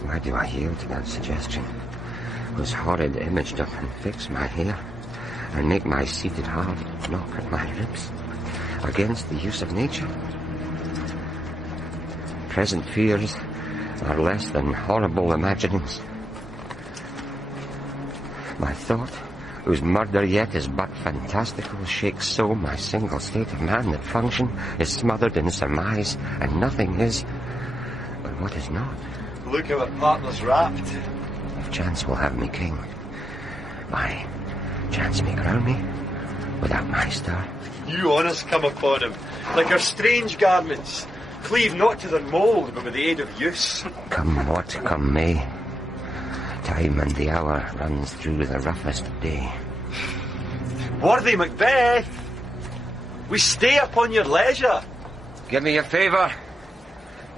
why do I yield to that suggestion, whose horrid image doth fix my hair, and make my seated heart knock at my ribs, against the use of nature? Present fears are less than horrible imaginings. My thought, whose murder yet is but fantastical, shakes so my single state of man that function is smothered in surmise, and nothing is but what is not. Look how our partner's wrapped. If chance will have me king, why, chance may crown me without my star. New honours come upon him, like our strange garments, cleave not to their mould, but with the aid of use. Come what come may, time and the hour runs through the roughest day. Worthy Macbeth, we stay upon your leisure. Give me a favour.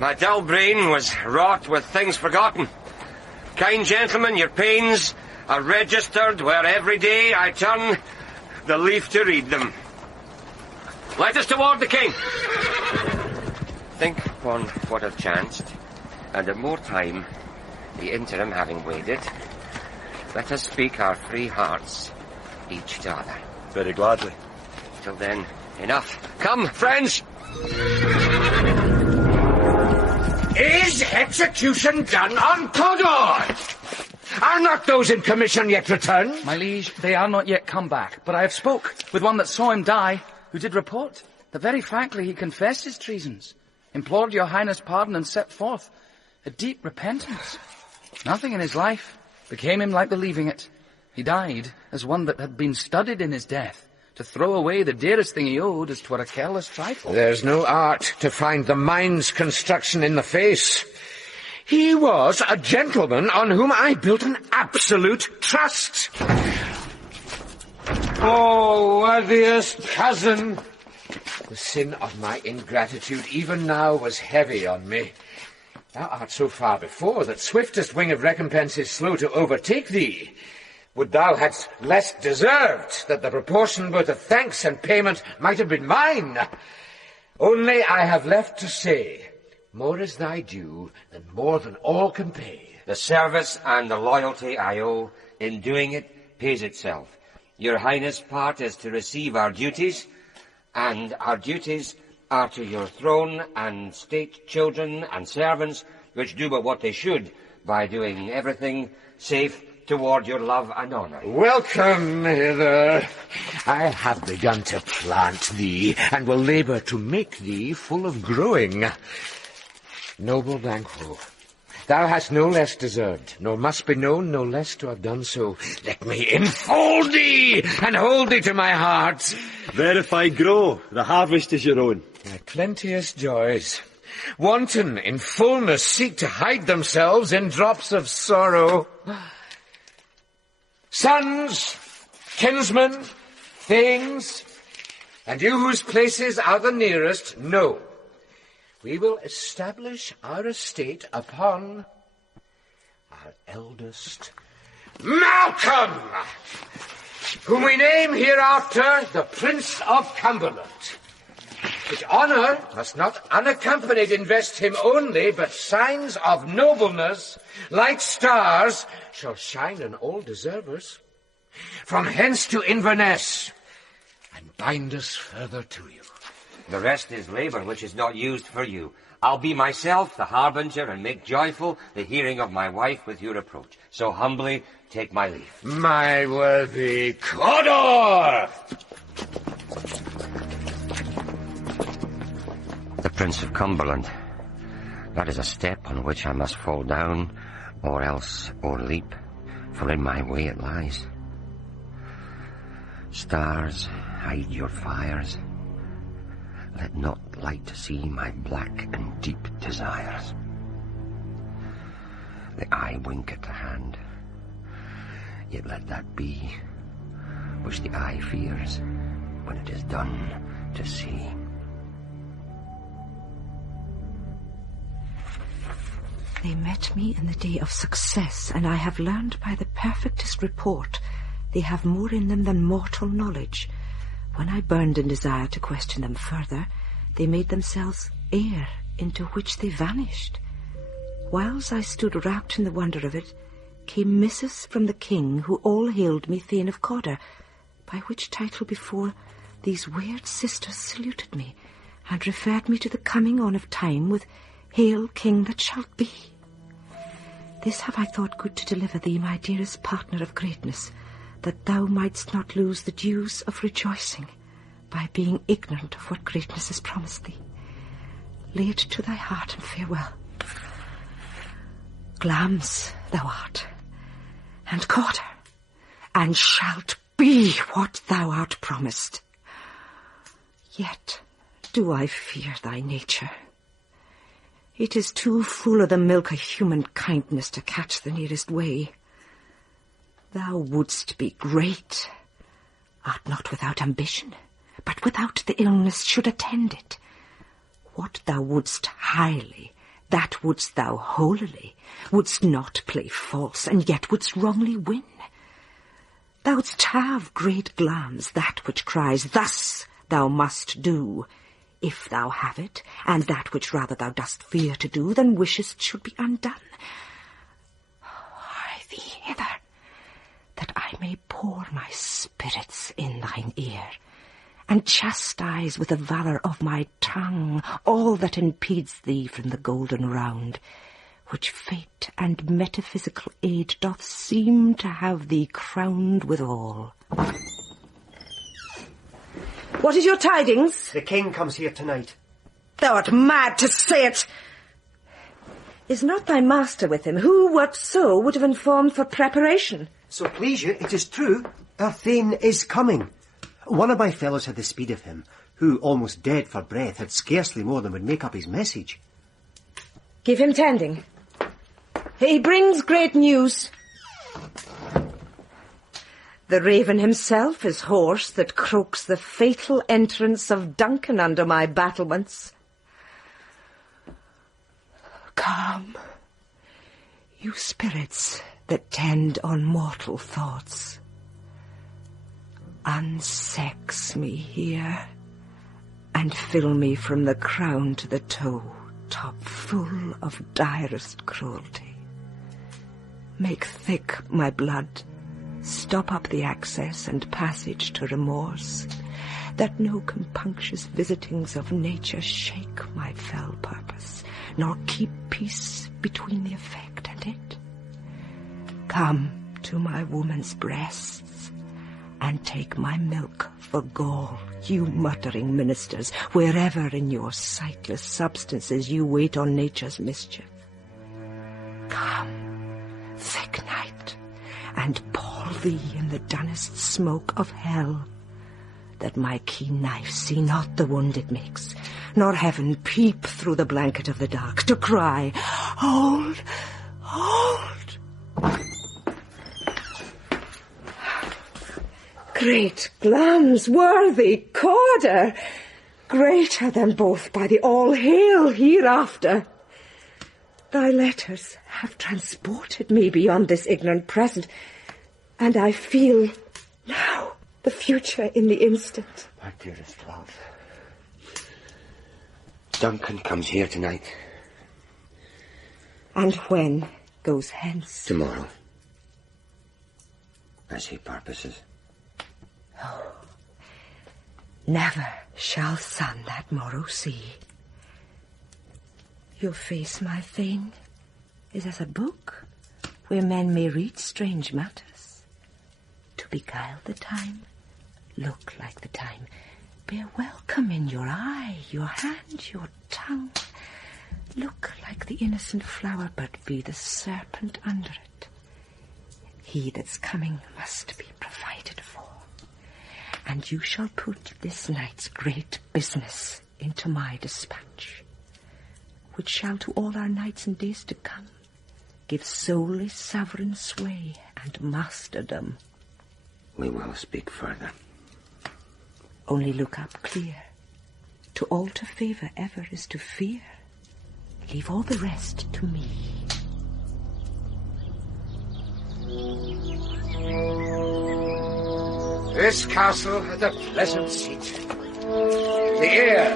My dull brain was wrought with things forgotten. Kind gentlemen, your pains are registered where every day I turn the leaf to read them. Light us toward the king. Think upon what hath chanced, and at more time, the interim having waited, let us speak our free hearts, each to other. Very gladly. Till then, enough. Come, friends! Is execution done on Cawdor? Are not those in commission yet returned? My liege, they are not yet come back, but I have spoke with one that saw him die, who did report that very frankly he confessed his treasons, implored your highness pardon, and set forth a deep repentance. Nothing in his life became him like believing it. He died as one that had been studied in his death, to throw away the dearest thing he owed as 'twere a careless trifle. There's no art to find the mind's construction in the face. He was a gentleman on whom I built an absolute trust. Oh, worthiest cousin, the sin of my ingratitude even now was heavy on me. Thou art so far before that swiftest wing of recompense is slow to overtake thee. Would thou hadst less deserved that the proportion both of thanks and payment might have been mine. Only I have left to say, more is thy due, and more than all can pay. The service and the loyalty I owe in doing it pays itself. Your Highness' part is to receive our duties, and our duties are to your throne and state children and servants, which do but what they should by doing everything safe toward your love and honour. Welcome hither. I have begun to plant thee, and will labour to make thee full of growing. Noble Banquo, thou hast no less deserved, nor must be known no less to have done so. Let me enfold thee, and hold thee to my heart. Verify grow, the harvest is your own. My plenteous joys, wanton in fullness, seek to hide themselves in drops of sorrow. Sons, kinsmen, things, and you whose places are the nearest, know. We will establish our estate upon our eldest Malcolm, whom we name hereafter the Prince of Cumberland. His honour must not unaccompanied invest him only, but signs of nobleness, like stars, shall shine on all deservers. From hence to Inverness, and bind us further to you. The rest is labour which is not used for you. I'll be myself the harbinger and make joyful the hearing of my wife with your reproach. So humbly take my leave. My worthy Cawdor! The Prince of Cumberland. That is a step on which I must fall down, or else o'erleap, for in my way it lies. Stars, hide your fires. Let not light see my black and deep desires. The eye wink at the hand, yet let that be which the eye fears when it is done to see. They met me in the day of success, and I have learned by the perfectest report they have more in them than mortal knowledge. When I burned in desire to question them further, they made themselves air, into which they vanished. Whiles I stood wrapped in the wonder of it, came missives from the king, who all hailed me Thane of Cawdor, by which title before these weird sisters saluted me, and referred me to the coming on of time with Hail, King that shalt be. This have I thought good to deliver thee, my dearest partner of greatness, that thou mightst not lose the dues of rejoicing by being ignorant of what greatness has promised thee. Lay it to thy heart and farewell. Glamis thou art, and Cawdor, and shalt be what thou art promised. Yet do I fear thy nature. It is too full of the milk of human kindness to catch the nearest way. Thou wouldst be great, art not without ambition, but without the illness should attend it. What thou wouldst highly, that wouldst thou holily, wouldst not play false, and yet wouldst wrongly win. Thou'dst have great Glamis, that which cries, thus thou must do, if thou have it, and that which rather thou dost fear to do than wishest should be undone. Hie thee hither, that I may pour my spirits in thine ear, and chastise with the valour of my tongue all that impedes thee from the golden round, which fate and metaphysical age doth seem to have thee crowned withal. What is your tidings? The king comes here tonight. Thou art mad to say it. Is not thy master with him, who, what so, would have informed for preparation? So please you, it is true. Our Thane is coming. One of my fellows had the speed of him, who, almost dead for breath, had scarcely more than would make up his message. Give him tending. He brings great news. The raven himself is hoarse that croaks the fatal entrance of Duncan under my battlements. Come, you spirits that tend on mortal thoughts. Unsex me here, and fill me from the crown to the toe, top full of direst cruelty. Make thick my blood, stop up the access and passage to remorse, that no compunctious visitings of nature shake my fell purpose, nor keep peace between the effect and it. Come to my woman's breasts, and take my milk for gall, you muttering ministers, wherever in your sightless substances you wait on nature's mischief. Come, thick night, and pall thee in the dunnest smoke of hell, that my keen knife see not the wound it makes, nor heaven peep through the blanket of the dark, to cry, hold, hold. Great glams, worthy Corder, greater than both by the all-hail hereafter. Thy letters have transported me beyond this ignorant present, and I feel now the future in the instant. My dearest love, Duncan comes here tonight. And when goes hence? Tomorrow, as he purposes. Oh, never shall sun that morrow see. Your face, my Thane, is as a book where men may read strange matters. To beguile the time, look like the time, bear welcome in your eye, your hand, your tongue. Look like the innocent flower, but be the serpent under it. He that's coming must be provided for. And you shall put this night's great business into my dispatch, which shall to all our nights and days to come give solely sovereign sway and masterdom. We will speak further. Only look up clear. To alter favour ever is to fear. Leave all the rest to me. This castle hath a pleasant seat. The air,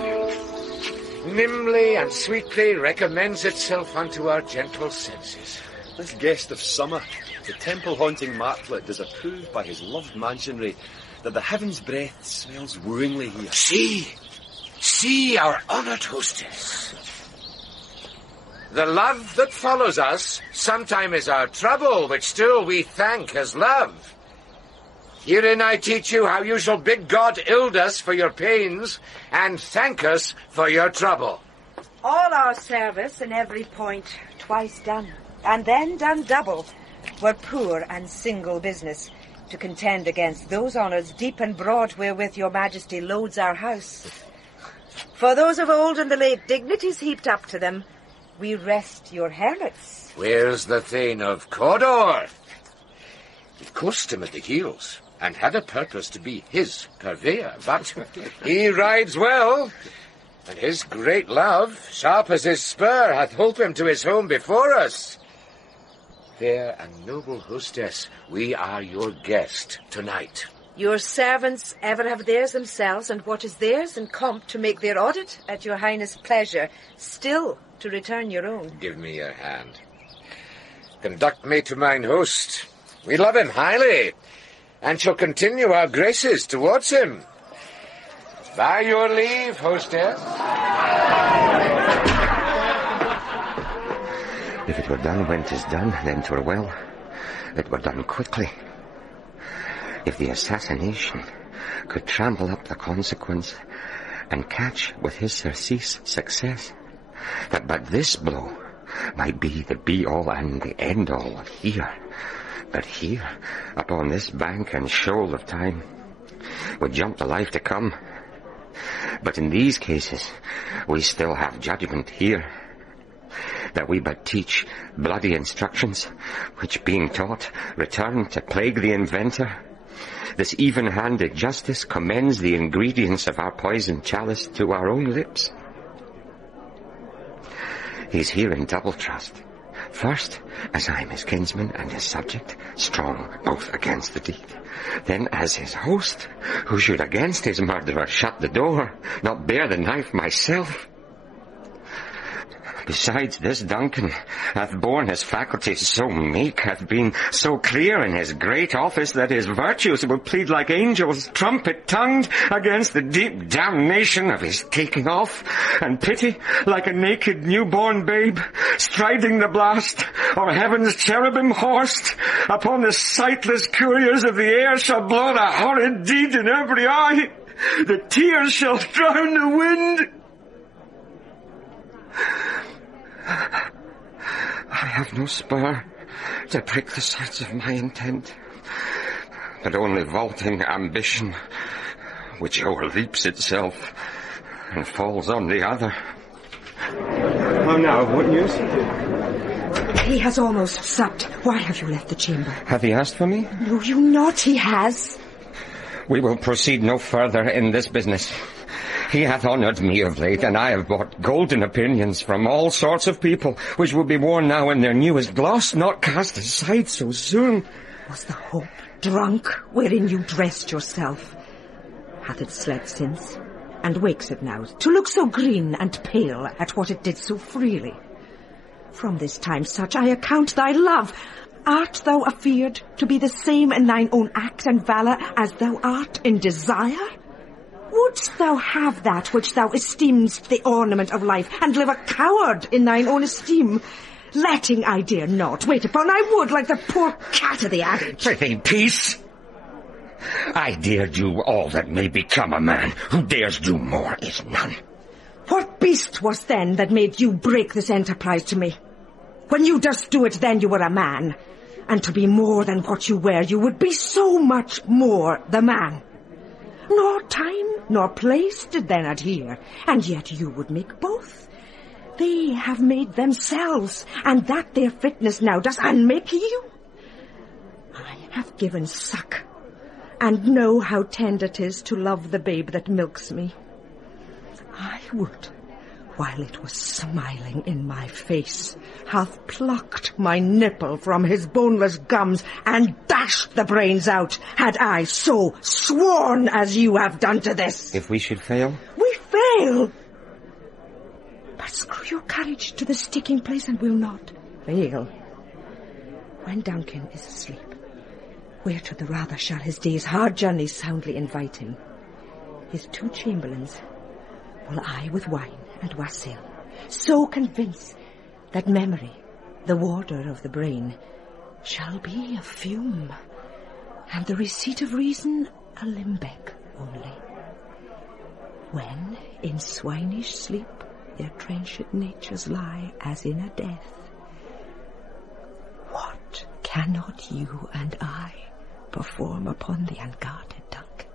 nimbly and sweetly, recommends itself unto our gentle senses. This guest of summer, the temple-haunting martlet, does approve by his loved mansionry that the heaven's breath smells wooingly here. See our honoured hostess. The love that follows us sometime is our trouble, which still we thank as love. Herein I teach you how you shall bid God ild us for your pains, and thank us for your trouble. All our service in every point twice done, and then done double, were poor and single business, to contend against those honours deep and broad wherewith your majesty loads our house. For those of old and the late dignities heaped up to them, we rest your hermits. Where's the Thane of Cawdor? He coursed him at the heels, and had a purpose to be his purveyor, but he rides well, and his great love, sharp as his spur, hath holp him to his home before us. Fair and noble hostess, we are your guest tonight. Your servants ever have theirs themselves, and what is theirs in comp to make their audit at your highness' pleasure, still to return your own. Give me your hand. Conduct me to mine host. We love him highly, and shall continue our graces towards him. By your leave, hostess. If it were done when 'tis done, then 'twere well. It were done quickly. If the assassination could trample up the consequence and catch with his surcease success, that but this blow might be the be-all and the end-all here, but here, upon this bank and shoal of time, would jump the life to come. But in these cases, we still have judgment here, that we but teach bloody instructions, which being taught, return to plague the inventor. This even-handed justice commends the ingredients of our poisoned chalice to our own lips. He's here in double trust. First, as I'm his kinsman and his subject, strong both against the deed. Then as his host, who should against his murderer shut the door, not bear the knife myself. Besides, this Duncan hath borne his faculties so meek, hath been so clear in his great office, that his virtues will plead like angels, trumpet-tongued, against the deep damnation of his taking off, and pity, like a naked newborn babe, striding the blast, or heaven's cherubim horsed, upon the sightless couriers of the air shall blow the horrid deed in every eye. The tears shall drown the wind. I have no spur to break the sights of my intent, but only vaulting ambition, which o'erleaps itself and falls on the other. Oh, now, what news? He has almost supped. Why have you left the chamber? Hath he asked for me? No, you not. He has. We will proceed no further in this business. He hath honoured me of late, and I have bought golden opinions from all sorts of people, which will be worn now in their newest gloss, not cast aside so soon. Was the hope drunk wherein you dressed yourself? Hath it slept since, and wakes it now, to look so green and pale at what it did so freely? From this time such I account thy love. Art thou afeard to be the same in thine own acts and valour as thou art in desire? Wouldst thou have that which thou esteem'st the ornament of life, and live a coward in thine own esteem? Letting I dare not wait upon, I would, like the poor cat of the adage. Prithee, peace. I dare do all that may become a man. Who dares do more is none. What beast was then that made you break this enterprise to me? When you durst do it, then you were a man. And to be more than what you were, you would be so much more the man. Nor time nor place did then adhere, and yet you would make both. They have made themselves, and that their fitness now does unmake you. I have given suck, and know how tender 'tis to love the babe that milks me. I would, while it was smiling in my face, have plucked my nipple from his boneless gums and dashed the brains out, had I so sworn as you have done to this. If we should fail? We fail! But screw your courage to the sticking place and we'll not fail. When Duncan is asleep, where to the rather shall his day's hard journey soundly invite him? His two chamberlains will I with wine and wassail, so convince that memory, the warder of the brain, shall be a fume, and the receipt of reason a limbeck only. When in swinish sleep their trenched natures lie as in a death, what cannot you and I perform upon the unguarded Duncan?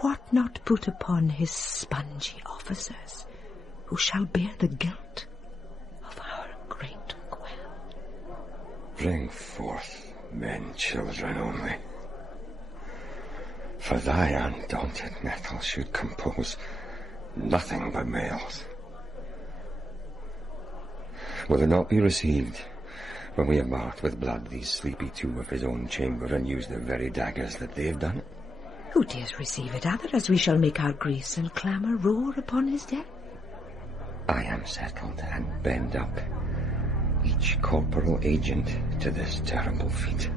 What not put upon his spongy officers, who shall bear the guilt of our great quell? Bring forth men, children only. For thy undaunted mettle should compose nothing but males. Will it not be received when we have marked with blood these sleepy two of his own chamber, and used the very daggers that they have done it? Who dares receive it other, as we shall make our grace and clamour roar upon his death? I am settled and bend up, each corporal agent to this terrible feat.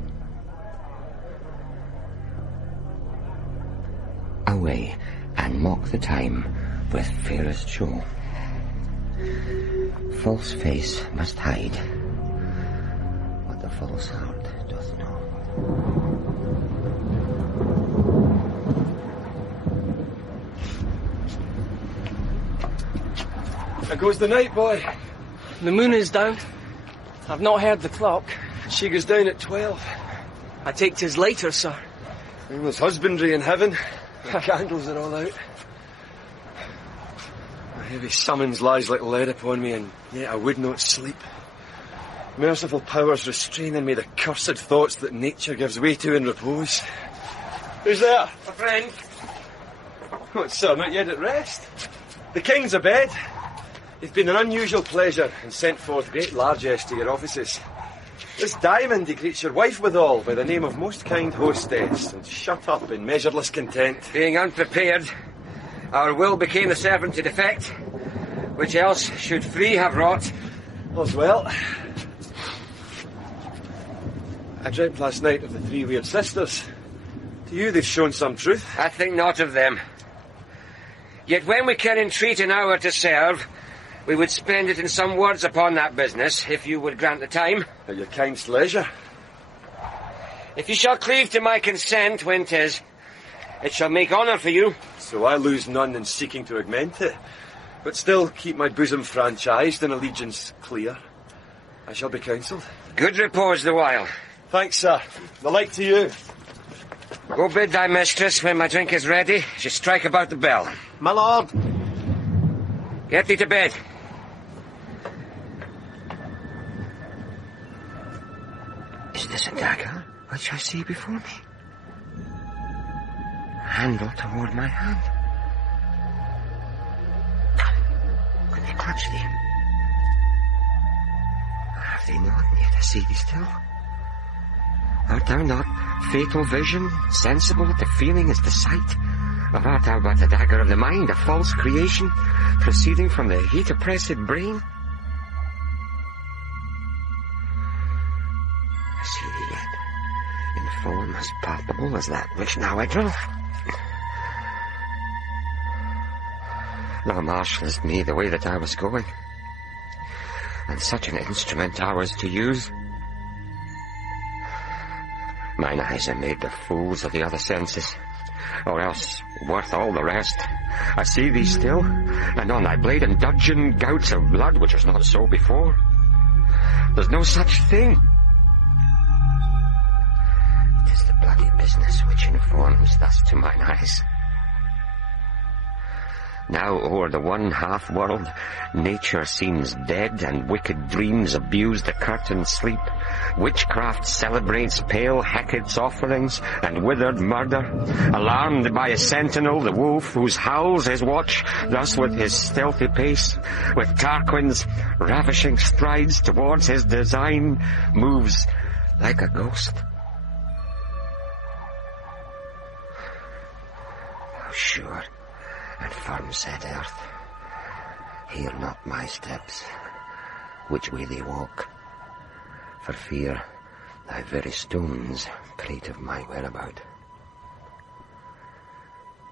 away and mock the time with fairest show. False face must hide what the false heart doth know. There goes the night, boy. The moon is down. I've not heard the clock. She goes down at 12. I take 'tis later, sir. There's husbandry in heaven. The candles are all out. A heavy summons lies like lead upon me, and yet I would not sleep. Merciful powers restraining me the cursed thoughts that nature gives way to in repose. Who's there? A friend. What, sir, not yet at rest? The king's abed. You've been an unusual pleasure, and sent forth great largesse to your offices. This diamond he greets your wife withal, by the name of most kind hostess, and shut up in measureless content. Being unprepared, our will became the servant to defect, which else should free have wrought. All's well. I dreamt last night of the three weird sisters. To you they've shown some truth. I think not of them. Yet when we can entreat an hour to serve, we would spend it in some words upon that business, if you would grant the time. At your kind's leisure. If you shall cleave to my consent when 'tis, it shall make honour for you. So I lose none in seeking to augment it, but still keep my bosom franchised and allegiance clear. I shall be counselled. Good repose the while. Thanks, sir. The like to you. Go bid thy mistress, when my drink is ready, she strike about the bell. My lord. Get thee to bed. Is this a dagger which I see before me? A handle toward my hand. Come, could they clutch thee? Have they not yet? I see thee still. Art thou not fatal vision, sensible that the feeling is the sight? Or art thou but a dagger of the mind, a false creation, proceeding from the heat-oppressed brain? I see thee yet, in form as palpable as that which now I draw. Thou marshallest me the way that I was going, and such an instrument ours to use. Mine eyes are made the fools of the other senses, or else worth all the rest. I see thee still, and on thy blade and dudgeon gouts of blood, which was not so before. There's no such thing. It is the bloody business which informs thus to mine eyes. Now o'er the one half-world, nature seems dead, and wicked dreams abuse the curtained sleep. Witchcraft celebrates pale Hecate's offerings, and withered murder. Alarmed by a sentinel, the wolf, whose howls his watch, thus with his stealthy pace, with Tarquin's ravishing strides towards his design, moves like a ghost. How sure and firm set earth, hear not my steps, which way they walk, for fear thy very stones prate of my whereabout.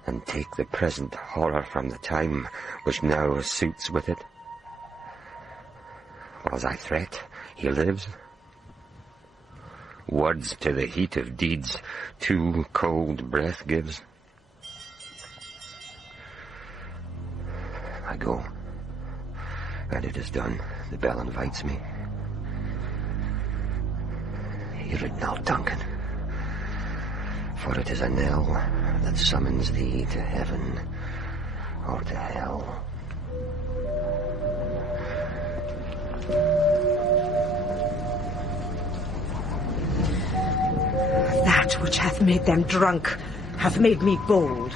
And take the present horror from the time which now suits with it. Was I threat, he lives. Words to the heat of deeds too cold breath gives. I go, and it is done. The bell invites me. Hear it now, Duncan, for it is a knell that summons thee to heaven or to hell. That which hath made them drunk hath made me bold.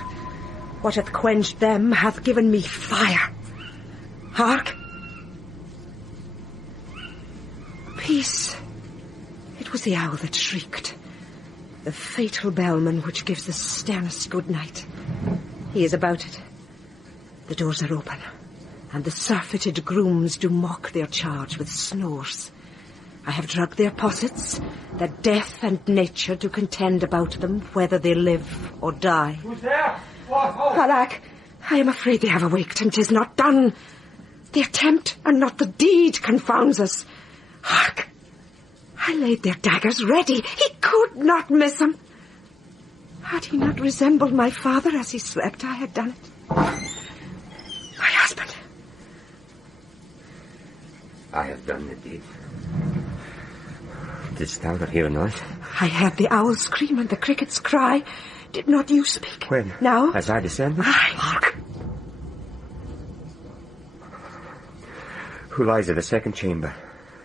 What hath quenched them hath given me fire. Hark! Peace. It was the owl that shrieked. The fatal bellman which gives the sternest good night. He is about it. The doors are open, and the surfeited grooms do mock their charge with snores. I have drugged their possets, that death and nature do contend about them, whether they live or die. Who's there? Alack, I am afraid they have awaked, and 'tis not done. The attempt and not the deed confounds us. Hark! I laid their daggers ready. He could not miss 'em. Had he not resembled my father as he slept, I had done it. My husband. I have done the deed. Didst thou not hear not? I heard the owl scream and the crickets cry. Did not you speak? When? Now? As I descended? Aye. Hark. Who lies in the second chamber?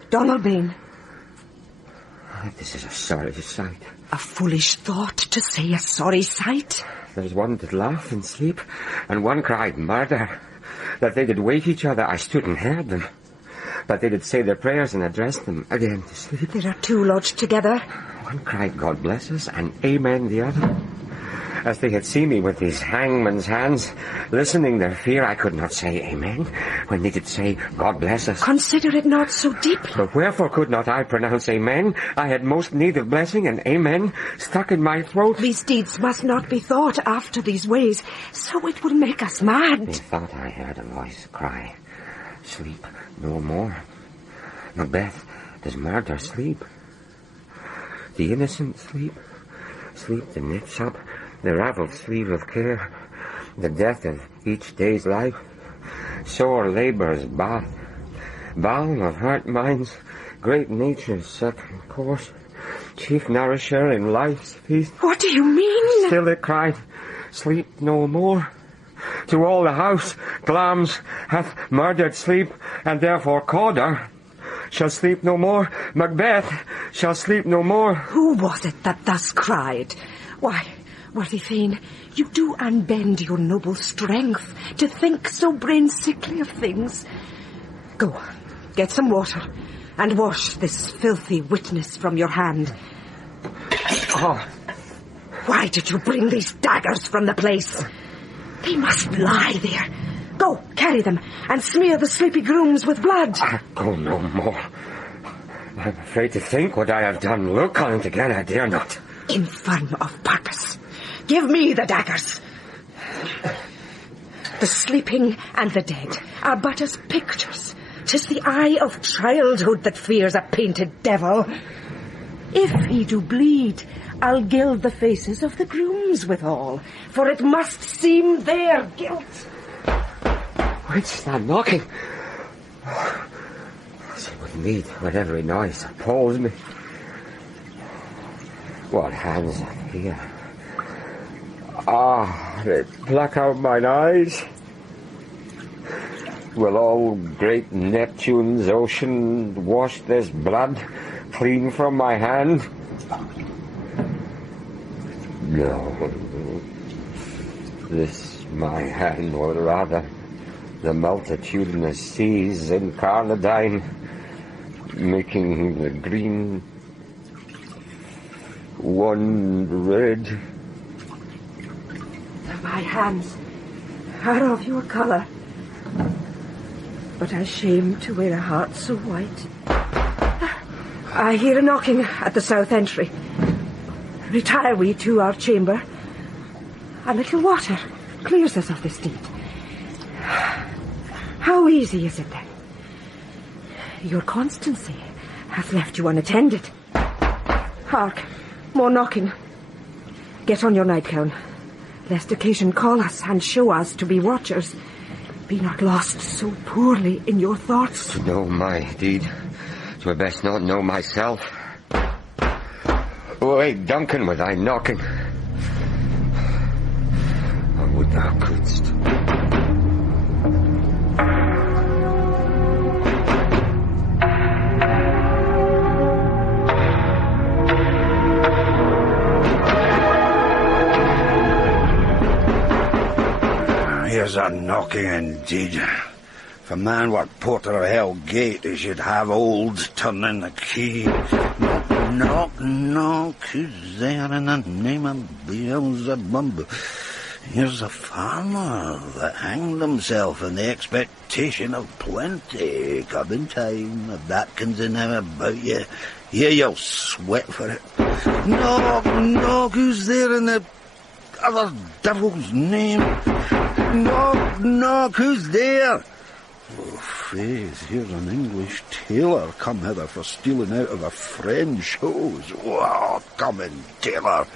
Donald Bain. This is a sorry sight. A foolish thought to say a sorry sight. There's one did laugh and sleep, and one cried murder. That they did wake each other, I stood and heard them. But they did say their prayers and address them again to sleep. There are two lodged together. One cried, God bless us, and amen the other. As they had seen me with these hangman's hands, listening their fear, I could not say amen, when they did say, God bless us. Consider it not so deeply. But wherefore could not I pronounce amen? I had most need of blessing, and amen stuck in my throat. These deeds must not be thought after these ways, so it will make us mad. Methought I heard a voice cry, sleep no more. Mabeth, does murder sleep? The innocent sleep? Sleep the knits up, the ravelled sleeve of care, the death of each day's life, sore labour's bath, balm of hurt minds, great nature's second course, chief nourisher in life's feast. What do you mean? Still it cried, sleep no more. To all the house, Glamis hath murdered sleep, and therefore Cawdor shall sleep no more. Macbeth shall sleep no more. Who was it that thus cried? Why, worthy Thane, you do unbend your noble strength to think so brain-sickly of things. Go, get some water, and wash this filthy witness from your hand. Oh. Why did you bring these daggers from the place? They must lie there. Go, carry them, and smear the sleepy grooms with blood. I go no more. I'm afraid to think what I have done. Look on it again, I dare not. Infirm of purpose. Give me the daggers. The sleeping and the dead are but as pictures. 'Tis the eye of childhood that fears a painted devil. If he do bleed, I'll gild the faces of the grooms withal, for it must seem their guilt. What's that knocking? As it would meet with every noise appalls me. What hands are here? Ah, they pluck out mine eyes. Will all great Neptune's ocean wash this blood clean from my hand? No. This my hand will rather the multitudinous seas incarnadine, making the green one red. My hands are of your colour, but I shame to wear a heart so white. I hear a knocking at the south entry. Retire we to our chamber. A little water clears us of this deed. How easy is it then? Your constancy hath left you unattended. Hark, more knocking. Get on your nightgown, lest occasion call us and show us to be watchers. Be not lost so poorly in your thoughts. To know my deed, 'twere best not know myself. Wait, Duncan, with thy knocking. Oh, would thou couldst. Here's a knocking indeed. If a man were porter of Hell Gate, he should have old turning the key. Knock, knock, knock, who's there in the name of Beelzebub? Here's a farmer that hanged himself in the expectation of plenty. Come in time, if that comes in him about you, here you'll sweat for it. Knock, knock, who's there in the... other devil's name? Knock, knock, who's there? Oh, faith, here's an English tailor come hither for stealing out of a French hose. Oh, come in, tailor.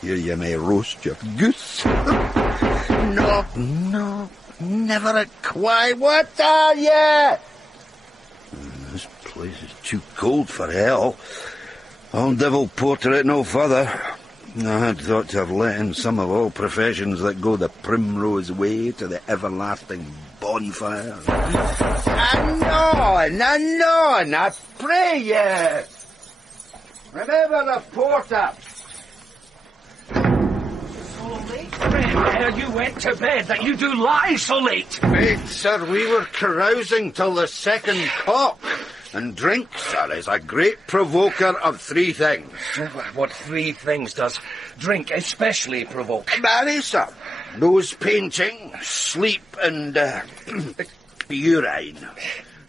Here you may roast your goose. Knock, knock, never a quay. What are ye? This place is too cold for hell. Old devil porter it no further. I had thought to have let in some of all professions that go the primrose way to the everlasting bonfire. Anon, I pray ye. Remember the porter. Where you went to bed, that you do lie so late. Faith, sir, we were carousing till the second cock. And drink, sir, is a great provoker of three things. What three things does drink especially provoke? Marry, sir, nose painting, sleep, and urine.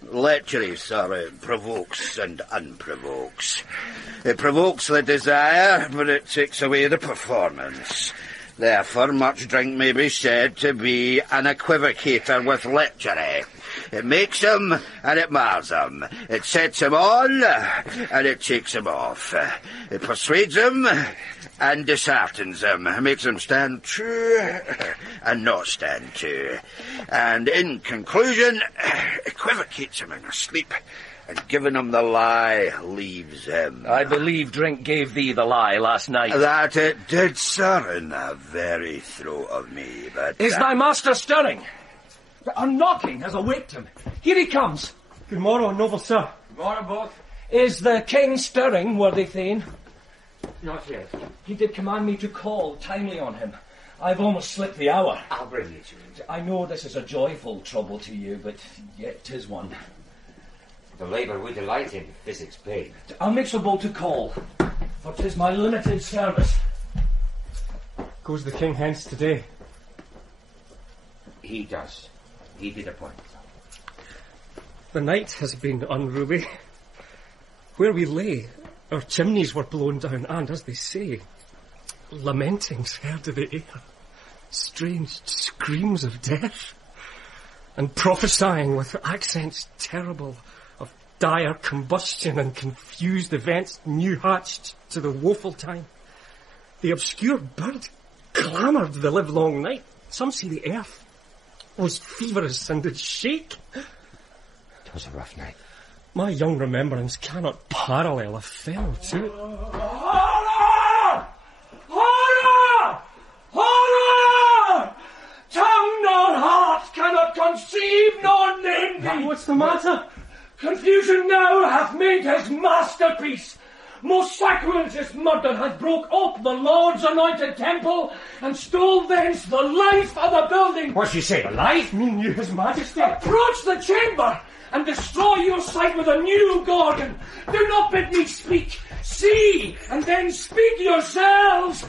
Lechery, sir, it provokes and unprovokes. It provokes the desire, but it takes away the performance. Therefore, much drink may be said to be an equivocator with lechery. It makes him, and it mars him. It sets him on, and it takes him off. It persuades him, and disheartens him. It makes him stand true, and not stand true. And in conclusion, equivocates him in his sleep, and giving him the lie, leaves him. I believe drink gave thee the lie last night. That it did, sir, in the very throat of me, but... Is thy master stirring? A knocking has awaked him. Here he comes. Good morrow, noble sir. Good morrow, both. Is the king stirring, worthy Thane? Not yet. He did command me to call timely on him. I've almost slipped the hour. I'll bring you to him. I know this is a joyful trouble to you, but yet 'tis one. The labour we delight in, physics paid. I'll make so bold to call, for 'tis my limited service. Goes the king hence today? He does. He did appoint. The night has been unruly. Where we lay, our chimneys were blown down, and, as they say, lamentings heard of the air, strange screams of death, and prophesying with accents terrible of dire combustion and confused events new hatched to the woeful time. The obscure bird clamoured the livelong night. Some say the earth was feverous and did shake. 'Twas a rough night. My young remembrance cannot parallel a fell to it. Horror! Horror! Horror! Tongue nor heart cannot conceive nor name thee. What's the matter? Confusion now hath made his masterpiece. Most sacrilegious murder hath broke up the Lord's anointed temple and stole thence the life of the building. What's she say, the life? Mean you, his majesty? Approach the chamber and destroy your sight with a new Gorgon. Do not bid me speak. See, and then speak yourselves.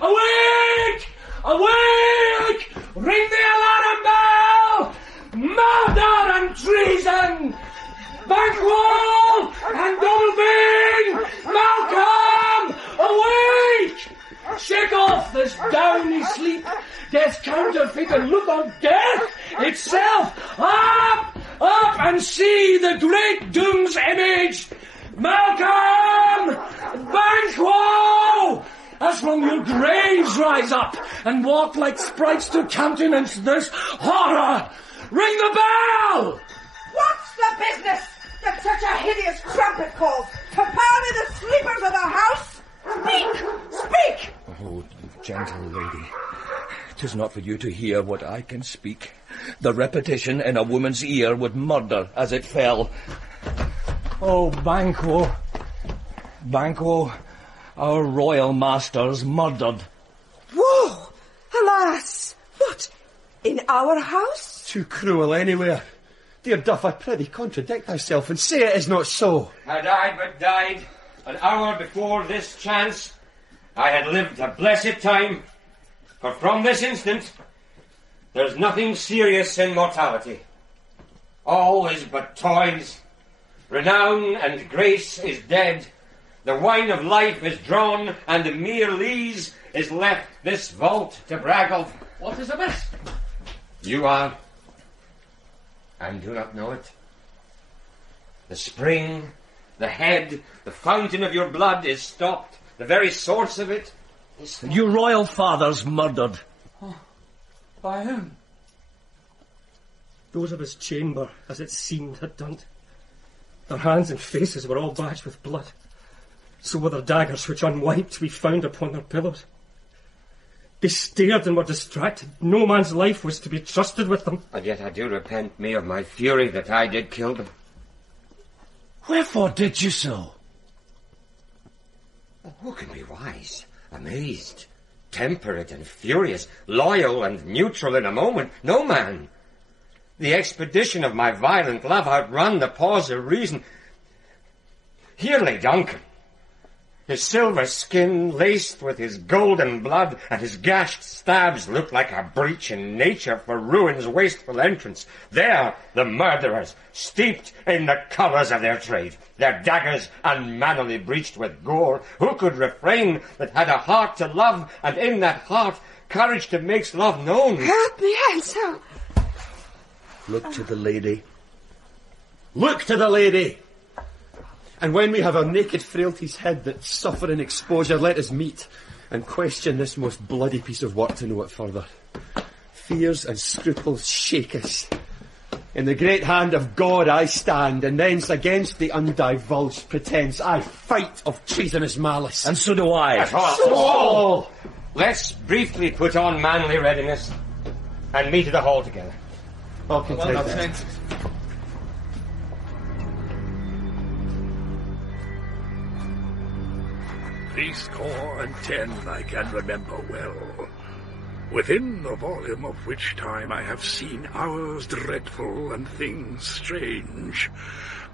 Awake! Awake! Ring the alarm bell! Murder and treason! Banquo and Dolby! Malcolm! Awake! Shake off this downy sleep, death's counterfeit, and look on death itself. Up! Up and see the great doom's image! Malcolm! Banquo! As from your graves rise up and walk like sprites to countenance this horror! Ring the bell! What's the business that such a hideous trumpet calls? Confounded the sleepers of the house! Speak! Speak! Oh, gentle lady, 'tis not for you to hear what I can speak. The repetition in a woman's ear would murder as it fell. Oh, Banquo, Banquo, our royal master's murdered. Woe! Alas! What? In our house? Too cruel anywhere. Dear Duff, I pray thee contradict thyself and say it is not so. Had I but died an hour before this chance, I had lived a blessed time. For from this instant, there's nothing serious in mortality. All is but toys. Renown and grace is dead. The wine of life is drawn, and the mere lees is left this vault to brag of. What is amiss? You are, and do not know it. The spring, the head, the fountain of your blood is stopped. The very source of it is stopped. Your royal father's murdered. Oh, by whom? Those of his chamber, as it seemed, had done it. Their hands and faces were all batched with blood. So were their daggers, which unwiped we found upon their pillows. They stared and were distracted. No man's life was to be trusted with them. And yet I do repent me of my fury that I did kill them. Wherefore did you so? Who can be wise, amazed, temperate and furious, loyal and neutral in a moment? No man. The expedition of my violent love outrun the pause of reason. Here lay Duncan, his silver skin laced with his golden blood, and his gashed stabs looked like a breach in nature for ruin's wasteful entrance. There the murderers, steeped in the colours of their trade, their daggers unmannily breached with gore. Who could refrain that had a heart to love, and in that heart courage to make love known? Help me, Hansel. Look to the lady. Look to the lady! And when we have our naked frailties hid that suffer in exposure, let us meet and question this most bloody piece of work to know it further. Fears and scruples shake us. In the great hand of God I stand, and thence against the undivulged pretence I fight of treasonous malice. And so do I. At all. Let's briefly put on manly readiness and meet at the hall together. I'll contend. Threescore and 10 I can remember well, within the volume of which time I have seen hours dreadful and things strange.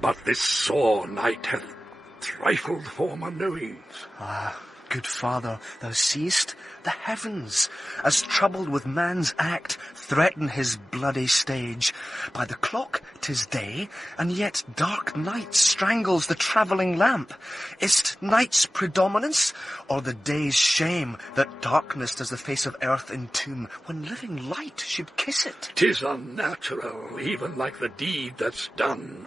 But this sore night hath trifled former knowings. Ah, good father, thou seest the heavens, as troubled with man's act, threaten his bloody stage. By the clock 'tis day, and yet dark night strangles the travelling lamp. Is't night's predominance, or the day's shame, that darkness does the face of earth entomb, when living light should kiss it? 'Tis unnatural, even like the deed that's done.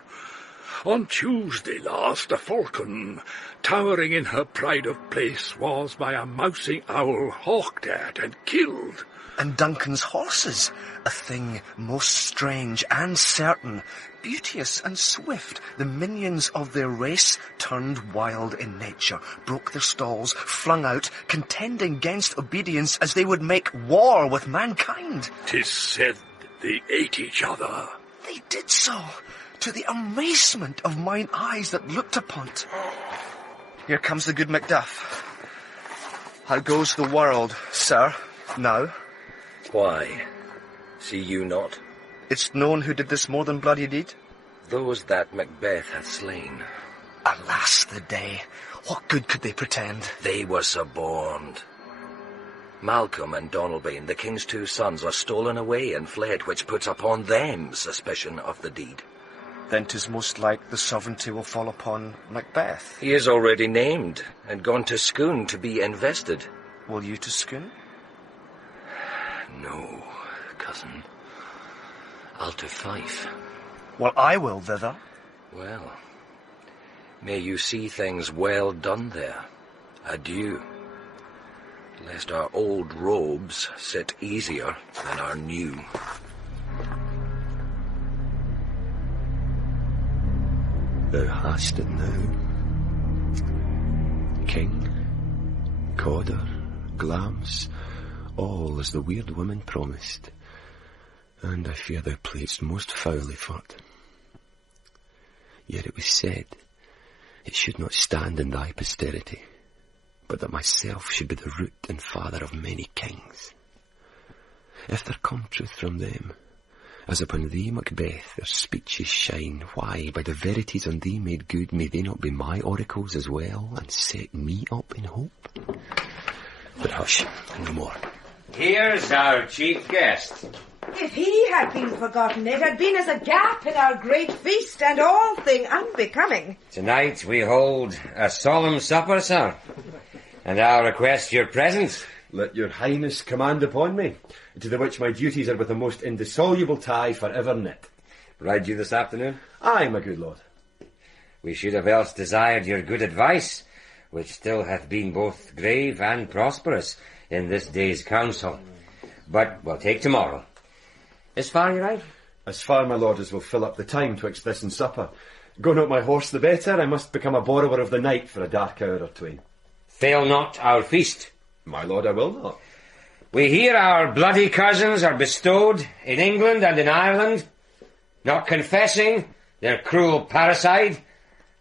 On Tuesday last, a falcon, towering in her pride of place, was by a mousing owl hawked at and killed. And Duncan's horses, a thing most strange and certain, beauteous and swift, the minions of their race, turned wild in nature, broke their stalls, flung out, contending 'gainst obedience as they would make war with mankind. 'Tis said they ate each other. They did so, to the amazement of mine eyes that looked upon't. Here comes the good Macduff. How goes the world, sir, now? Why, see you not? It's known who did this more than bloody deed? Those that Macbeth hath slain. Alas the day! What good could they pretend? They were suborned. Malcolm and Donalbain, the king's two sons, are stolen away and fled, which puts upon them suspicion of the deed. Then 'tis most like the sovereignty will fall upon Macbeth. He is already named, and gone to Scone to be invested. Will you to Scone? No, cousin. I'll to Fife. Well, I will thither. Well, may you see things well done there. Adieu. Lest our old robes sit easier than our new. Thou hast it now. King, Cawdor, Glamis, all as the weird woman promised. And I fear thou playedst most foully for't. Yet it was said, it should not stand in thy posterity, but that myself should be the root and father of many kings. If there come truth from them, as upon thee, Macbeth, their speeches shine, why, by the verities on thee made good, may they not be my oracles as well, and set me up in hope? But hush, no more. Here's our chief guest. If he had been forgotten, it had been as a gap in our great feast, and all thing unbecoming. Tonight we hold a solemn supper, sir, and I'll request your presence. Let your highness command upon me, to the which my duties are with a most indissoluble tie for ever knit. Ride you this afternoon? Aye, my good lord. We should have else desired your good advice, which still hath been both grave and prosperous in this day's council. But we'll take tomorrow. As far you ride? As far, my lord, as will fill up the time twixt this and supper. Go not my horse the better, I must become a borrower of the night for a dark hour or twain. Fail not our feast. My lord, I will not. We hear our bloody cousins are bestowed in England and in Ireland, not confessing their cruel parricide,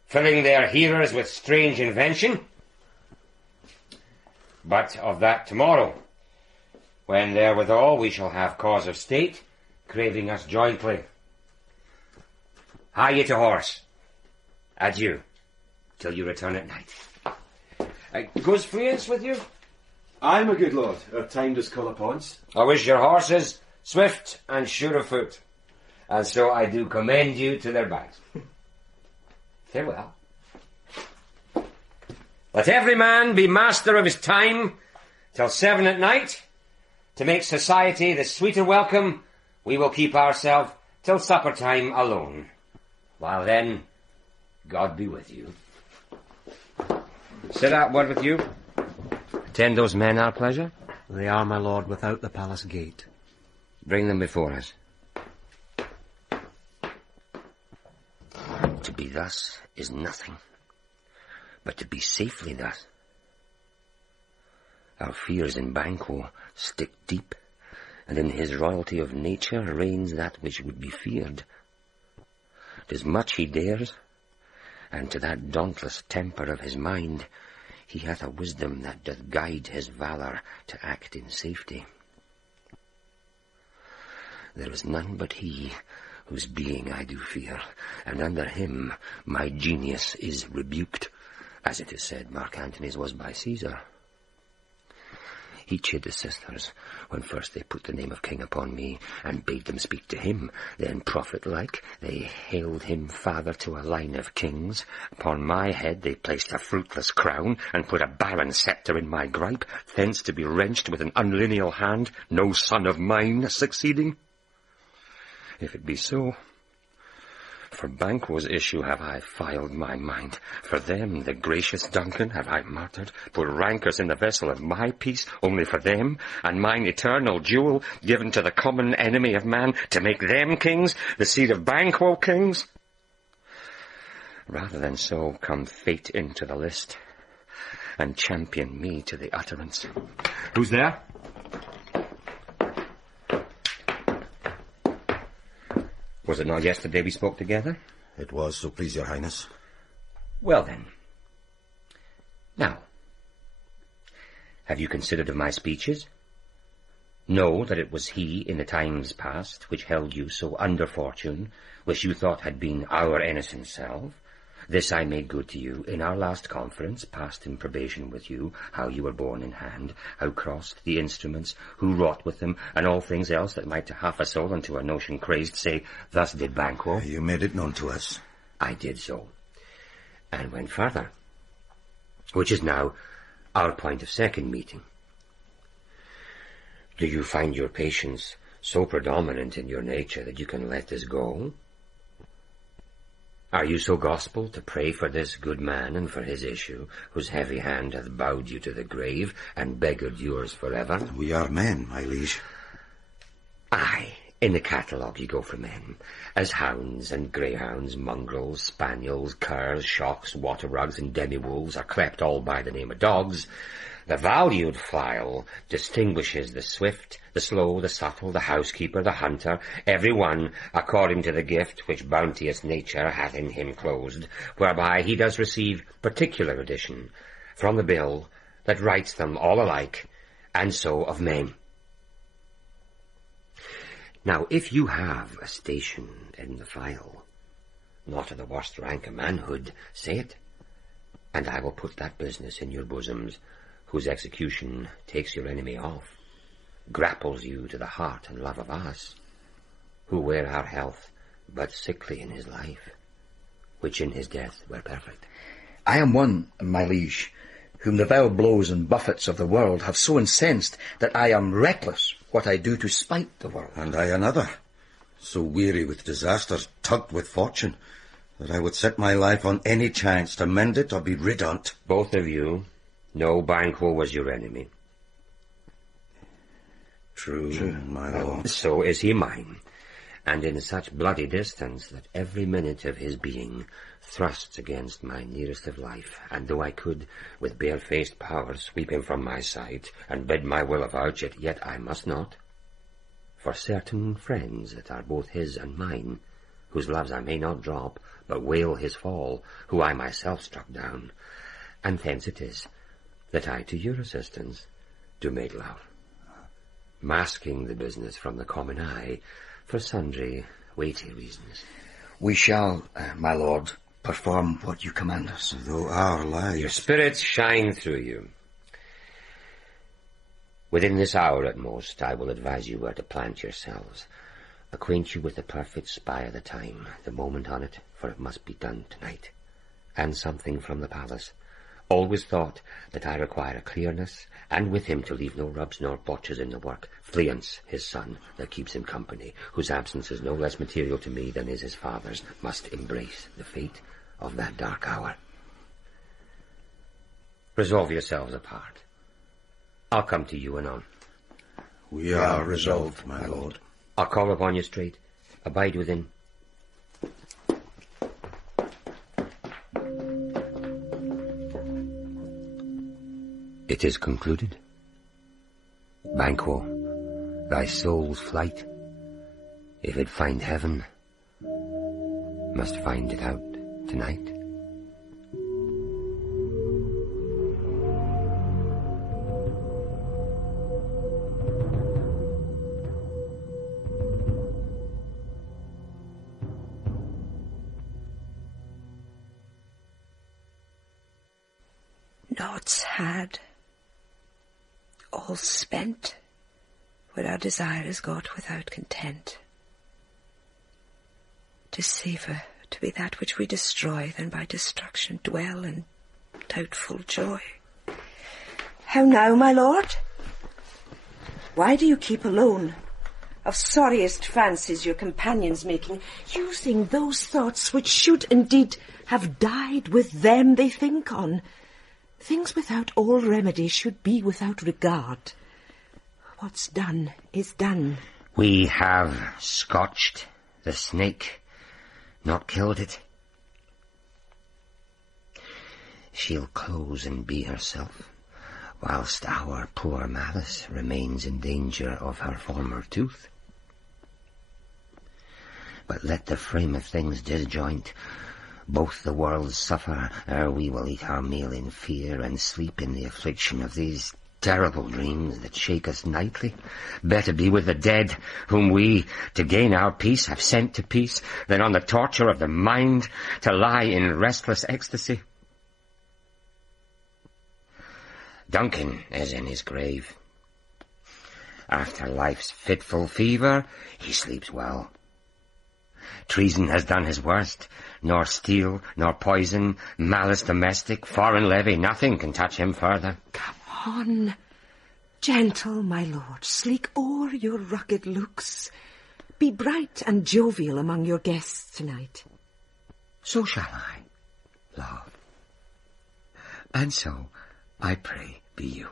filling their hearers with strange invention. But of that tomorrow, when therewithal we shall have cause of state, craving us jointly. Hie ye to horse. Adieu, till you return at night. Goes Fleance with you? Aye, my good lord, our time does call upon us. I wish your horses swift and sure of foot, and so I do commend you to their backs. Farewell. Let every man be master of his time till 7 at night. To make society the sweeter welcome, we will keep ourselves till supper time alone. While then, God be with you. Say that word with you. Attend those men our pleasure. They are, my lord, without the palace gate. Bring them before us. To be thus is nothing, but to be safely thus. Our fears in Banquo stick deep, and in his royalty of nature reigns that which would be feared. 'Tis much he dares, and to that dauntless temper of his mind he hath a wisdom that doth guide his valour to act in safety. There is none but he whose being I do fear, and under him my genius is rebuked, as it is said Mark Antony's was by Caesar. He chid the sisters when first they put the name of king upon me, and bade them speak to him. Then, prophet-like, they hailed him father to a line of kings. Upon my head they placed a fruitless crown, and put a barren sceptre in my gripe, thence to be wrenched with an unlineal hand, no son of mine succeeding. If it be so, for Banquo's issue have I filed my mind. For them, the gracious Duncan, have I martyred, put rankers in the vessel of my peace, only for them, and mine eternal jewel, given to the common enemy of man, to make them kings, the seed of Banquo kings. Rather than so, come fate into the list, and champion me to the utterance. Who's there? Was it not yesterday we spoke together? It was, so please your highness. Well then. Now, have you considered of my speeches? Know that it was he in the times past which held you so under fortune, which you thought had been our innocent self. This I made good to you in our last conference, passed in probation with you, how you were borne in hand, how crossed the instruments, who wrought with them, and all things else that might to half a soul and to a notion crazed say, thus did Banquo. You made it known to us. I did so, and went further, which is now our point of second meeting. Do you find your patience so predominant in your nature that you can let this go? Are you so gospel to pray for this good man and for his issue, whose heavy hand hath bowed you to the grave and beggared yours forever? We are men, my liege. Aye, in the catalogue you go for men, as hounds and greyhounds, mongrels, spaniels, curs, shocks, water-rugs, and demi-wolves are clept all by the name of dogs. The valued file distinguishes the swift, the slow, the subtle, the housekeeper, the hunter, every one according to the gift which bounteous nature hath in him closed, whereby he does receive particular addition from the bill that writes them all alike, and so of men. Now, if you have a station in the file, not of the worst rank of manhood, say it, and I will put that business in your bosoms, whose execution takes your enemy off, grapples you to the heart and love of us, who were our health, but sickly in his life, which in his death were perfect. I am one, my liege, whom the vile blows and buffets of the world have so incensed that I am reckless what I do to spite the world. And I another, so weary with disasters, tugged with fortune, that I would set my life on any chance to mend it or be rid on't. Both of you know Banquo was your enemy. True, my lord. So is he mine, and in such bloody distance that every minute of his being thrusts against my nearest of life, and though I could, with bare-faced power, sweep him from my sight, and bid my will avouch it, yet I must not. For certain friends that are both his and mine, whose loves I may not drop, but wail his fall, who I myself struck down, and thence it is that I to your assistance do make love, masking the business from the common eye for sundry weighty reasons. We shall, my lord, perform what you command us. Though our lives... Your spirits shine through you. Within this hour at most, I will advise you where to plant yourselves, acquaint you with the perfect spy of the time, the moment on it, for it must be done tonight, and something from the palace. Always thought that I require a clearness, and with him to leave no rubs nor blotches in the work. Fleance, his son, that keeps him company, whose absence is no less material to me than is his father's, must embrace the fate of that dark hour. Resolve yourselves apart. I'll come to you anon. We are resolved, my lord. I'll call upon you straight. Abide within. It is concluded. Banquo, thy soul's flight, if it find heaven, must find it out tonight. Naught's had, all spent, where our desire is got without content. 'Tis safer to be that which we destroy than by destruction dwell in doubtful joy. How now, my lord? Why do you keep alone? Of sorriest fancies your companions making, using those thoughts which should indeed have died with them they think on. Things without all remedy should be without regard. What's done is done. We have scotched the snake, not killed it. She'll close and be herself, whilst our poor Malice remains in danger of her former tooth. But let the frame of things disjoint. Both the worlds suffer, ere we will eat our meal in fear and sleep in the affliction of these terrible dreams that shake us nightly. Better be with the dead, whom we, to gain our peace, have sent to peace, than on the torture of the mind to lie in restless ecstasy. Duncan is in his grave. After life's fitful fever, he sleeps well. Treason has done his worst, nor steel, nor poison, malice domestic, foreign levy, nothing can touch him further. Come on, gentle, my lord, sleek o'er your rugged looks. Be bright and jovial among your guests tonight. So shall I, love. And so, I pray, be you.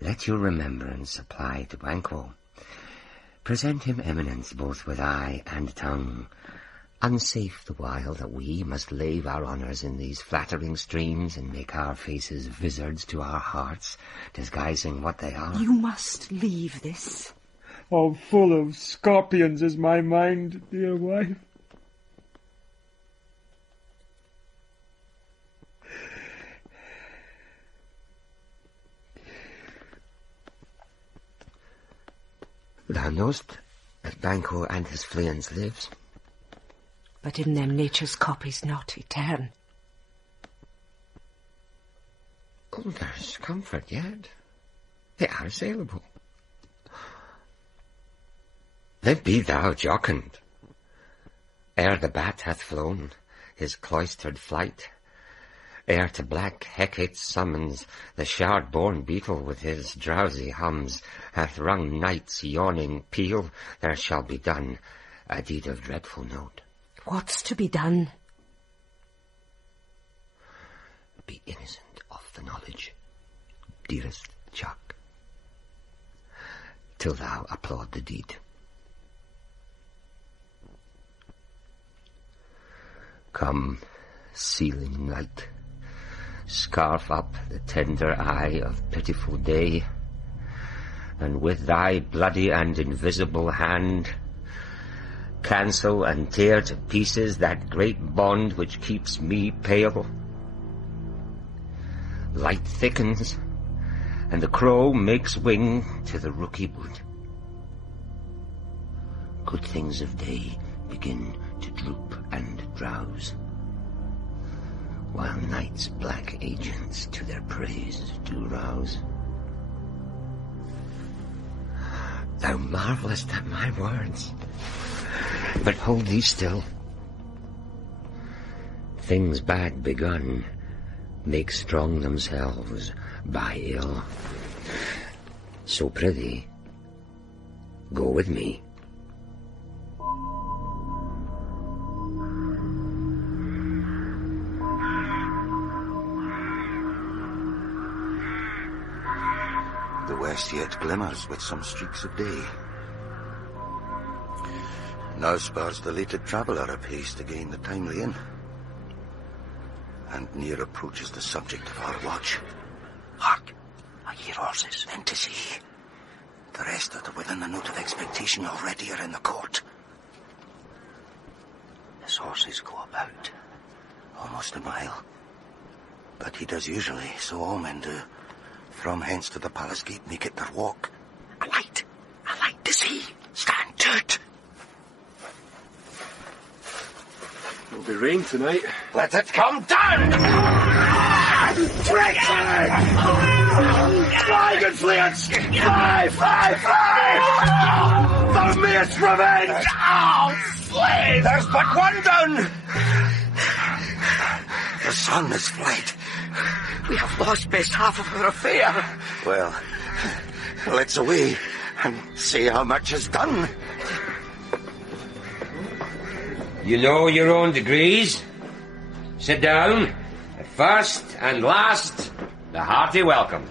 Let your remembrance apply to Banquo. Present him eminence both with eye and tongue. Unsafe the while that we must lave our honours in these flattering streams and make our faces vizards to our hearts, disguising what they are. You must leave this. Oh, full of scorpions is my mind, dear wife. Thou know'st that Banquo and his fleance lives. But in them nature's copy's not etern. Oh, there's comfort yet. They are assailable. Then be thou jocund. Ere the bat hath flown his cloistered flight, ere to black Hecate's summons the shard-born beetle with his drowsy hums hath rung night's yawning peal, there shall be done a deed of dreadful note. What's to be done? Be innocent of the knowledge, dearest Chuck, till thou applaud the deed. Come, sealing night, scarf up the tender eye of pitiful day, and with thy bloody and invisible hand cancel and tear to pieces that great bond which keeps me pale. Light thickens, and the crow makes wing to the rooky wood. Good things of day begin to droop and drowse, while night's black agents to their praise do rouse. Thou marvellest at my words, but hold thee still. Things bad begun make strong themselves by ill. So prithee, go with me. The west yet glimmers with some streaks of day. Now spurs the lated traveller apace to gain the timely inn, and near approaches the subject of our watch. Hark! I hear horses, then 'tis he. The rest are within the note of expectation already are in the court. His horses go about almost a mile, but he does usually, so all men do. From hence to the palace gate make it their walk. A light, 'tis he. Stand to it. It'll be rain tonight. Let it come down! Traitor! Dragon fleets! Fly, fly, fly! Thou mayest revenge! Oh, slay! There's but one down! The sun is fled. We have lost best half of our affair. Well, let's away and see how much is done. You know your own degrees. Sit down. First and last, the hearty welcome.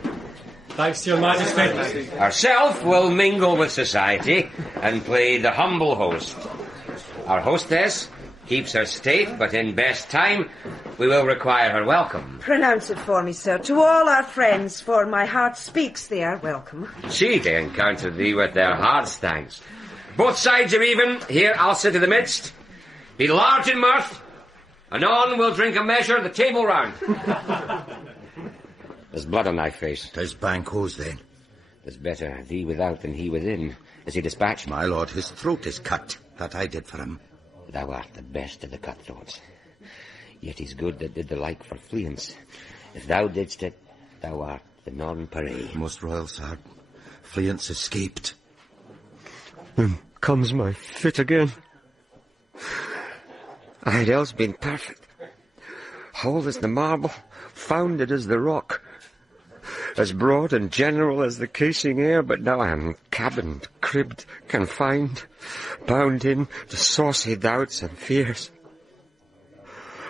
Thanks to your Majesty. Ourself will mingle with society and play the humble host. Our hostess keeps her state, but in best time we will require her welcome. Pronounce it for me, sir, to all our friends, for my heart speaks they are welcome. See, they encounter thee with their hearts' thanks. Both sides are even. Here I'll sit in the midst. Be large in mirth. Anon we'll drink a measure the table round. There's blood on thy face. 'Tis Banquo's then. 'Tis better thee without than he within. Is he dispatched? My lord, his throat is cut. That I did for him. Thou art the best of the cutthroats. Yet he's good that did the like for fleance. If thou didst it, thou art the non-pareil. Most royal sir, fleance escaped. Then comes my fit again. I had else been perfect, whole as the marble, founded as the rock, as broad and general as the casing air, but now I am cabined, cribbed, confined, bound in to saucy doubts and fears.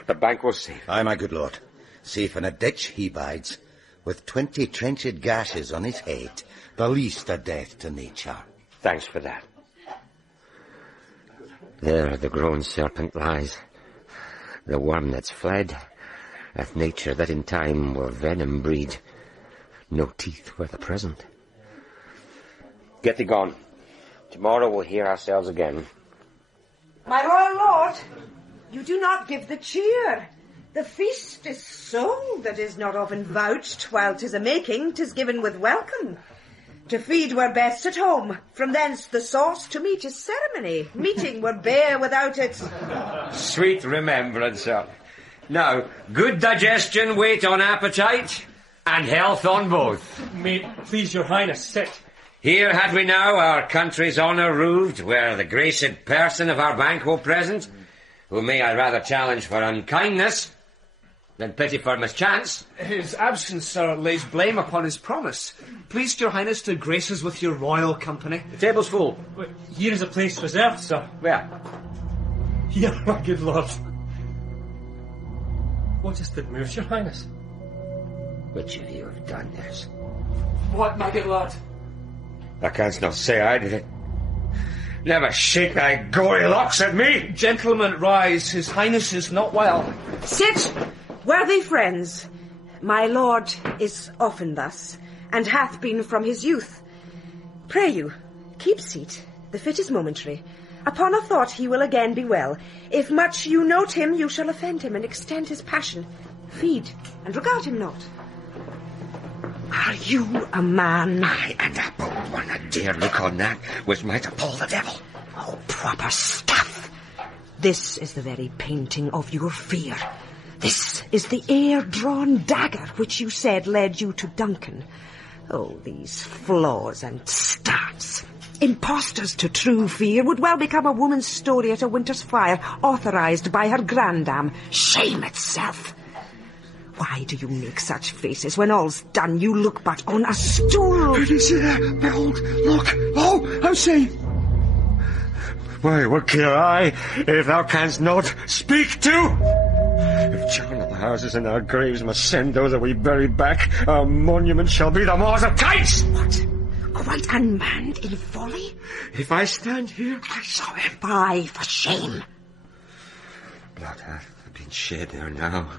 The bank was safe. Aye, my good lord. Safe in a ditch he bides, with 20 trenched gashes on his head, the least a death to nature. Thanks for that. There the grown serpent lies, the worm that's fled, hath nature that in time will venom breed. No teeth were the present. Get thee gone. Tomorrow we'll hear ourselves again. My royal lord, you do not give the cheer. The feast is so that is not often vouched, while 'tis a making, 'tis given with welcome. To feed were best at home, from thence the sauce to meat is ceremony. Meeting were bare without it. Sweet remembrance, sir. Now, good digestion wait on appetite, and health on both. May it please your highness, sit. Here had we now our country's honour rooved, where the graced person of our Banquo present, who may I rather challenge for unkindness, Then pity for mischance. His absence, sir, lays blame upon his promise. Please, your highness, to grace us with your royal company. The table's full. Here is a place reserved, sir. Where? Here, my good lord. What is that moves, your highness? Which of you have done this? What, my good lord? Thou canst not say I did it. Never shake thy gory locks at me! Gentlemen, rise. His highness is not well. Sit, worthy friends. My lord is often thus, and hath been from his youth. Pray you, keep seat. The fit is momentary. Upon a thought he will again be well. If much you note him, you shall offend him and extend his passion. Feed, and regard him not. Are you a man? Aye, and a bold one, a dare look on that, which might appall the devil. Oh, proper stuff. This is the very painting of your fear. This is the air-drawn dagger which you said led you to Duncan. Oh, these flaws and starts. Impostors to true fear would well become a woman's story at a winter's fire, authorised by her grandam. Shame itself. Why do you make such faces when all's done? You look but on a stool. Did you see that? Behold, look. Oh, how say? Why, what care I, if thou canst not speak to? If charnel houses and our graves must send those that we bury back, our monument shall be the moors of Tights! What? Quite unmanned in folly? If I stand here, I saw him. Fie, for shame. Blood hath been shed there now.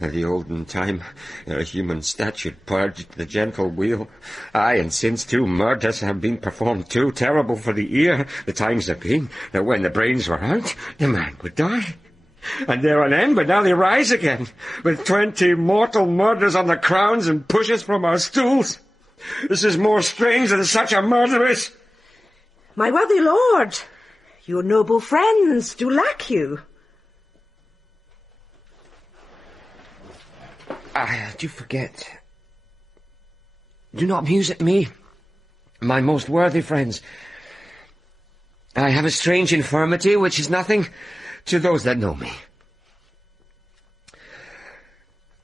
In the olden time, ere human statute purged the gentle wheel. Aye, and since too murders have been performed too terrible for the ear, the times have been that when the brains were out, the man would die. And they're an end, but now they rise again, with 20 mortal murders on the crowns and pushes from our stools. This is more strange than such a murder is. My worthy lord, your noble friends do lack you. I do forget. Do not muse at me, my most worthy friends. I have a strange infirmity which is nothing to those that know me.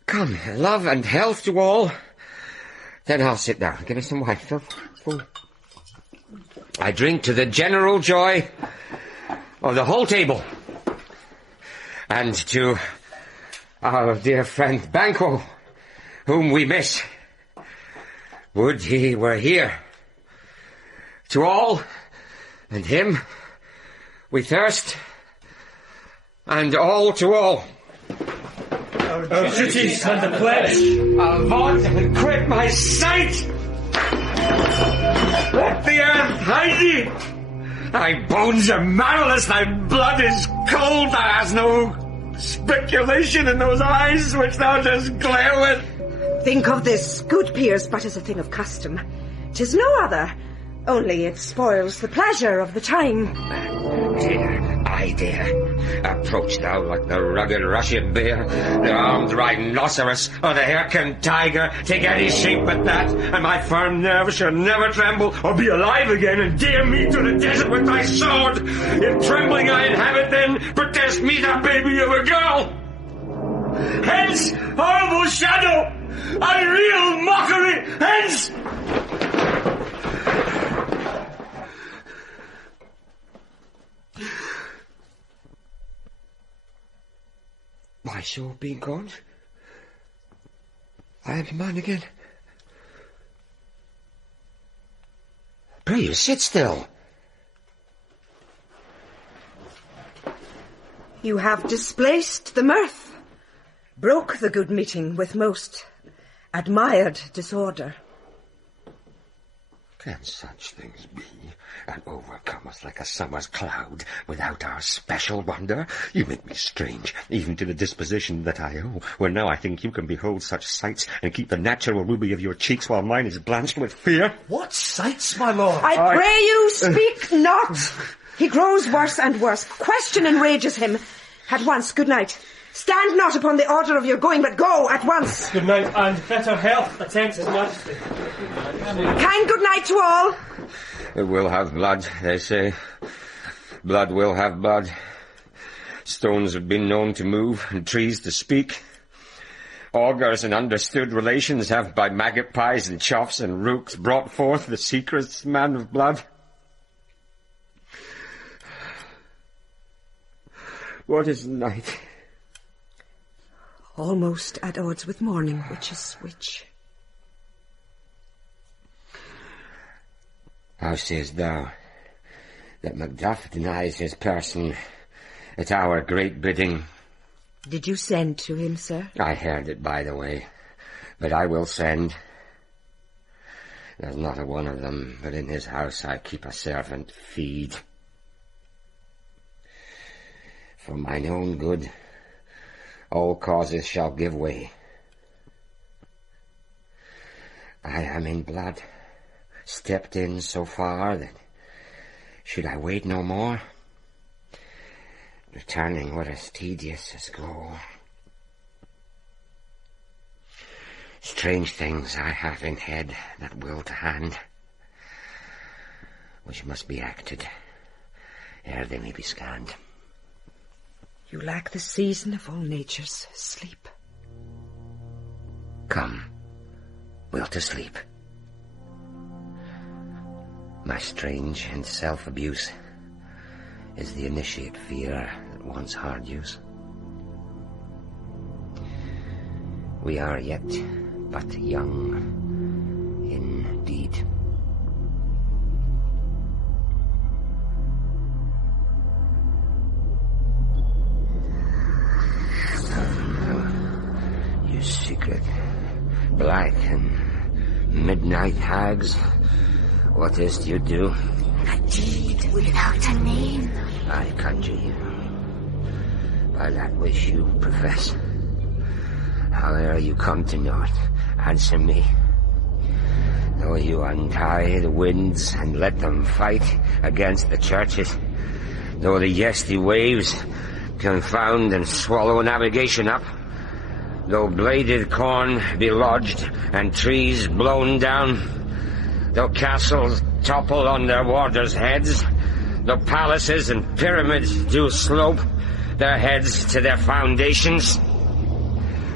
Come, love and health to all. Then I'll sit down. Give me some wine, Phil. I drink to the general joy of the whole table. And to our dear friend Banquo, whom we miss. Would he were here. To all, and him, we thirst, and all to all. Our duties and the pledge. Avon and quit my sight! Let the earth hide thee! Thy bones are marrowless, thy blood is cold, thou hast no speculation in those eyes which thou dost glare with. Think of this, good peers, but as a thing of custom. 'Tis no other, only it spoils the pleasure of the time. Dare, I dare. Approach thou like the rugged Russian bear, the armed rhinoceros, or the Erkin tiger. Take any shape but that, and my firm nerves shall never tremble or be alive again, and dare me to the desert with thy sword. If trembling I inhabit, then protest me the baby of a girl. Hence, horrible shadow, unreal mockery, hence! My soul being gone, I am man again. Pray you, sit still. You have displaced the mirth, broke the good meeting with most admired disorder. Can such things be, and overcome us like a summer's cloud, without our special wonder? You make me strange, even to the disposition that I owe, where now I think you can behold such sights, and keep the natural ruby of your cheeks, while mine is blanched with fear. What sights, my lord? I pray you, speak not! He grows worse and worse. Question enrages him. At once, good night. Stand not upon the order of your going, but go at once. Good night, and better health attends his majesty. A kind good night to all. It will have blood, they say. Blood will have blood. Stones have been known to move, and trees to speak. Augurs and understood relations have by magpies and choughs and rooks brought forth the secrets, man of blood. What is night? Almost at odds with morning, which is which. How sayest thou that Macduff denies his person at our great bidding? Did you send to him, sir? I heard it by the way, but I will send. There's not a one of them, but in his house I keep a servant feed. For mine own good, all causes shall give way. I am in blood, stepped in so far that, should I wait no more, returning were as tedious as go. Strange things I have in head that will to hand, which must be acted ere they may be scanned. You lack the season of all nature's sleep. Come, will to sleep. My strange and self-abuse is the initiate fear that wants hard use. We are yet but young indeed. You secret, black and midnight hags, what is't you do? A deed without a name. I conjure you, by that wish you profess, howe'er you come to know it, answer me. Though you untie the winds and let them fight against the churches, though the yesty waves confound and swallow navigation up, though bladed corn be lodged and trees blown down, though castles topple on their warders' heads, though palaces and pyramids do slope their heads to their foundations,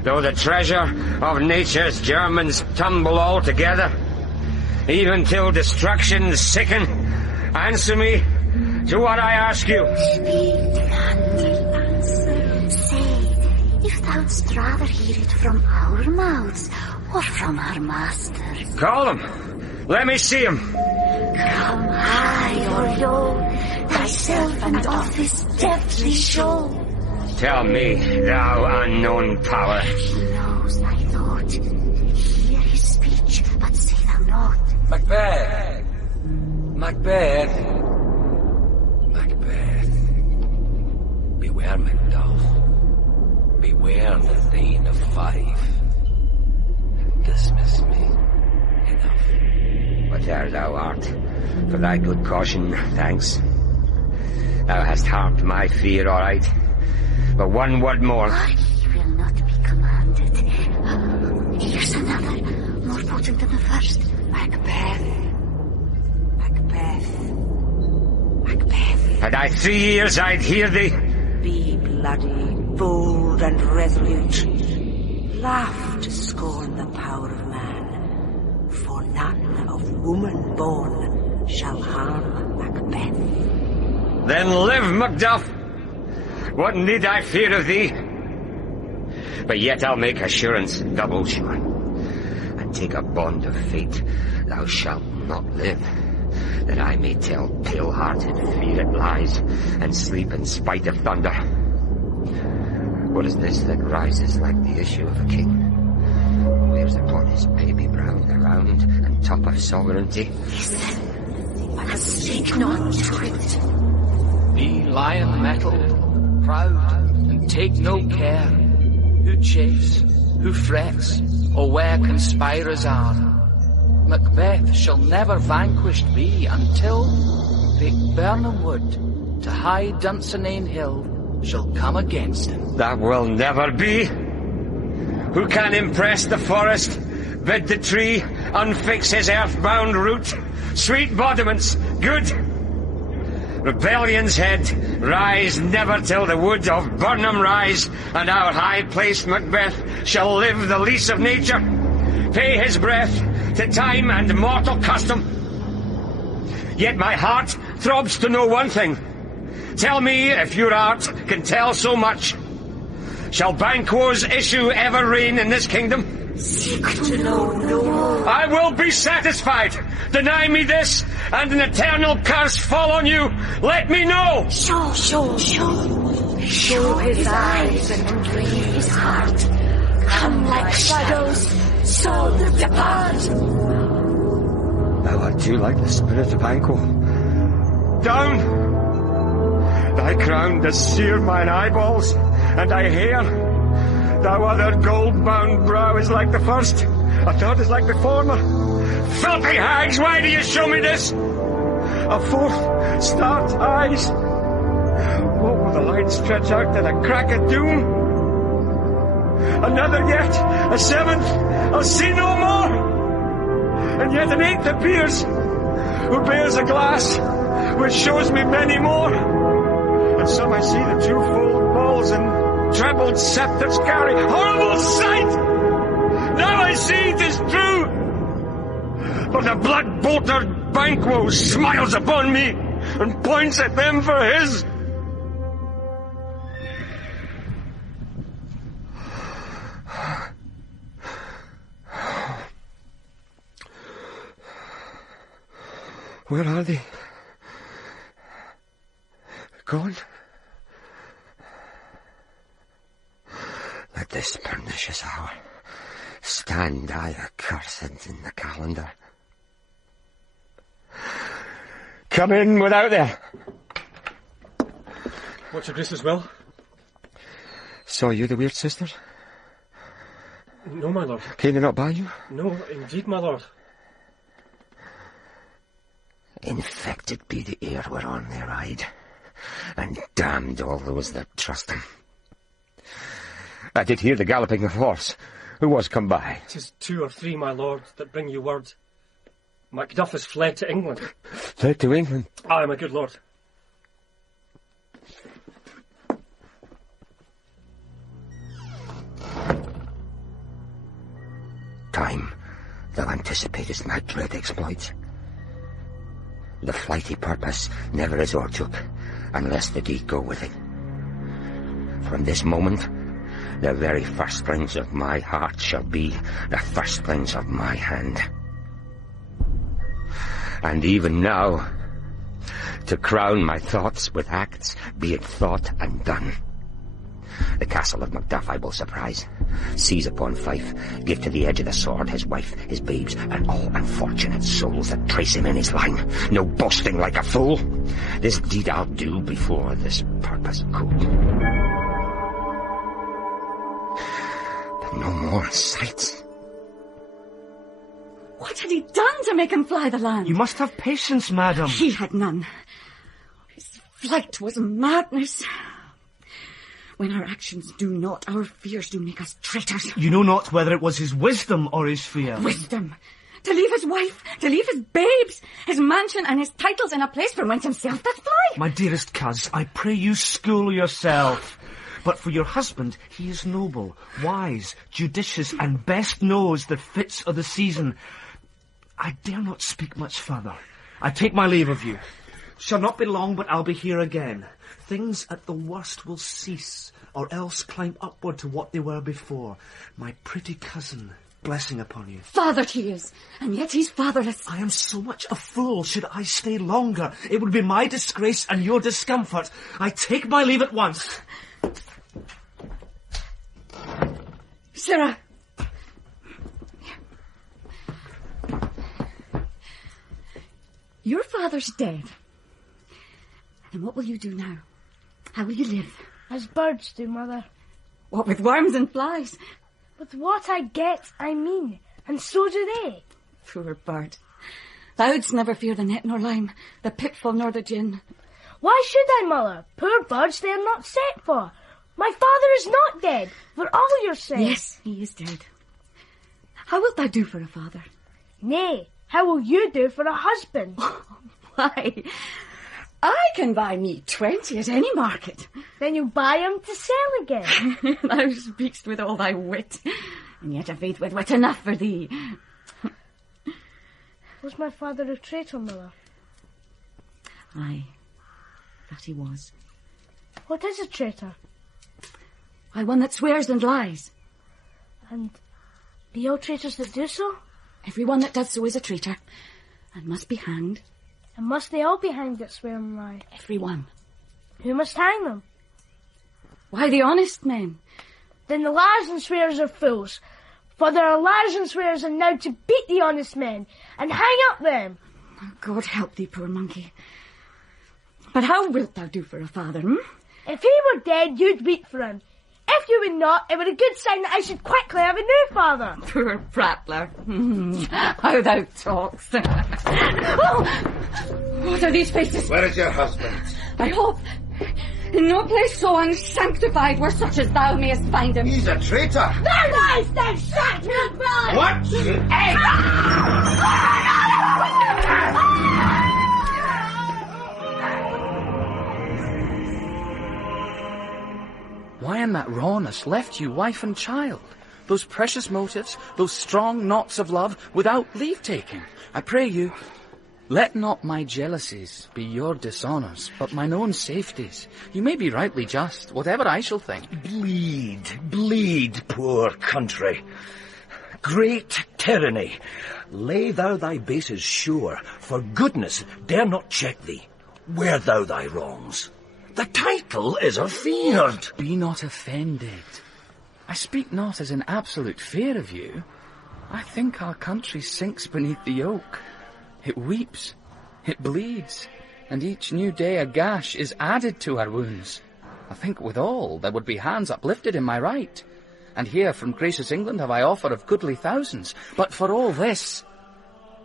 though the treasure of nature's germans tumble all together, even till destruction sicken, answer me to what I ask you. Speak, and we'll answer. Say, if thou'dst rather hear it from our mouths or from our master. Call him. Let me see him. Come high or low, thyself and office deftly show. Tell me, thou unknown power. He knows thy thought. Hear his speech, but say thou not. Macbeth! Macbeth! Macbeth! Beware, Macduff. Beware the Thane of Five. Dismiss me. Enough. Whate'er thou art, for thy good caution, thanks. Thou hast harped my fear, all right. But one word more. He will not be commanded. Here's another, more potent than the first. Macbeth. Macbeth. Macbeth. Had I 3 years, I'd hear thee. Be bloody, bold and resolute. Laugh to scorn the power of man, for none of woman born shall harm Macbeth. Then live, Macduff. What need I fear of thee? But yet I'll make assurance double sure, and take a bond of fate. Thou shalt not live, that I may tell pale-hearted fear it lies, and sleep in spite of thunder. What is this that rises like the issue of a king, and wears upon his baby brow the round and top of sovereignty? Listen, but speak not to it. Be lion mettled, proud, and take no care who chase, who frets, or where conspirers are. Macbeth shall never vanquished be until great Birnam Wood to high Dunsinane Hill shall come against him. That will never be. Who can impress the forest, bid the tree unfix his earthbound root? Sweet bodiments, good. Rebellion's head, rise never till the wood of Burnham rise, and our high-placed Macbeth shall live the lease of nature, pay his breath to time and mortal custom. Yet my heart throbs to know one thing. Tell me if your art can tell so much. Shall Banquo's issue ever reign in this kingdom? Seek to know no more. I will be satisfied. Deny me this, and an eternal curse fall on you. Let me know. Show. Show his eyes and grieve his heart. Come like shadows, so depart. Thou art too like the spirit of Banquo. Down! Thy crown does sear mine eyeballs, and thy hair. Thou other gold-bound brow is like the first, a third is like the former. Filthy hags, why do you show me this? A fourth, start eyes. What will the line stretch out to the crack of doom? Another yet, a seventh, I'll see no more. And yet an eighth appears, who bears a glass, which shows me many more. And some I see the twofold balls and trebled scepters carry. Horrible sight! Now I see 'tis true. For the blood-boltered Banquo smiles upon me and points at them for his. Where are they? Gone? At this pernicious hour stand I accursed in the calendar. Come in without there. What's your Grace's will? Saw you the weird sisters? No, my lord. Came they not by you? No, indeed, my lord. Infected be the air whereon they ride, and damned all those that trust them. I did hear the galloping of horse. Who was come by? 'Tis 2 or 3, my lord, that bring you word. Macduff has fled to England. Fled to England? Aye, my good lord. Time, thou anticipatest my dread exploits. The flighty purpose never is o'ertook, unless the deed go with it. From this moment, the very firstlings of my heart shall be the firstlings of my hand. And even now, to crown my thoughts with acts, be it thought and done. The castle of Macduff I will surprise, seize upon Fife, give to the edge of the sword his wife, his babes, and all unfortunate souls that trace him in his line. No boasting like a fool. This deed I'll do before this purpose cool. But no more sights. What had he done to make him fly the land? You must have patience, madam. He had none. His flight was madness. When our actions do not, our fears do make us traitors. You know not whether it was his wisdom or his fear. Wisdom. To leave his wife, to leave his babes, his mansion and his titles in a place from whence himself doth fly. My dearest coz, I pray you school yourself. But for your husband, he is noble, wise, judicious, and best knows the fits of the season. I dare not speak much further. I take my leave of you. Shall not be long, but I'll be here again. Things at the worst will cease, or else climb upward to what they were before. My pretty cousin, blessing upon you. Fathered he is, and yet he's fatherless. I am so much a fool. Should I stay longer, it would be my disgrace and your discomfort. I take my leave at once. Sarah! Your father's dead. And what will you do now? How will you live? As birds do, Mother. What with worms and flies? With what I get, I mean, and so do they. Poor bird. Thou'dst never fear the net nor lime, the pitfall nor the gin. Why should I, Mother? Poor birds they are not set for. My father is not dead, for all your sake. Yes, he is dead. How wilt thou do for a father? Nay, how will you do for a husband? Why? I can buy me 20 at any market. Then you buy 'em to sell again. Thou speakst with all thy wit, and yet I've with wit enough for thee. Was my father a traitor, mother? Aye, that he was. What is a traitor? Why, one that swears and lies. And be all traitors that do so? Every one that does so is a traitor, and must be hanged. And must they all be hanged that swear and lie? Every one. Who must hang them? Why, the honest men. Then the liars and swearers are fools. For there are liars and swearers enow to beat the honest men, and hang up them. God help thee, poor monkey. But how wilt thou do for a father, If he were dead, you'd weep for him. If you would not, it were a good sign that I should quickly have a new father. Poor prattler. How thou talkst. Oh! What are these faces? Where is your husband? I hope in no place so unsanctified where such as thou mayest find him. He's a traitor. There lies then, shut your brother! What? Why in that rawness left you wife and child? Those precious motives, those strong knots of love, without leave-taking? I pray you, let not my jealousies be your dishonours, but mine own safeties. You may be rightly just, whatever I shall think. Bleed, poor country. Great tyranny, lay thou thy bases sure, for goodness dare not check thee. Wear thou thy wrongs. The title is afeard. Be not offended. I speak not as in absolute fear of you. I think our country sinks beneath the yoke. It weeps, it bleeds, and each new day a gash is added to our wounds. I think withal there would be hands uplifted in my right. And here from gracious England have I offer of goodly thousands. But for all this,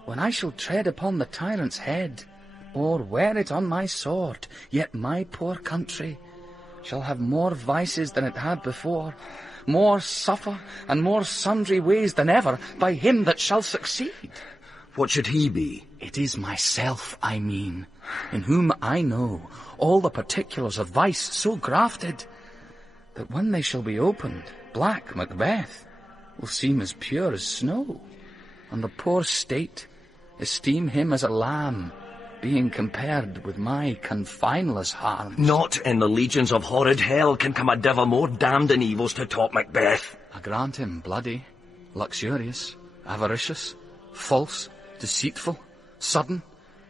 when I shall tread upon the tyrant's head, or wear it on my sword, yet my poor country shall have more vices than it had before, more suffer, and more sundry ways than ever by him that shall succeed. What should he be? It is myself, I mean, in whom I know all the particulars of vice so grafted, that when they shall be opened, black Macbeth will seem as pure as snow, and the poor state esteem him as a lamb, being compared with my confineless harms. Not in the legions of horrid hell can come a devil more damned in evils to top Macbeth. I grant him bloody, luxurious, avaricious, false, deceitful, sudden,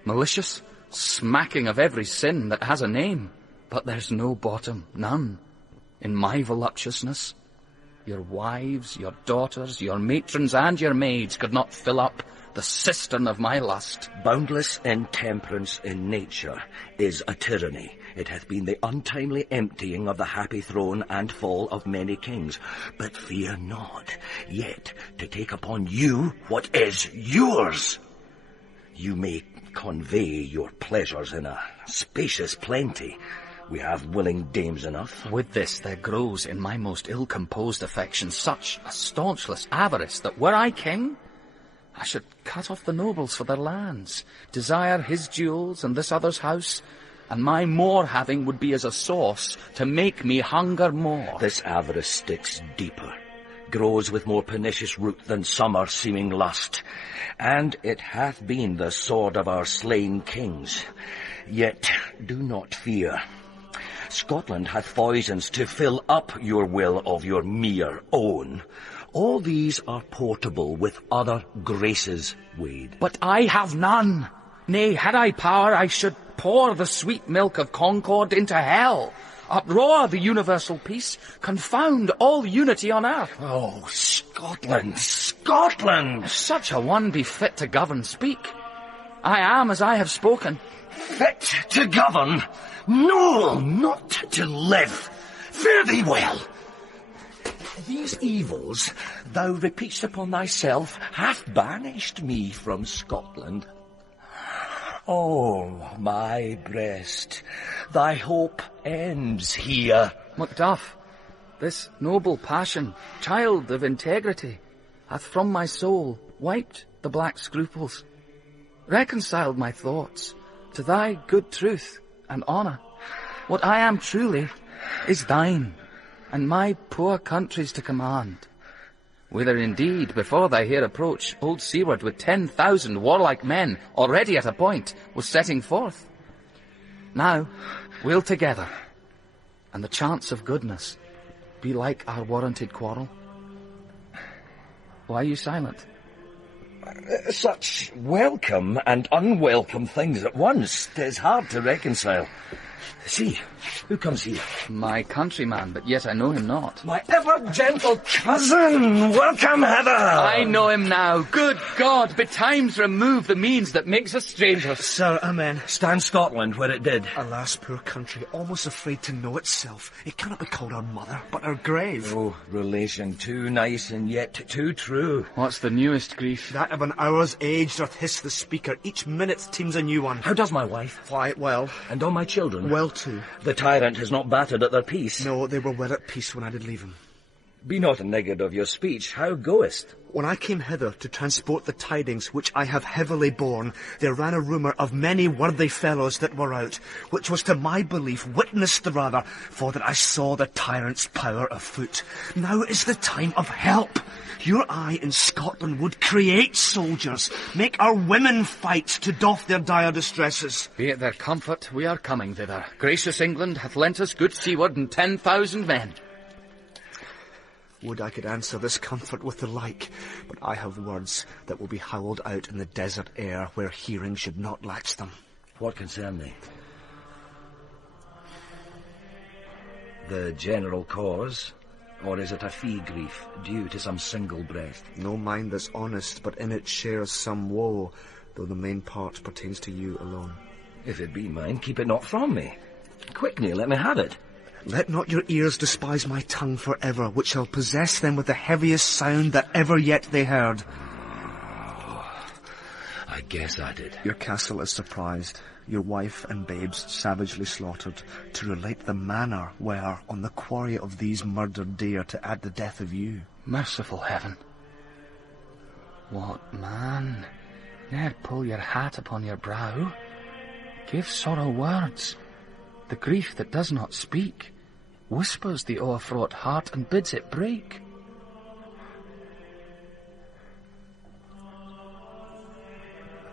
malicious, smacking of every sin that has a name. But there's no bottom, none, in my voluptuousness. Your wives, your daughters, your matrons, and your maids could not fill up the cistern of my lust. Boundless intemperance in nature is a tyranny. It hath been the untimely emptying of the happy throne and fall of many kings. But fear not, yet to take upon you what is yours. You may convey your pleasures in a spacious plenty. We have willing dames enough. With this there grows in my most ill-composed affection such a staunchless avarice that were I king, I should cut off the nobles for their lands, desire his jewels and this other's house, and my more having would be as a sauce to make me hunger more. This avarice sticks deeper, grows with more pernicious root than summer seeming lust, and it hath been the sword of our slain kings. Yet do not fear. Scotland hath foisons to fill up your will of your mere own. All these are portable with other graces, Wade. But I have none. Nay, had I power, I should pour the sweet milk of concord into hell, uproar the universal peace, confound all unity on earth. Oh, Scotland, Scotland! Such a one be fit to govern, speak. I am as I have spoken. Fit to govern? No, not to live. Fare thee well. These evils thou repeat'st upon thyself hath banished me from Scotland. Oh, my breast, thy hope ends here. Macduff, this noble passion, child of integrity, hath from my soul wiped the black scruples, reconciled my thoughts to thy good truth, and honour. What I am truly is thine, and my poor country's to command. Whither indeed, before thy here approach, old Seaward with 10,000 warlike men, already at a point, was setting forth. Now, we'll together, and the chance of goodness be like our warranted quarrel. Why are you silent? Such welcome and unwelcome things at once. 'Tis hard to reconcile. See, who comes here? My countryman, but yet I know him not. My ever-gentle cousin! Welcome, Heather! I know him now. Good God, betimes remove the means that makes us strangers. Sir, amen. Stand Scotland where it did. Alas, poor country, almost afraid to know itself. It cannot be called our mother, but our grave. Oh, relation too nice and yet too true. What's the newest grief? That of an hour's age doth hiss the speaker. Each minute teems a new one. How does my wife? Why, well. And all my children? Well, too. The tyrant has not battered at their peace. No, they were well at peace when I did leave him. Be not a niggard of your speech. How goest? When I came hither to transport the tidings which I have heavily borne, there ran a rumour of many worthy fellows that were out, which was to my belief witnessed the rather, for that I saw the tyrant's power afoot. Now is the time of help. Your eye in Scotland would create soldiers, make our women fight to doff their dire distresses. Be it their comfort, we are coming thither. Gracious England hath lent us good seaward and 10,000 men. Would I could answer this comfort with the like, but I have words that will be howled out in the desert air where hearing should not latch them. What concern they? The general cause? Or is it a fee grief due to some single breast? No mind that's honest, but in it shares some woe, though the main part pertains to you alone. If it be mine, keep it not from me. Quick, Neil, let me have it. Let not your ears despise my tongue forever, which shall possess them with the heaviest sound that ever yet they heard. Oh, I guess I did. Your castle is surprised, your wife and babes savagely slaughtered, to relate the manner where, on the quarry of these murdered deer, to add the death of you. Merciful heaven. What, man? Ne'er pull your hat upon your brow. Give sorrow words. The grief that does not speak whispers the o'erfraught heart and bids it break.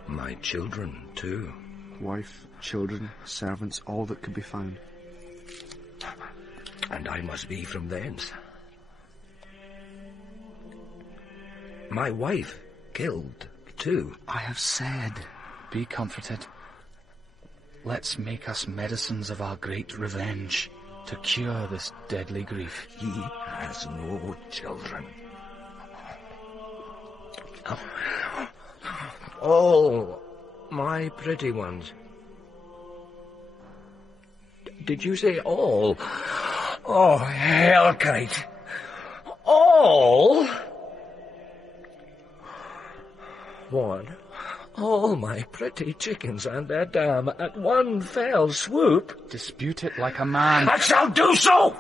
My children, too. Wife, children, servants, all that could be found. And I must be from thence. My wife killed, too. I have said. Be comforted. Let's make us medicines of our great revenge to cure this deadly grief. He has no children. All my pretty ones. Did you say all? Oh, hellkite. All? What? All my pretty chickens and their dam at one fell swoop? Dispute it like a man. I shall do so!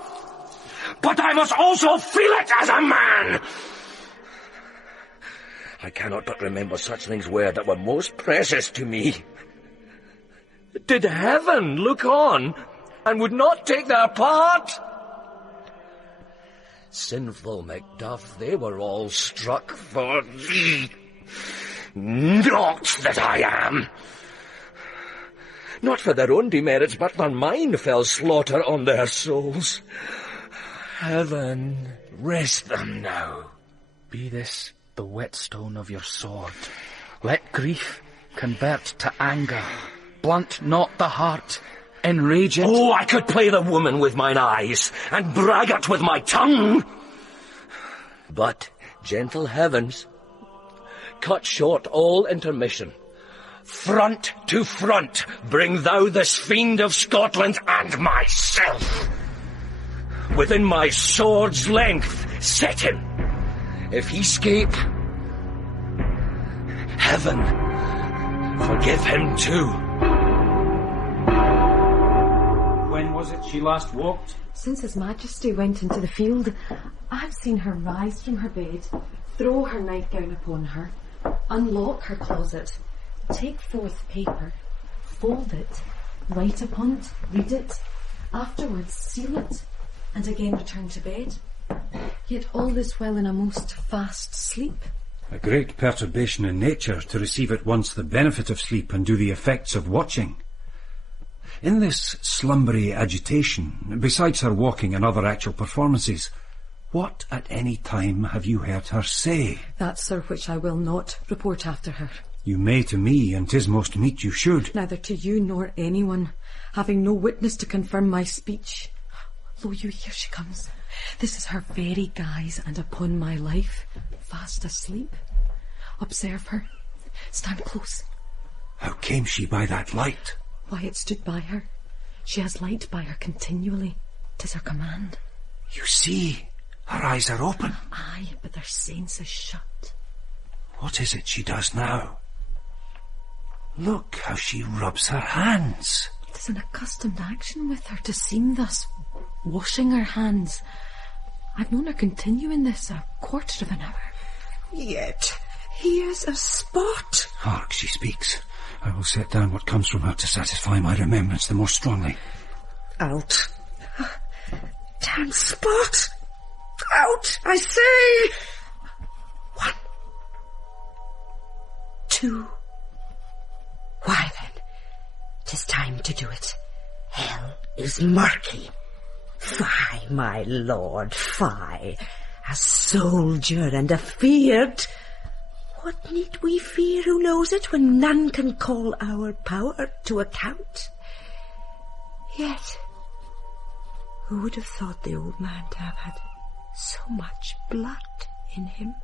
But I must also feel it as a man! I cannot but remember such things were that were most precious to me. Did heaven look on and would not take their part? Sinful Macduff, they were all struck for thee. Not that I am. Not for their own demerits, but for mine fell slaughter on their souls. Heaven, rest them now. Be this the whetstone of your sword. Let grief convert to anger. Blunt not the heart. Enrage it. Oh, I could play the woman with mine eyes, and braggart with my tongue. But, gentle heavens, cut short all intermission. Front to front, bring thou this fiend of Scotland and myself. Within my sword's length, set him. If he escape, heaven, forgive him too. When was it she last walked? Since His Majesty went into the field, I have seen her rise from her bed, throw her nightgown upon her, unlock her closet, take forth paper, fold it, write upon it, read it, afterwards seal it, and again return to bed. Yet all this while in a most fast sleep. A great perturbation in nature to receive at once the benefit of sleep and do the effects of watching. In this slumbery agitation, besides her walking and other actual performances, what at any time have you heard her say? That, sir, which I will not report after her. You may to me, and 'tis most meet you should. Neither to you nor anyone, having no witness to confirm my speech. Lo you, here she comes. This is her very guise, and upon my life, fast asleep. Observe her. Stand close. How came she by that light? Why, it stood by her. She has light by her continually. 'Tis her command. You see, her eyes are open. Aye, but their sense is shut. What is it she does now? Look how she rubs her hands. It is an accustomed action with her to seem thus, washing her hands. I've known her continue in this a quarter of an hour. Yet here's a spot. Hark, she speaks. I will set down what comes from her to satisfy my remembrance the more strongly. Out. Damn spot. Out, I say. 1, 2. Why then, 'tis time to do it. Hell is murky. Fie, my lord, fie. A soldier and afeard. What need we fear who knows it when none can call our power to account? Yet, who would have thought the old man to have had so much blood in him?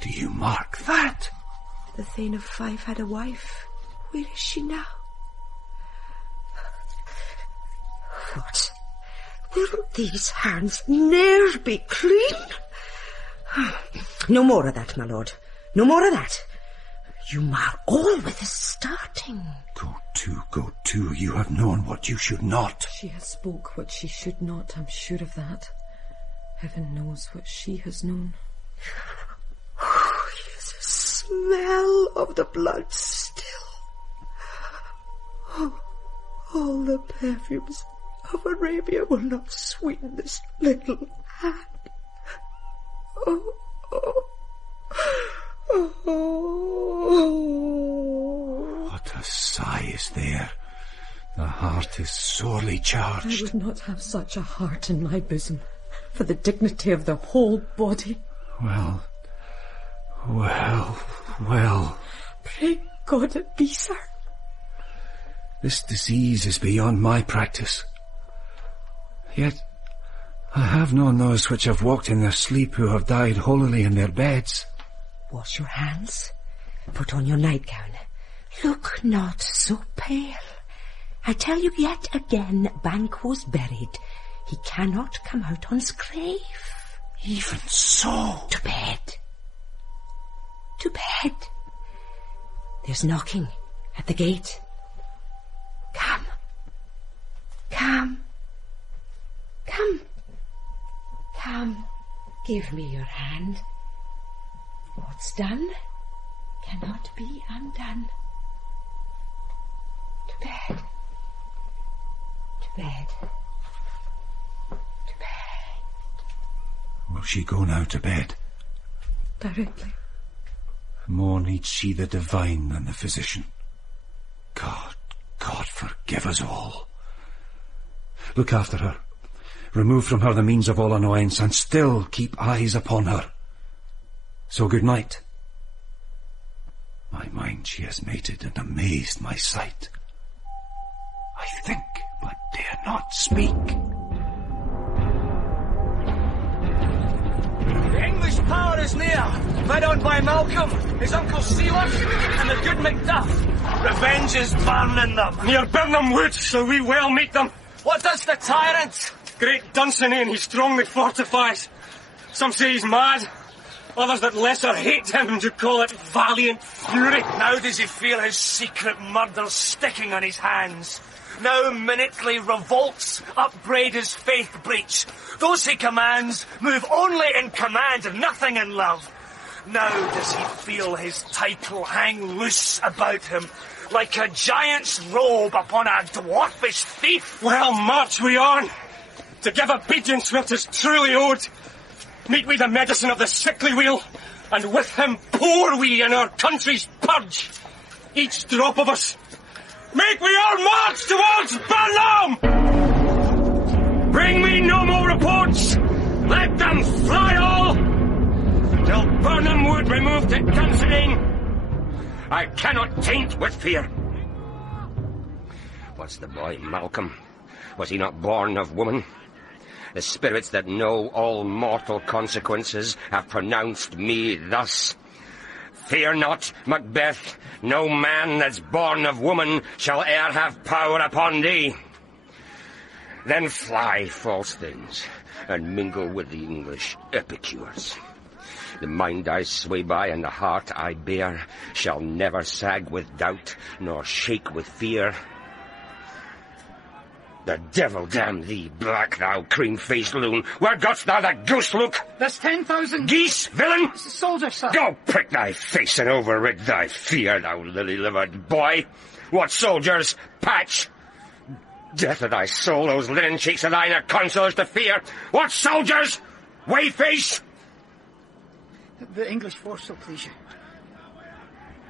Do you mark that? The Thane of Fife had a wife. Where is she now? What? Will these hands ne'er be clean? No more of that, my lord. No more of that. You mar all with this starting. Go to. You have known what you should not. She has spoke what she should not, I'm sure of that. Heaven knows what she has known. Here's a smell of the blood still. Oh, all the perfumes of Arabia will not sweeten this little hand. What a sigh is there. The heart is sorely charged. I would not have such a heart in my bosom for the dignity of the whole body. Well. Pray God it be, sir. This disease is beyond my practice. Yet I have known those which have walked in their sleep who have died holily in their beds. Wash your hands. Put on your nightgown. Look not so pale. I tell you yet again, Banquo's buried. He cannot come out on's grave. Even so. To bed. To bed. There's knocking at the gate. Come. Give me your hand. What's done cannot be undone. To bed. Will she go now to bed? Directly. More needs she the divine than the physician. God forgive us all. Look after her. Remove from her the means of all annoyance, and still keep eyes upon her. So good night. My mind she has mated and amazed my sight. I think, but dare not speak. The English power is near, led on by Malcolm, his uncle Silas, and the good Macduff. Revenge is burning them. Near Birnam Wood, so we well meet them. What does the tyrant? Great Dunsinane he strongly fortifies. Some say he's mad. Others that lesser hate him do call it valiant fury. Now does he feel his secret murders sticking on his hands. Now minutely revolts, upbraid his faith breach. Those he commands move only in command and nothing in love. Now does he feel his title hang loose about him. like a giant's robe upon a dwarfish thief. Well, march we on, to give obedience where 'tis truly owed. Meet we the medicine of the sickly wheel, and with him pour we in our country's purge. Each drop of us, make we our march towards Burnham! Bring me no more reports! Let them fly all! Till Burnham would remove to Dunsinane, I cannot taint with fear. What's the boy, Malcolm? Was he not born of woman? The spirits that know all mortal consequences have pronounced me thus. Fear not, Macbeth. No man that's born of woman shall e'er have power upon thee. Then fly, false things, and mingle with the English epicures. The mind I sway by and the heart I bear shall never sag with doubt, nor shake with fear. The devil damn thee, black thou cream-faced loon! Where gotst thou that ghost look? There's 10,000... Geese, villain! Soldiers, sir. Go prick thy face and overrid thy fear, thou lily-livered boy! What soldiers? Patch! Death of thy soul, those linen cheeks of thine are consolers to fear! What soldiers? Wayface! The English force, so please you.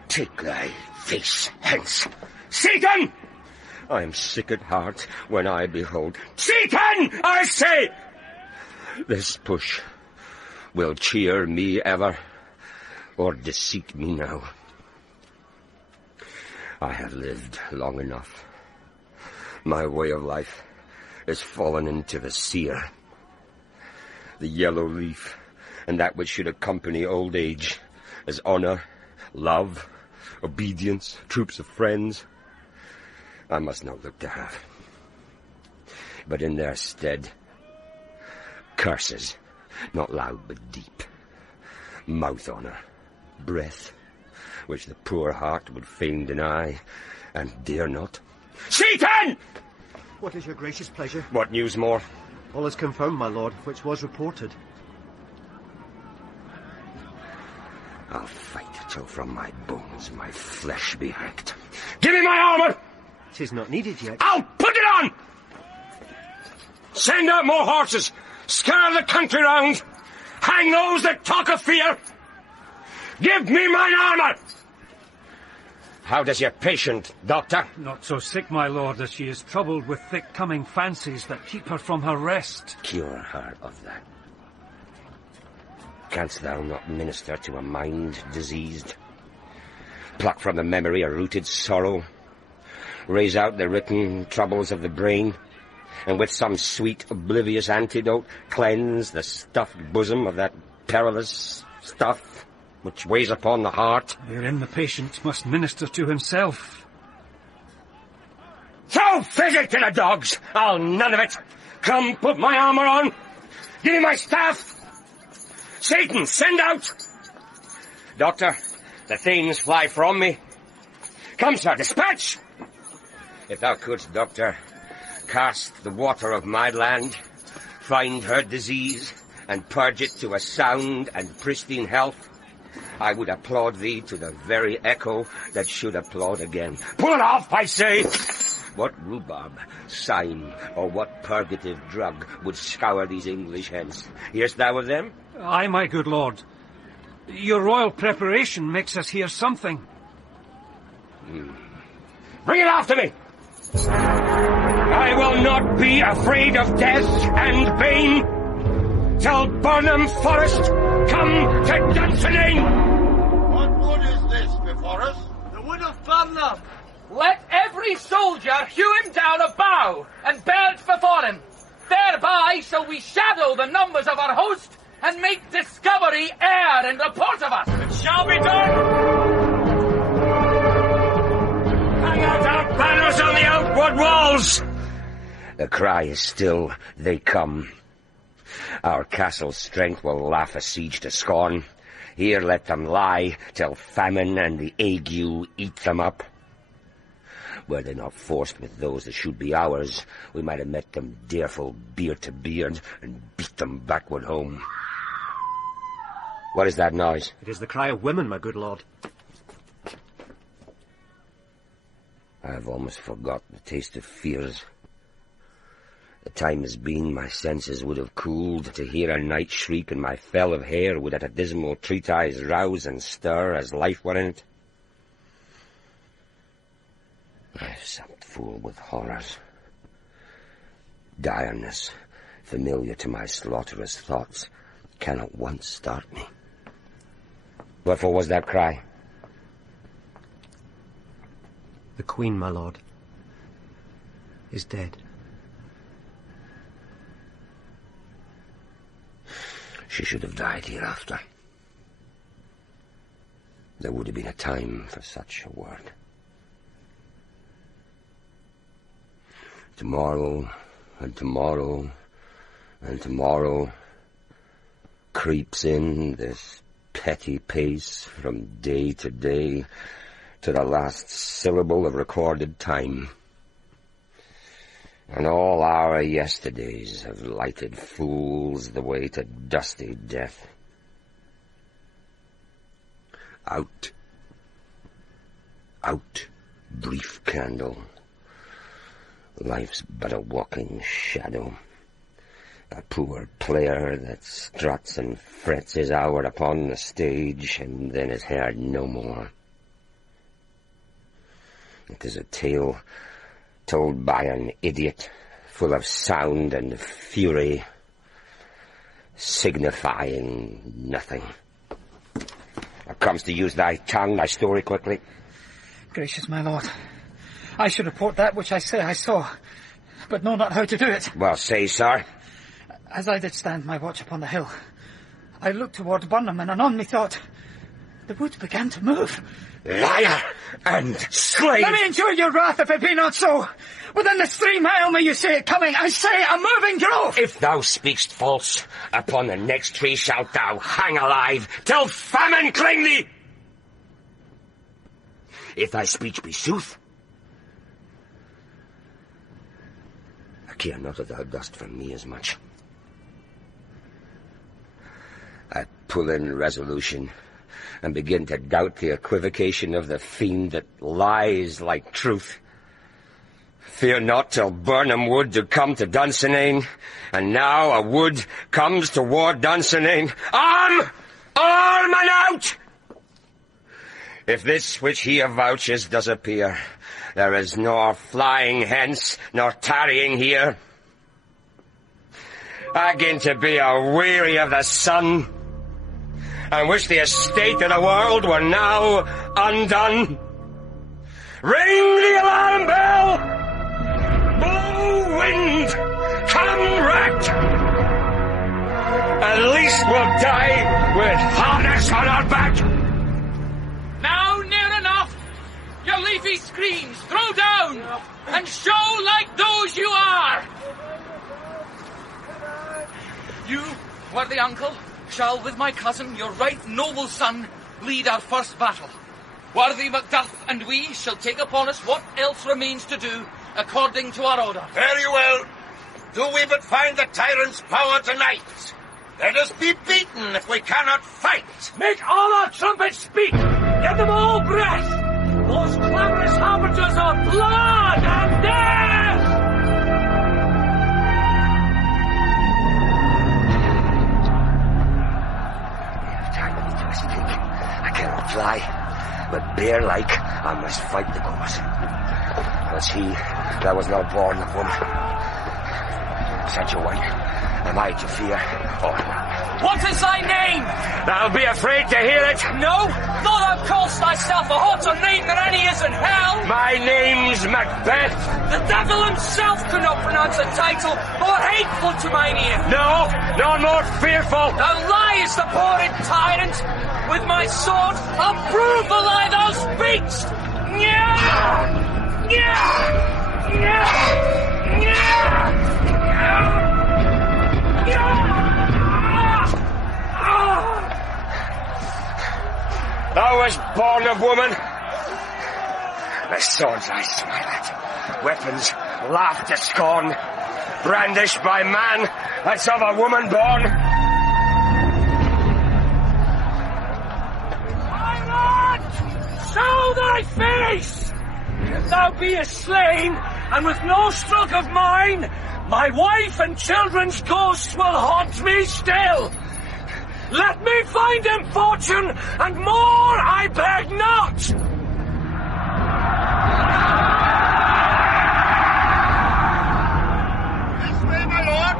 Take thy face hence! Satan! I am sick at heart when I behold... Satan, I say! This push will cheer me ever, or deceit me now. I have lived long enough. My way of life is fallen into the sear. The yellow leaf, and that which should accompany old age, as honour, love, obedience, troops of friends, I must not look to have. But in their stead, curses, not loud but deep, mouth honour, breath, which the poor heart would fain deny, and dare not. Satan! What is your gracious pleasure? What news more? All is confirmed, my lord, which was reported. I'll fight till from my bones my flesh be hacked. Give me my armour! 'Tis not needed yet. I'll put it on! Send out more horses! Scare the country round! Hang those that talk of fear! Give me mine armour! How does your patient, doctor? Not so sick, my lord, as she is troubled with thick-coming fancies that keep her from her rest. Cure her of that. Canst thou not minister to a mind diseased? Pluck from the memory a rooted sorrow? Raise out the written troubles of the brain, and with some sweet, oblivious antidote, cleanse the stuffed bosom of that perilous stuff which weighs upon the heart? Herein the patient must minister to himself. Throw physic to the dogs! I'll none of it! Come, put my armour on! Give me my staff! Satan, send out! Doctor, the Thanes fly from me. Come, sir, dispatch! If thou couldst, doctor, cast the water of my land, find her disease, and purge it to a sound and pristine health, I would applaud thee to the very echo that should applaud again. Pull it off, I say! What rhubarb, cyme, or what purgative drug would scour these English hence? Hear'st thou of them? Aye, my good lord. Your royal preparation makes us hear something. Bring it after me! I will not be afraid of death and bane till Burnham Forest come to Dunsinane! What wood is this before us? The wood of Burnham. Let every soldier hew him down a bough and bear it before him. Thereby shall we shadow the numbers of our host and make discovery air in report of us. It shall be done! Hang out our banners on the outward walls! The cry is still, they come. Our castle's strength will laugh a siege to scorn. Here let them lie till famine and the ague eat them up. Were they not forced with those that should be ours, we might have met them dearful beard to beard and beat them backward home. What is that noise? It is the cry of women, my good lord. I have almost forgot the taste of fears. The time has been my senses would have cooled to hear a night shriek, and my fell of hair would at a dismal treatise rouse and stir as life were in it. I have supped full with horrors. Direness, familiar to my slaughterous thoughts, cannot once start me. Wherefore was that cry? The Queen, my lord, is dead. She should have died hereafter. There would have been a time for such a word. Tomorrow, and tomorrow, and tomorrow creeps in this petty pace from day to day to the last syllable of recorded time. And all our yesterdays have lighted fools the way to dusty death. Out, out, brief candle. Life's but a walking shadow. A poor player that struts and frets his hour upon the stage and then is heard no more. It is a tale told by an idiot, full of sound and fury, signifying nothing. It comes to use thy tongue, thy story quickly. Gracious my lord, I should report that which I say I saw, but know not how to do it. Well, say, sir. As I did stand my watch upon the hill, I looked toward Burnham, and anon methought the wood began to move. Liar and slave! Let me enjoy your wrath if it be not so. Within this 3 mile may you see it coming. I say a moving grove. If thou speak'st false, upon the next tree shalt thou hang alive, till famine claim thee. If thy speech be sooth, I care not that thou dost from me as much. I pull in resolution, and begin to doubt the equivocation of the fiend that lies like truth. Fear not till Burnham wood do come to Dunsinane, and now a wood comes toward Dunsinane. Arm! Arm and out! If this which he avouches does appear, there is nor flying hence, nor tarrying here. I begin to be a-weary of the sun, and wish the estate of the world were now undone. Ring the alarm bell! Blow wind! Come rat! At least we'll die with harness on our back! Now near enough! Your leafy screens throw down, and show like those you are! You, worthy uncle, shall with my cousin, your right noble son, lead our first battle. Worthy Macduff and we shall take upon us what else remains to do, according to our order. Very well. Do we but find the tyrant's power tonight? Let us be beaten if we cannot fight. Make all our trumpets speak. Let them all breath. Those clamorous harbingers of blood and death. I cannot fly, but bear-like I must fight the course. Was he that was not born of woman? Such a one am I to fear or not? What is thy name? Thou be afraid to hear it. No, though thou call'st thyself a hotter name than any is in hell. My name's Macbeth. The devil himself cannot pronounce a title more hateful to mine ear. No, nor more fearful. Thou liest, abhorred tyrant. With my sword, I'll prove the lie thou speakst. Thou wast born of woman. The swords I smile at, weapons laughed to scorn, brandished by man that's of a woman born. Show thy face! if thou beest slain, and with no stroke of mine, my wife and children's ghosts will haunt me still. Let me find him fortune, and more I beg not. This way, my lord.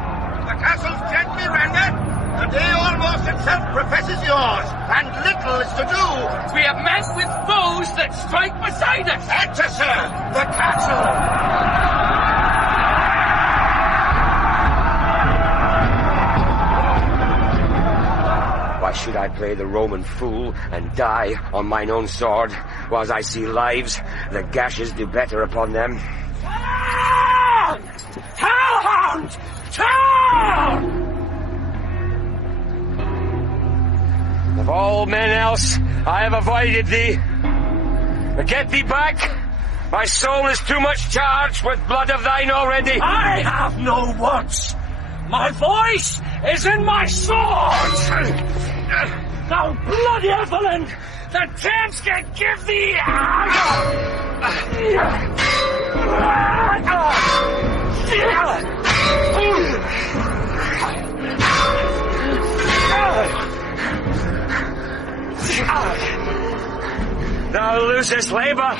The castle's gently rendered. The day almost itself professes yours, and little is to do. We have met with foes that strike beside us. Enter, sir, the castle. Why should I play the Roman fool and die on mine own sword, whilst I see lives, the gashes do better upon them? Hellhound! Turn! Of all men else, I have avoided thee. But get thee back. My soul is too much charged with blood of thine already. I have no words. My voice is in my sword. Thou bloody Evelyn, the Thames can give thee. Thou losest labour,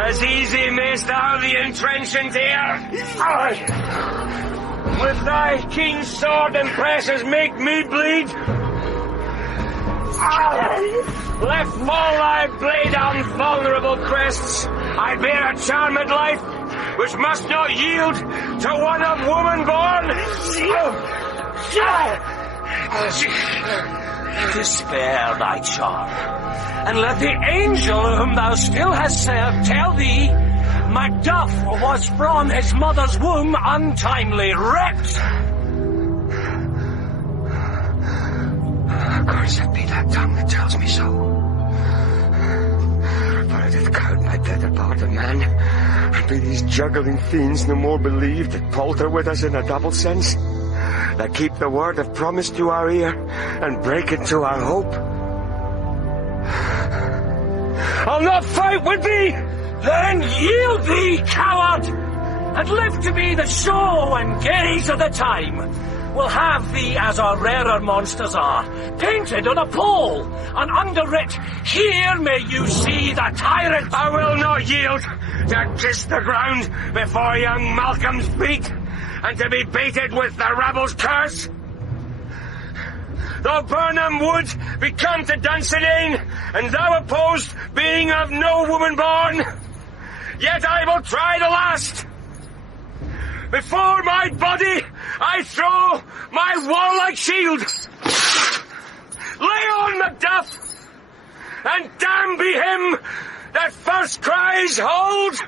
as easy mayst thou the entrenchant here. With thy keen sword and presses make me bleed. Let fall thy blade on vulnerable crests. I bear a charmed life, which must not yield to one of woman born. Despair thy charm, and let the angel whom thou still hast served tell thee Macduff was from his mother's womb untimely wrecked. Cursed be that tongue that tells me so. For it hath cowed my better part of man, and be these juggling fiends no more believed that palter with us in a double sense, that keep the word of promise to our ear, and break it to our hope. I'll not fight with thee! Then yield thee, coward! And live to be the show and gaze of the time. We'll have thee as our rarer monsters are, painted on a pole, and underwrit, here may you see the tyrant. I will not yield to kiss the ground before young Malcolm's feet, and to be baited with the rebel's curse. Though Burnham would be come to Dunsinane, and thou opposed, being of no woman born, yet I will try the last. Before my body I throw my warlike shield. Lay on, Macduff, and damn be him that first cries, hold!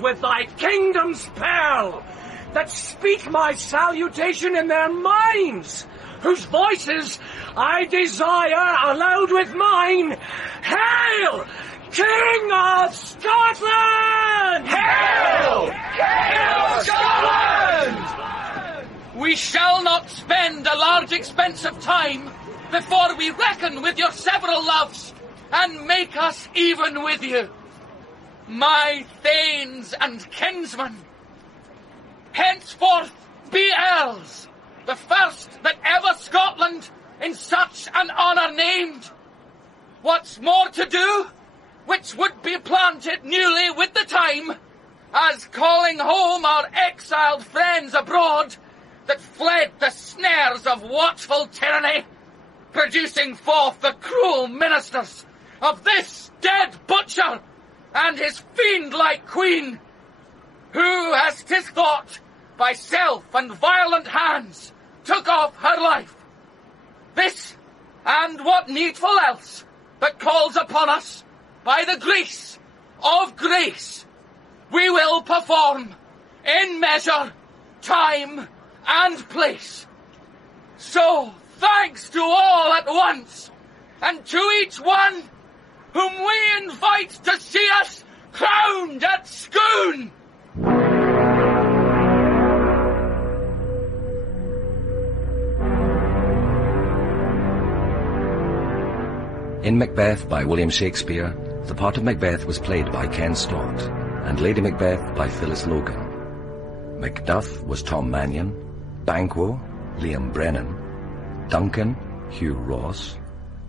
With thy kingdom's pearl, that speak my salutation in their minds, whose voices I desire aloud with mine. Hail, King of Scotland! Hail, King of Scotland! We shall not spend a large expense of time before we reckon with your several loves. and make us even with you, my thanes and kinsmen. Henceforth be earls, the first that ever Scotland in such an honour named. What's more to do, which would be planted newly with the time, as calling home our exiled friends abroad, that fled the snares of watchful tyranny, producing forth the cruel ministers of this dead butcher and his fiend-like queen, who, as 'tis thought, by self and violent hands took off her life. This, and what needful else, that calls upon us by the grace of grace, we will perform in measure, time, and place. So, thanks to all at once, and to each one whom we invite to see us crowned at Scone. In Macbeth by William Shakespeare, the part of Macbeth was played by Ken Stott, and Lady Macbeth by Phyllis Logan. Macduff was Tom Mannion, Banquo, Liam Brennan, Duncan, Hugh Ross,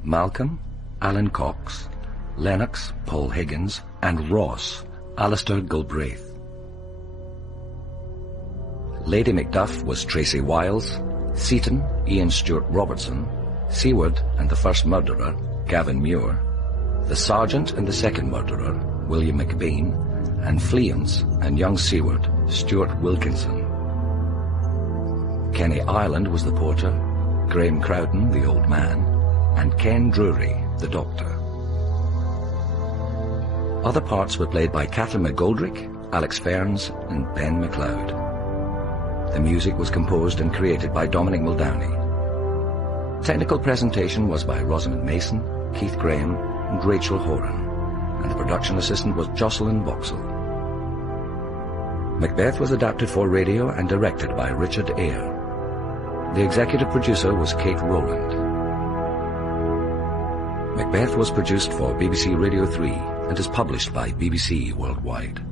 Malcolm, Alan Cox, Lennox, Paul Higgins, and Ross, Alistair Galbraith. Lady Macduff was Tracy Wiles, Seaton, Ian Stewart Robertson, Seward and the first murderer, Gavin Muir, the sergeant and the second murderer, William McBean, and Fleance and young Seward, Stuart Wilkinson. Kenny Ireland was the porter, Graham Crowden, the old man, and Ken Drury, the doctor. Other parts were played by Catherine McGoldrick, Alex Ferns, and Ben MacLeod. The music was composed and created by Dominic Muldowney. Technical presentation was by Rosamond Mason, Keith Graham, and Rachel Horan, and the production assistant was Jocelyn Boxall. Macbeth was adapted for radio and directed by Richard Eyre. The executive producer was Kate Rowland. Macbeth was produced for BBC Radio 3 and is published by BBC Worldwide.